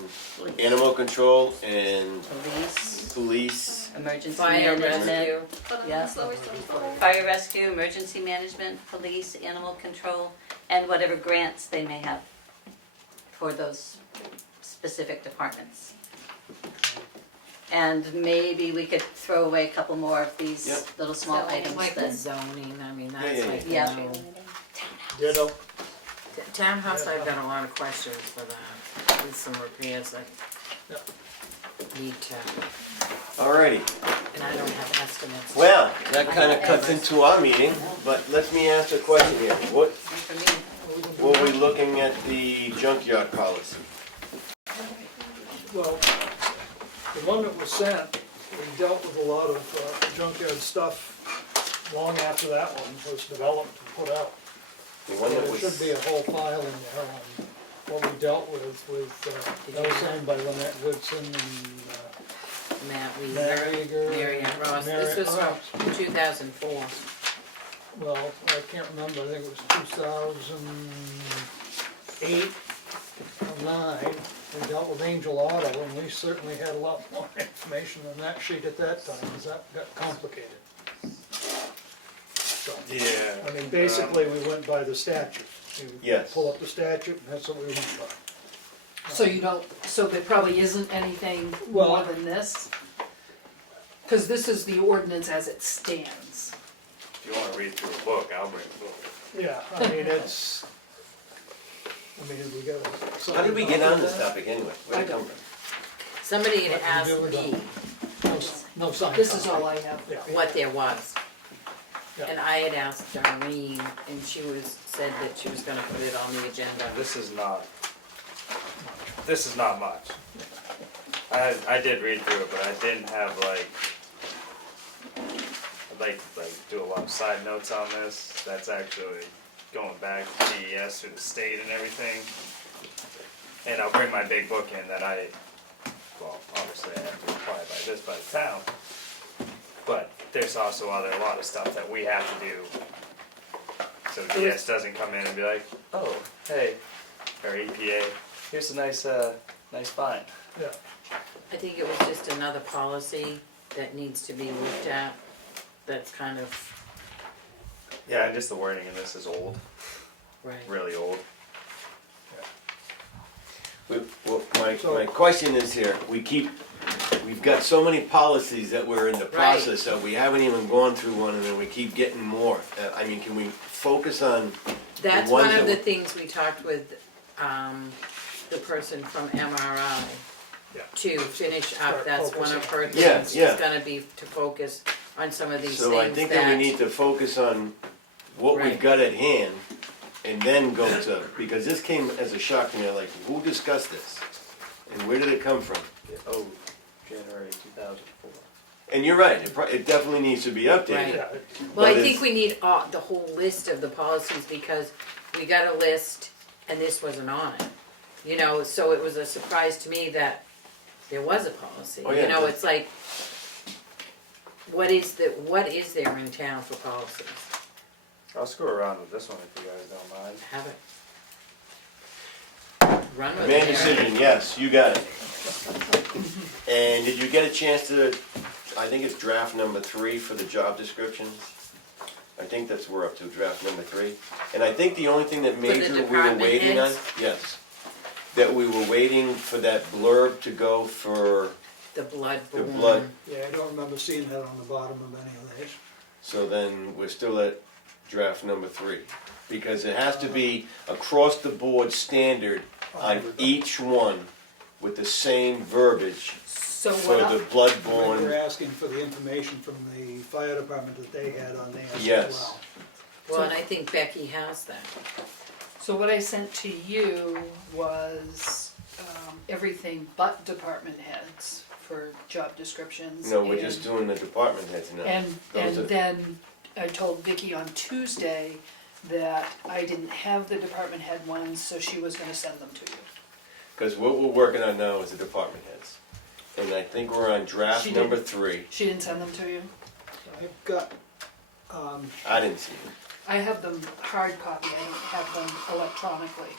animal control and police, police. emergency Fire management. rescue. Yeah. Fire rescue, emergency management, police, animal control, and whatever grants they may have for those specific departments. And maybe we could throw away a couple more of these Yep. little small items Like the that, zoning, I mean, Yeah, that's yeah, like, you yeah. know. Ditto. Townhouse, I've got a lot of questions for that, with some repairs that need to, Alrighty, and I don't have estimates. well, that kinda cuts into our meeting, but let me ask a question here. What, for me, were we looking at the junkyard policy? Well, the one that was sent, we dealt with a lot of junkyard stuff long after that one was developed and put out. The one that There was, should be a whole file in there on what we dealt with, that was signed by Lynette Goodson and Matt Mary Weaver, Eager. Mary Ann Ross, this Mary- was from 2004. Well, I can't remember, I think it was 2008 or 9. We dealt with Angel Auto, and we certainly had a lot more information on that sheet at that time, because that got complicated. So, Yeah. I mean, basically, we went by the statute. You Yes. Pull up the statute, and that's what we went by. So you don't, so there probably isn't anything Well- more than this? Cause this is the ordinance as it stands. If you wanna read through a book, I'll bring a book. Yeah, I mean, it's, we got. how did we get on this topic anyway? Where'd it come from? Somebody had What you asked do with me No sign. This is all I have. Yeah. what there was. Yeah. And I had asked Darlene, and she said that she was gonna put it on the agenda. This is not much. I did read through it, but I didn't have I'd like to do a lot of side notes on this. That's actually going back to DES through the state and everything. And I'll bring my big book in that well, obviously I have to apply by the town. But there's also a lot of stuff that we have to do. So DES doesn't come in and be like, oh, hey, or EPA, here's a nice fine. Yeah. I think it was just another policy that needs to be looked at, that's kind of, Yeah, and just the wording in this is old, right. really old. Well, my question is here, we've got so many policies that we're in the process of, we haven't even gone through one and then we keep getting more. I mean, can we focus on, That's ones one of that the were- things we talked with, the person from MRI. Yeah. To finish up, Start that's one of her Yeah, things, yeah. is gonna be to focus on some of these things so I think that we need to focus on what we've Right. got at hand and then go to, because this came as a shock to me, like, who discussed this? And where did it come from? Oh, January 2004. And you're right, it definitely needs to be updated. Right. Yeah, Well, I But think it's- we need the whole list of the policies, because we got a list and this wasn't on it. You know, so it was a surprise to me that there was a policy, Oh, yeah, you know, but- it's like, what is there in town for policies? I'll screw around with this one if you guys don't mind. Have it. Run with Man it. decision, yes, you got it. And did you get a chance to, I think it's draft number 3 for the job descriptions? I think that's, we're up to draft number 3. And I think the only thing that the major we were department waiting on, heads? yes, that we were waiting for that blurb to go for, The blood The boom. blood. yeah, I don't remember seeing that on the bottom of any of these. so then we're still at draft number 3. because it has to be across the board standard on each one with the same verbiage So for what the I, When bloodborne. you're asking for the information from the fire department that they had on theirs as Yes. well. Well, and I think Becky has that. so what I sent to you was, everything but department heads for job descriptions. No, we're and- just doing the department heads now. Those are- then I told Vicky on Tuesday that I didn't have the department head ones, so she was gonna send them to you. Because what we're working on now is the department heads. And I think we're on draft She number didn't- 3. She didn't send them to you? I've got, I didn't see them. I have them hard copy, I don't have them electronically.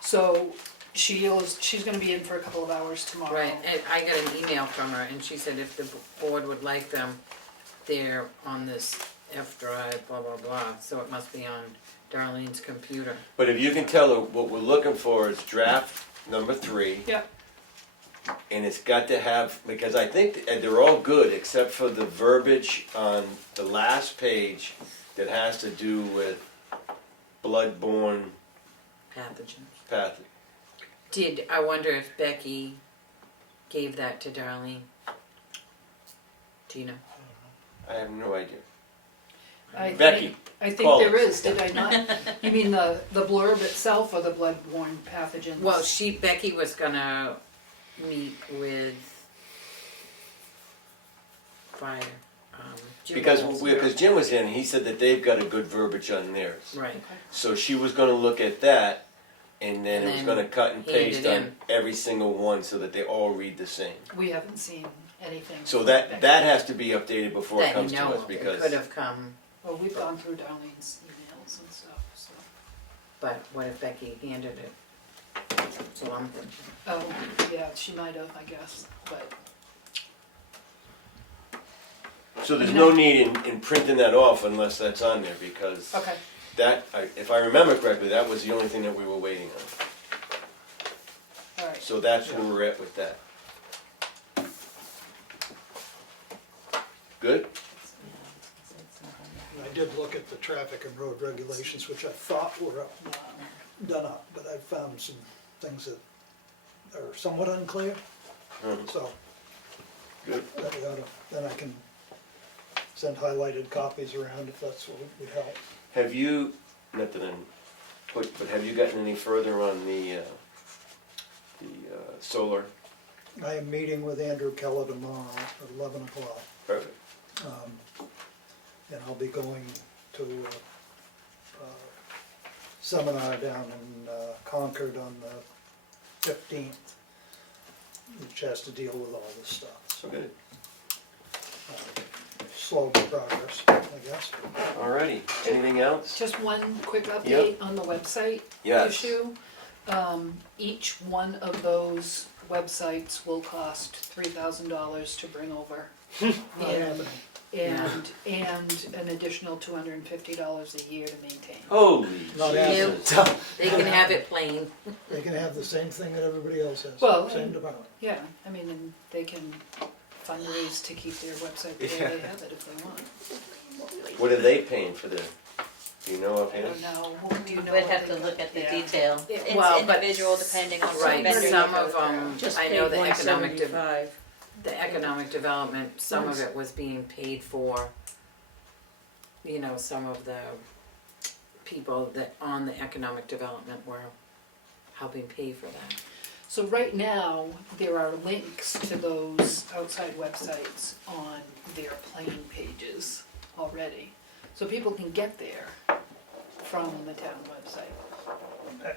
So she's gonna be in for a couple of hours tomorrow. Right, and I got an email from her, and she said if the board would like them, they're on this F drive, blah, blah, blah, so it must be on Darlene's computer. But if you can tell her, what we're looking for is draft number 3. Yep. And it's got to have, because I think they're all good except for the verbiage on the last page that has to do with bloodborne Pathogens. pathogen. I wonder if Becky gave that to Darlene? Do you know? I have no idea. I Becky, think, I think call there us. is, did I not? You mean the blurb itself or the bloodborne pathogens? Well, Becky was gonna meet with fire, Jim Because was- because Jim was in, and he said that they've got a good verbiage on theirs. Right, So she was gonna look at that, and then And it was then gonna cut and hand paste it on in. every single one so that they all read the same. We haven't seen anything. So from that Becky. has to be updated before it that comes you to know us, of, it because could have come, Well, we've gone through Darlene's emails and stuff, so. but what if Becky handed it? That's what I'm thinking. Oh, yeah, she might have, I guess, but, so there's no need in printing that off unless that's on there, because okay. that, if I remember correctly, that was the only thing that we were waiting on. All right. So that's where we're at with that. Good? and I did look at the traffic and road regulations, which I thought were done up, but I found some things that are somewhat unclear, Mhm. so. Good. that we oughta- Then I can send highlighted copies around if that's what would help. Have you, not that I'm, but have you gotten any further on the solar? I am meeting with Andrew Keller tomorrow at 11 o'clock. Perfect. And I'll be going to a seminar down in Concord on the 15th, which has to deal with all this stuff. So Good. slow progress, I guess. Alrighty, anything else? Just one quick update on the website Yes. issue. Each one of those websites will cost $3,000 to bring over. Not And, happening. and an additional $250 a year to maintain. Holy Not Jesus. They can have it plain. They can have the same thing that everybody else has, Well, same department. Yeah, I mean, and they can fundraise to keep their website the way they have it if they want. What are they paying for the, do you know I offhand? don't know, do you know We'd what have they to look got? at the Yeah. detail. It's Well, but- individual depending on what Right, vendor you some go of through. them, Just I paid know the $175. the economic development, some of it was being paid for, you know, some of the people that on the economic development were helping pay for that. So right now, there are links to those outside websites on their plain pages already. So people can get there from the town website.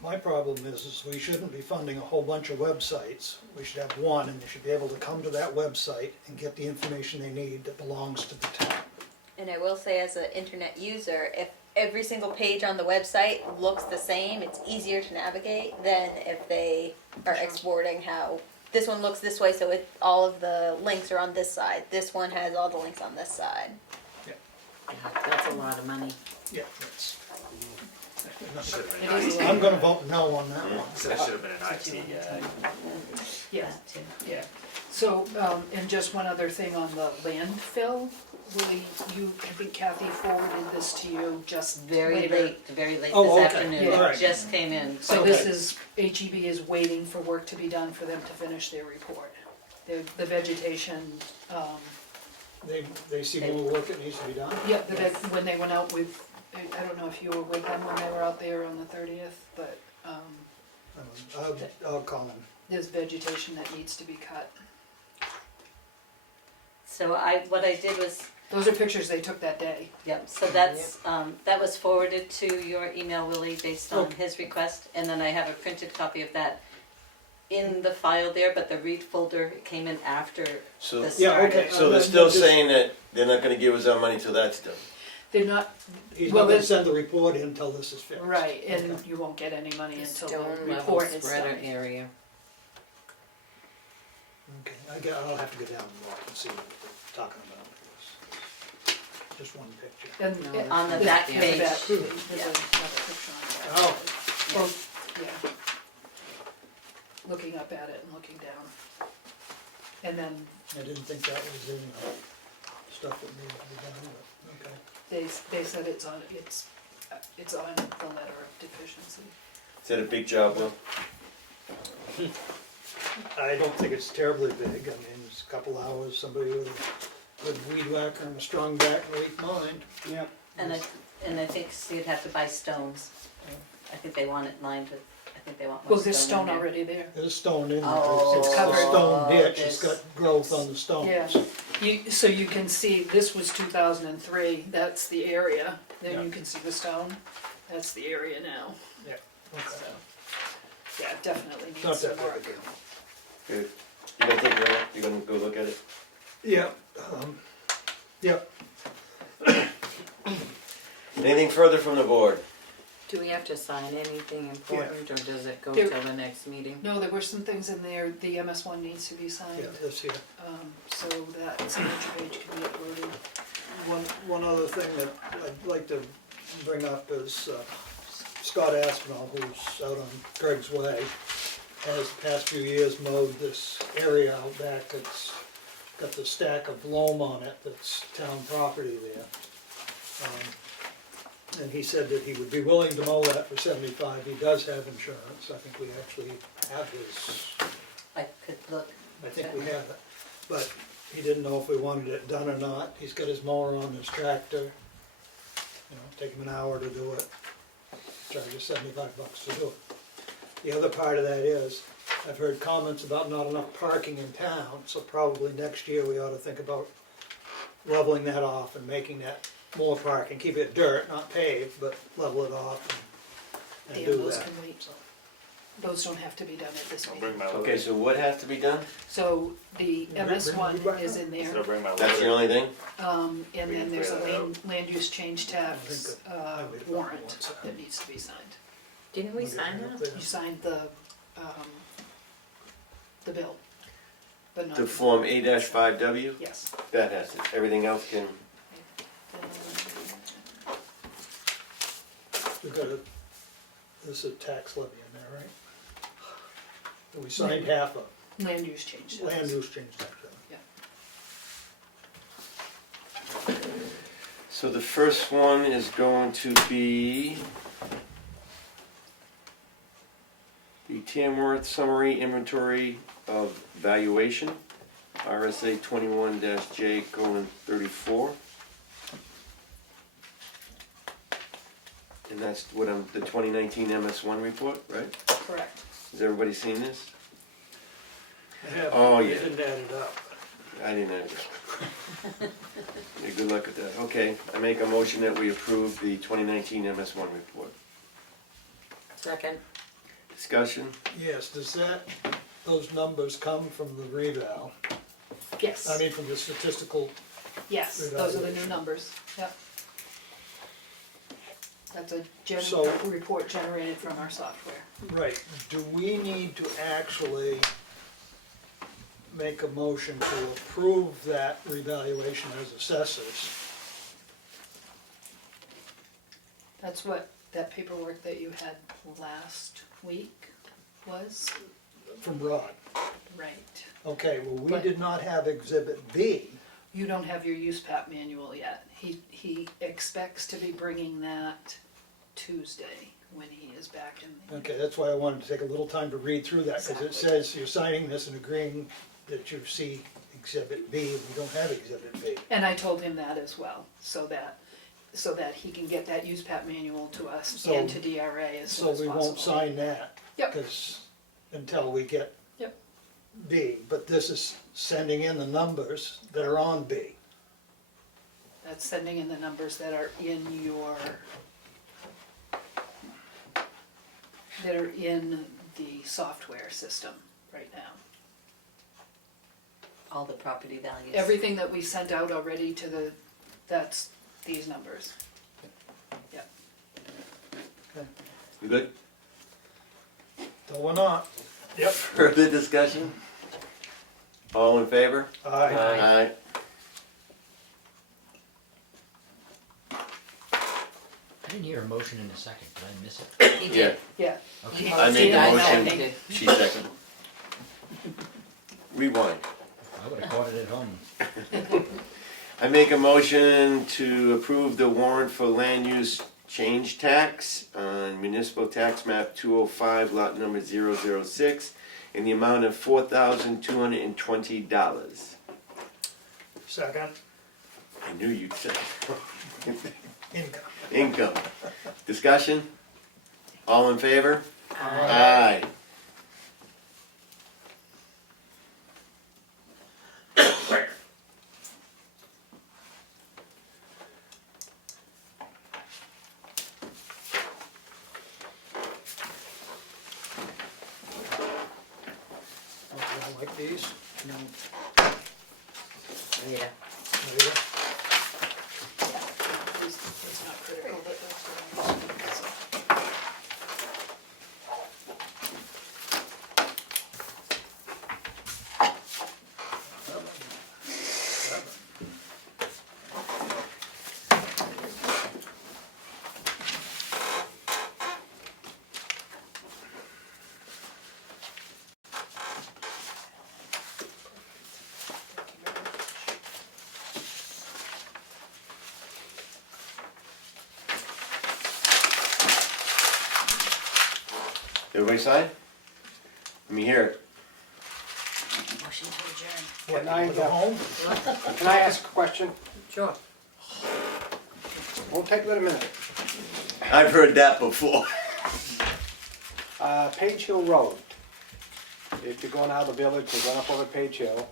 My problem is we shouldn't be funding a whole bunch of websites. We should have one, and they should be able to come to that website and get the information they need that belongs to the town. And I will say, as an internet user, if every single page on the website looks the same, it's easier to navigate than if they are exporting how this one looks this way, so all of the links are on this side. This one has all the links on this side. Yeah, that's a lot of money. Yeah, that's. It is a lot. I'm gonna vote no on that one. So it should have been an IT guy. Yeah, yeah. So, and just one other thing on the landfill, Willie, I think Kathy forwarded this to you just Very later. late Oh, this okay. afternoon, Yeah. it Alright. just came in. So this is, HEB is waiting for work to be done for them to finish their report. The vegetation, They see more work that needs to be done? yeah, when they went out with, I don't know if you were with them when they were out there on the 30th, but, I'll call him. there's vegetation that needs to be cut. So what I did was, Those are pictures they took that day. yep, so that's, that was forwarded to your email, Willie, based on Okay. his request, and then I have a printed copy of that in the file there, but the read folder came in after So, this Yeah, started. okay. so they're still saying that they're not gonna give us our money till that's done. They're not, He's Well, not gonna it- send the report in until this is fixed. right, and Okay. you won't get any money The until stone the level report is spreader done. area. Okay, I'll have to go down and look and see what they're talking about. Just one picture. And No, it- On the Yeah. back Yeah. page, there's another Yeah. picture on the back. Oh. Well, yeah. Looking up at it and looking down. And then I didn't think that was in stuff that needed to be done, but, okay. they said it's on the letter of deficiency. Is that a big job, Will? I don't think it's terribly big, I mean, it's a couple hours, somebody with a good weed whacker and a strong back and weak mind. Yep. and I think you'd have to buy stones. I think they want it lined with, I think they want more Well, there's stone in stone there. already there. There's stone in there, Oh, it's a covered. stone ditch, it's This- got growth on the stones. Yeah. So you can see, this was 2003, that's the area, then Yeah. you can see the stone, that's the area now, Okay. so. Yeah, it definitely It's not needs some that work. big a deal. Good. You gonna take it out? You gonna go look at it? Yeah, yeah. Anything further from the board? Do we have to sign anything important, or does it go There- till the next meeting? No, there were some things in there, the MS1 needs to be signed. Yeah, this here. So that signature page can be uploaded. One other thing that I'd like to bring up is Scott Aspinall, who's out on Craig's Way, has the past few years mowed this area out back that's got the stack of loam on it that's town property there. And he said that he would be willing to mow that for $75. He does have insurance. I think we actually have his, I could look. I think we have it. But he didn't know if we wanted it done or not. He's got his mower on his tractor. You know, take him an hour to do it. Charge us $75 to do it. The other part of that is, I've heard comments about not enough parking in town, so probably next year we ought to think about leveling that off and making that more parking. Keep it dirt, not paved, but level it off and And do those that. can wait. Those don't have to be done at this I'll meeting. bring my Okay, list. so what has to be done? So the Bring MS1 it back is up. in there, So I'll bring my That's list. the only thing? and We then can there's a clear that land use change tax I think the highway department warrant wants that. that needs to be signed. Didn't we We'll get sign it up that? there. You signed the bill, but not. The Form A-5W? Yes. That has it. Everything else can, We've got a, there's a tax levy in there, right? We signed half of Land use change tax. land use change tax. so the first one is going to be the Tamworth Summary Inventory of Valuation, RSA 21-J:34. And that's what the 2019 MS1 report, right? Correct. Has everybody seen this? I have, Oh, I yeah. didn't add it up. I didn't have it. Yeah, good luck with that. Okay, I make a motion that we approve the 2019 MS1 report. Second. Discussion? Yes, does that, those numbers come from the reval? Yes, I mean, from the statistical, yes, those are the new numbers, yep. That's a So- report generated from our software. right, do we need to actually make a motion to approve that revaluation as assessors? That's what that paperwork that you had last week was. From Rod? Right. Okay, well, we But- did not have exhibit B. You don't have your use PAP manual yet. He expects to be bringing that Tuesday when he is back in the. Okay, that's why I wanted to take a little time to read through that, because it Exactly. says you're signing this and agreeing that you see exhibit B, we don't have exhibit B. And I told him that as well, so that he can get that use PAP manual to us So- and to DRA as So soon as we possible. won't sign that. Yep. Because, until we get Yep. B, but this is sending in the numbers that are on B. That's sending in the numbers that are in your, that are in the software system right now. All the property values. Everything that we sent out already to the, that's these numbers. Yep. You good? No, we're not. Yep. Further discussion? All in favor? Aye. Aye. I didn't hear a motion in a second, did I miss it? He Yeah, did. Yeah. Okay. I made the I motion, seconded. she seconded. Rewind. I would've caught it at home. I make a motion to approve the warrant for land use change tax on municipal tax map 205, lot number 006, in the amount of $4,220. Second, I knew you'd say. income. Income. Discussion? All in favor? Aye. Oh, you don't like these? No. There Yeah. you go. It's not critical that those are. Everybody sign? Let me hear it. Motion to adjourn. What, Can I, you go home? Can I ask a question? Sure. Won't take but a minute. I've heard that before. Page Hill Road. If you're going out of the village and going up over Page Hill,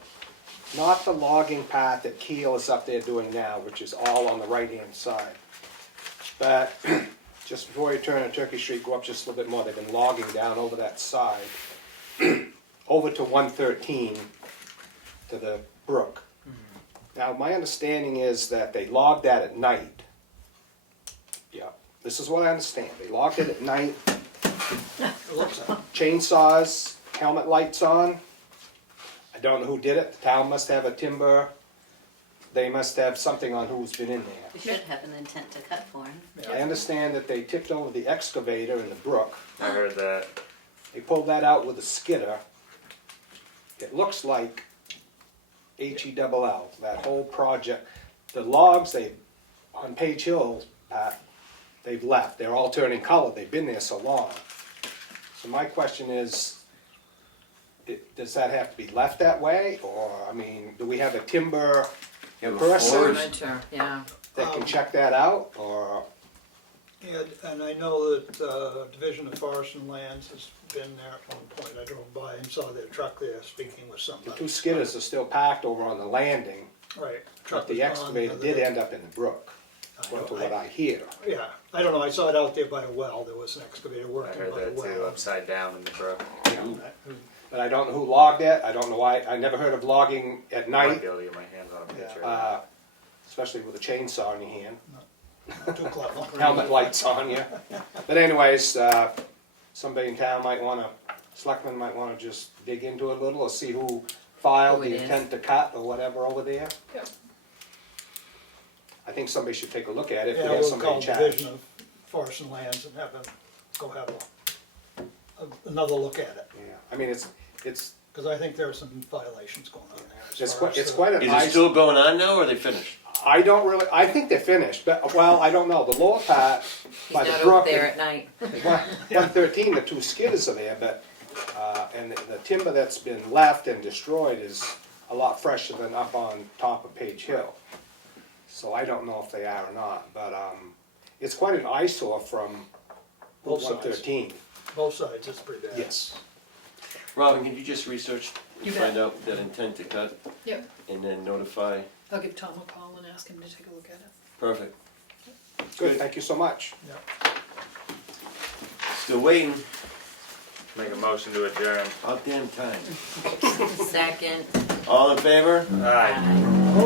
not the logging path that Keel is up there doing now, which is all on the right-hand side. But just before you turn on Turkey Street, go up just a little bit more, they've been logging down over that side, over to 113, to the brook. Now, my understanding is that they logged that at night. Yeah, this is what I understand. They logged it at night, chainsaws, helmet lights on. I don't know who did it. The town must have a timber. They must have something on who's been in there. We should have an intent to cut for him. I understand that they tipped over the excavator in the brook. I heard that. They pulled that out with a skidder. It looks like HELL, that whole project. The logs on Page Hill, they've left. They're all turning color. They've been there so long. So my question is, does that have to be left that way? Or, I mean, do we have a timber You have a person forest? Winter, yeah. that can check that out? Or, And I know that Division of Forest and Lands has been there at one point. I drove by and saw their truck there speaking with the somebody. two skidders are still packed over on the landing, Right. but Truck the was gone excavator other did day. end up in the brook, according to what I hear. Yeah, I don't know, I saw it out there by a well, there was an excavator I working heard by a that too, well. upside down in the brook. But I don't know who logged it, I don't know why, I never heard of logging at Might night, be able to get my hands on a picture. of that. especially with a chainsaw in your hand, Too clever. helmet lights on you. But anyways, somebody in town might wanna, selectmen might wanna just dig into it a little, or see who filed Who it the is. intent to cut or whatever over there. Yeah. I think somebody should take a look at it, if Yeah, we have we'll somebody call in charge. Division of Forest and Lands and have them go have another look at it. Yeah, I mean, it's Cause I think there are some violations going on there. as It's far quite, as it's the- quite an Is it eyesore. still going on now, or are they finished? I don't really, I think they're finished, but, well, I don't know, the lower part He's by the not brook. over there at night. 113, the two skidders are there, but, and the timber that's been left and destroyed is a lot fresher than up on top of Page Hill. So I don't know if they are or not, but, it's quite an eyesore from Both sides. 113. Both sides, it's pretty bad. Yes. Robin, can you just research and You find bet. out that intent to cut, Yep, and then notify? I'll give Tom a call and ask him to take a look at it. Perfect. Good, thank you so much. Still waiting, Make a motion to adjourn. about damn time. Second. All in favor? Aye.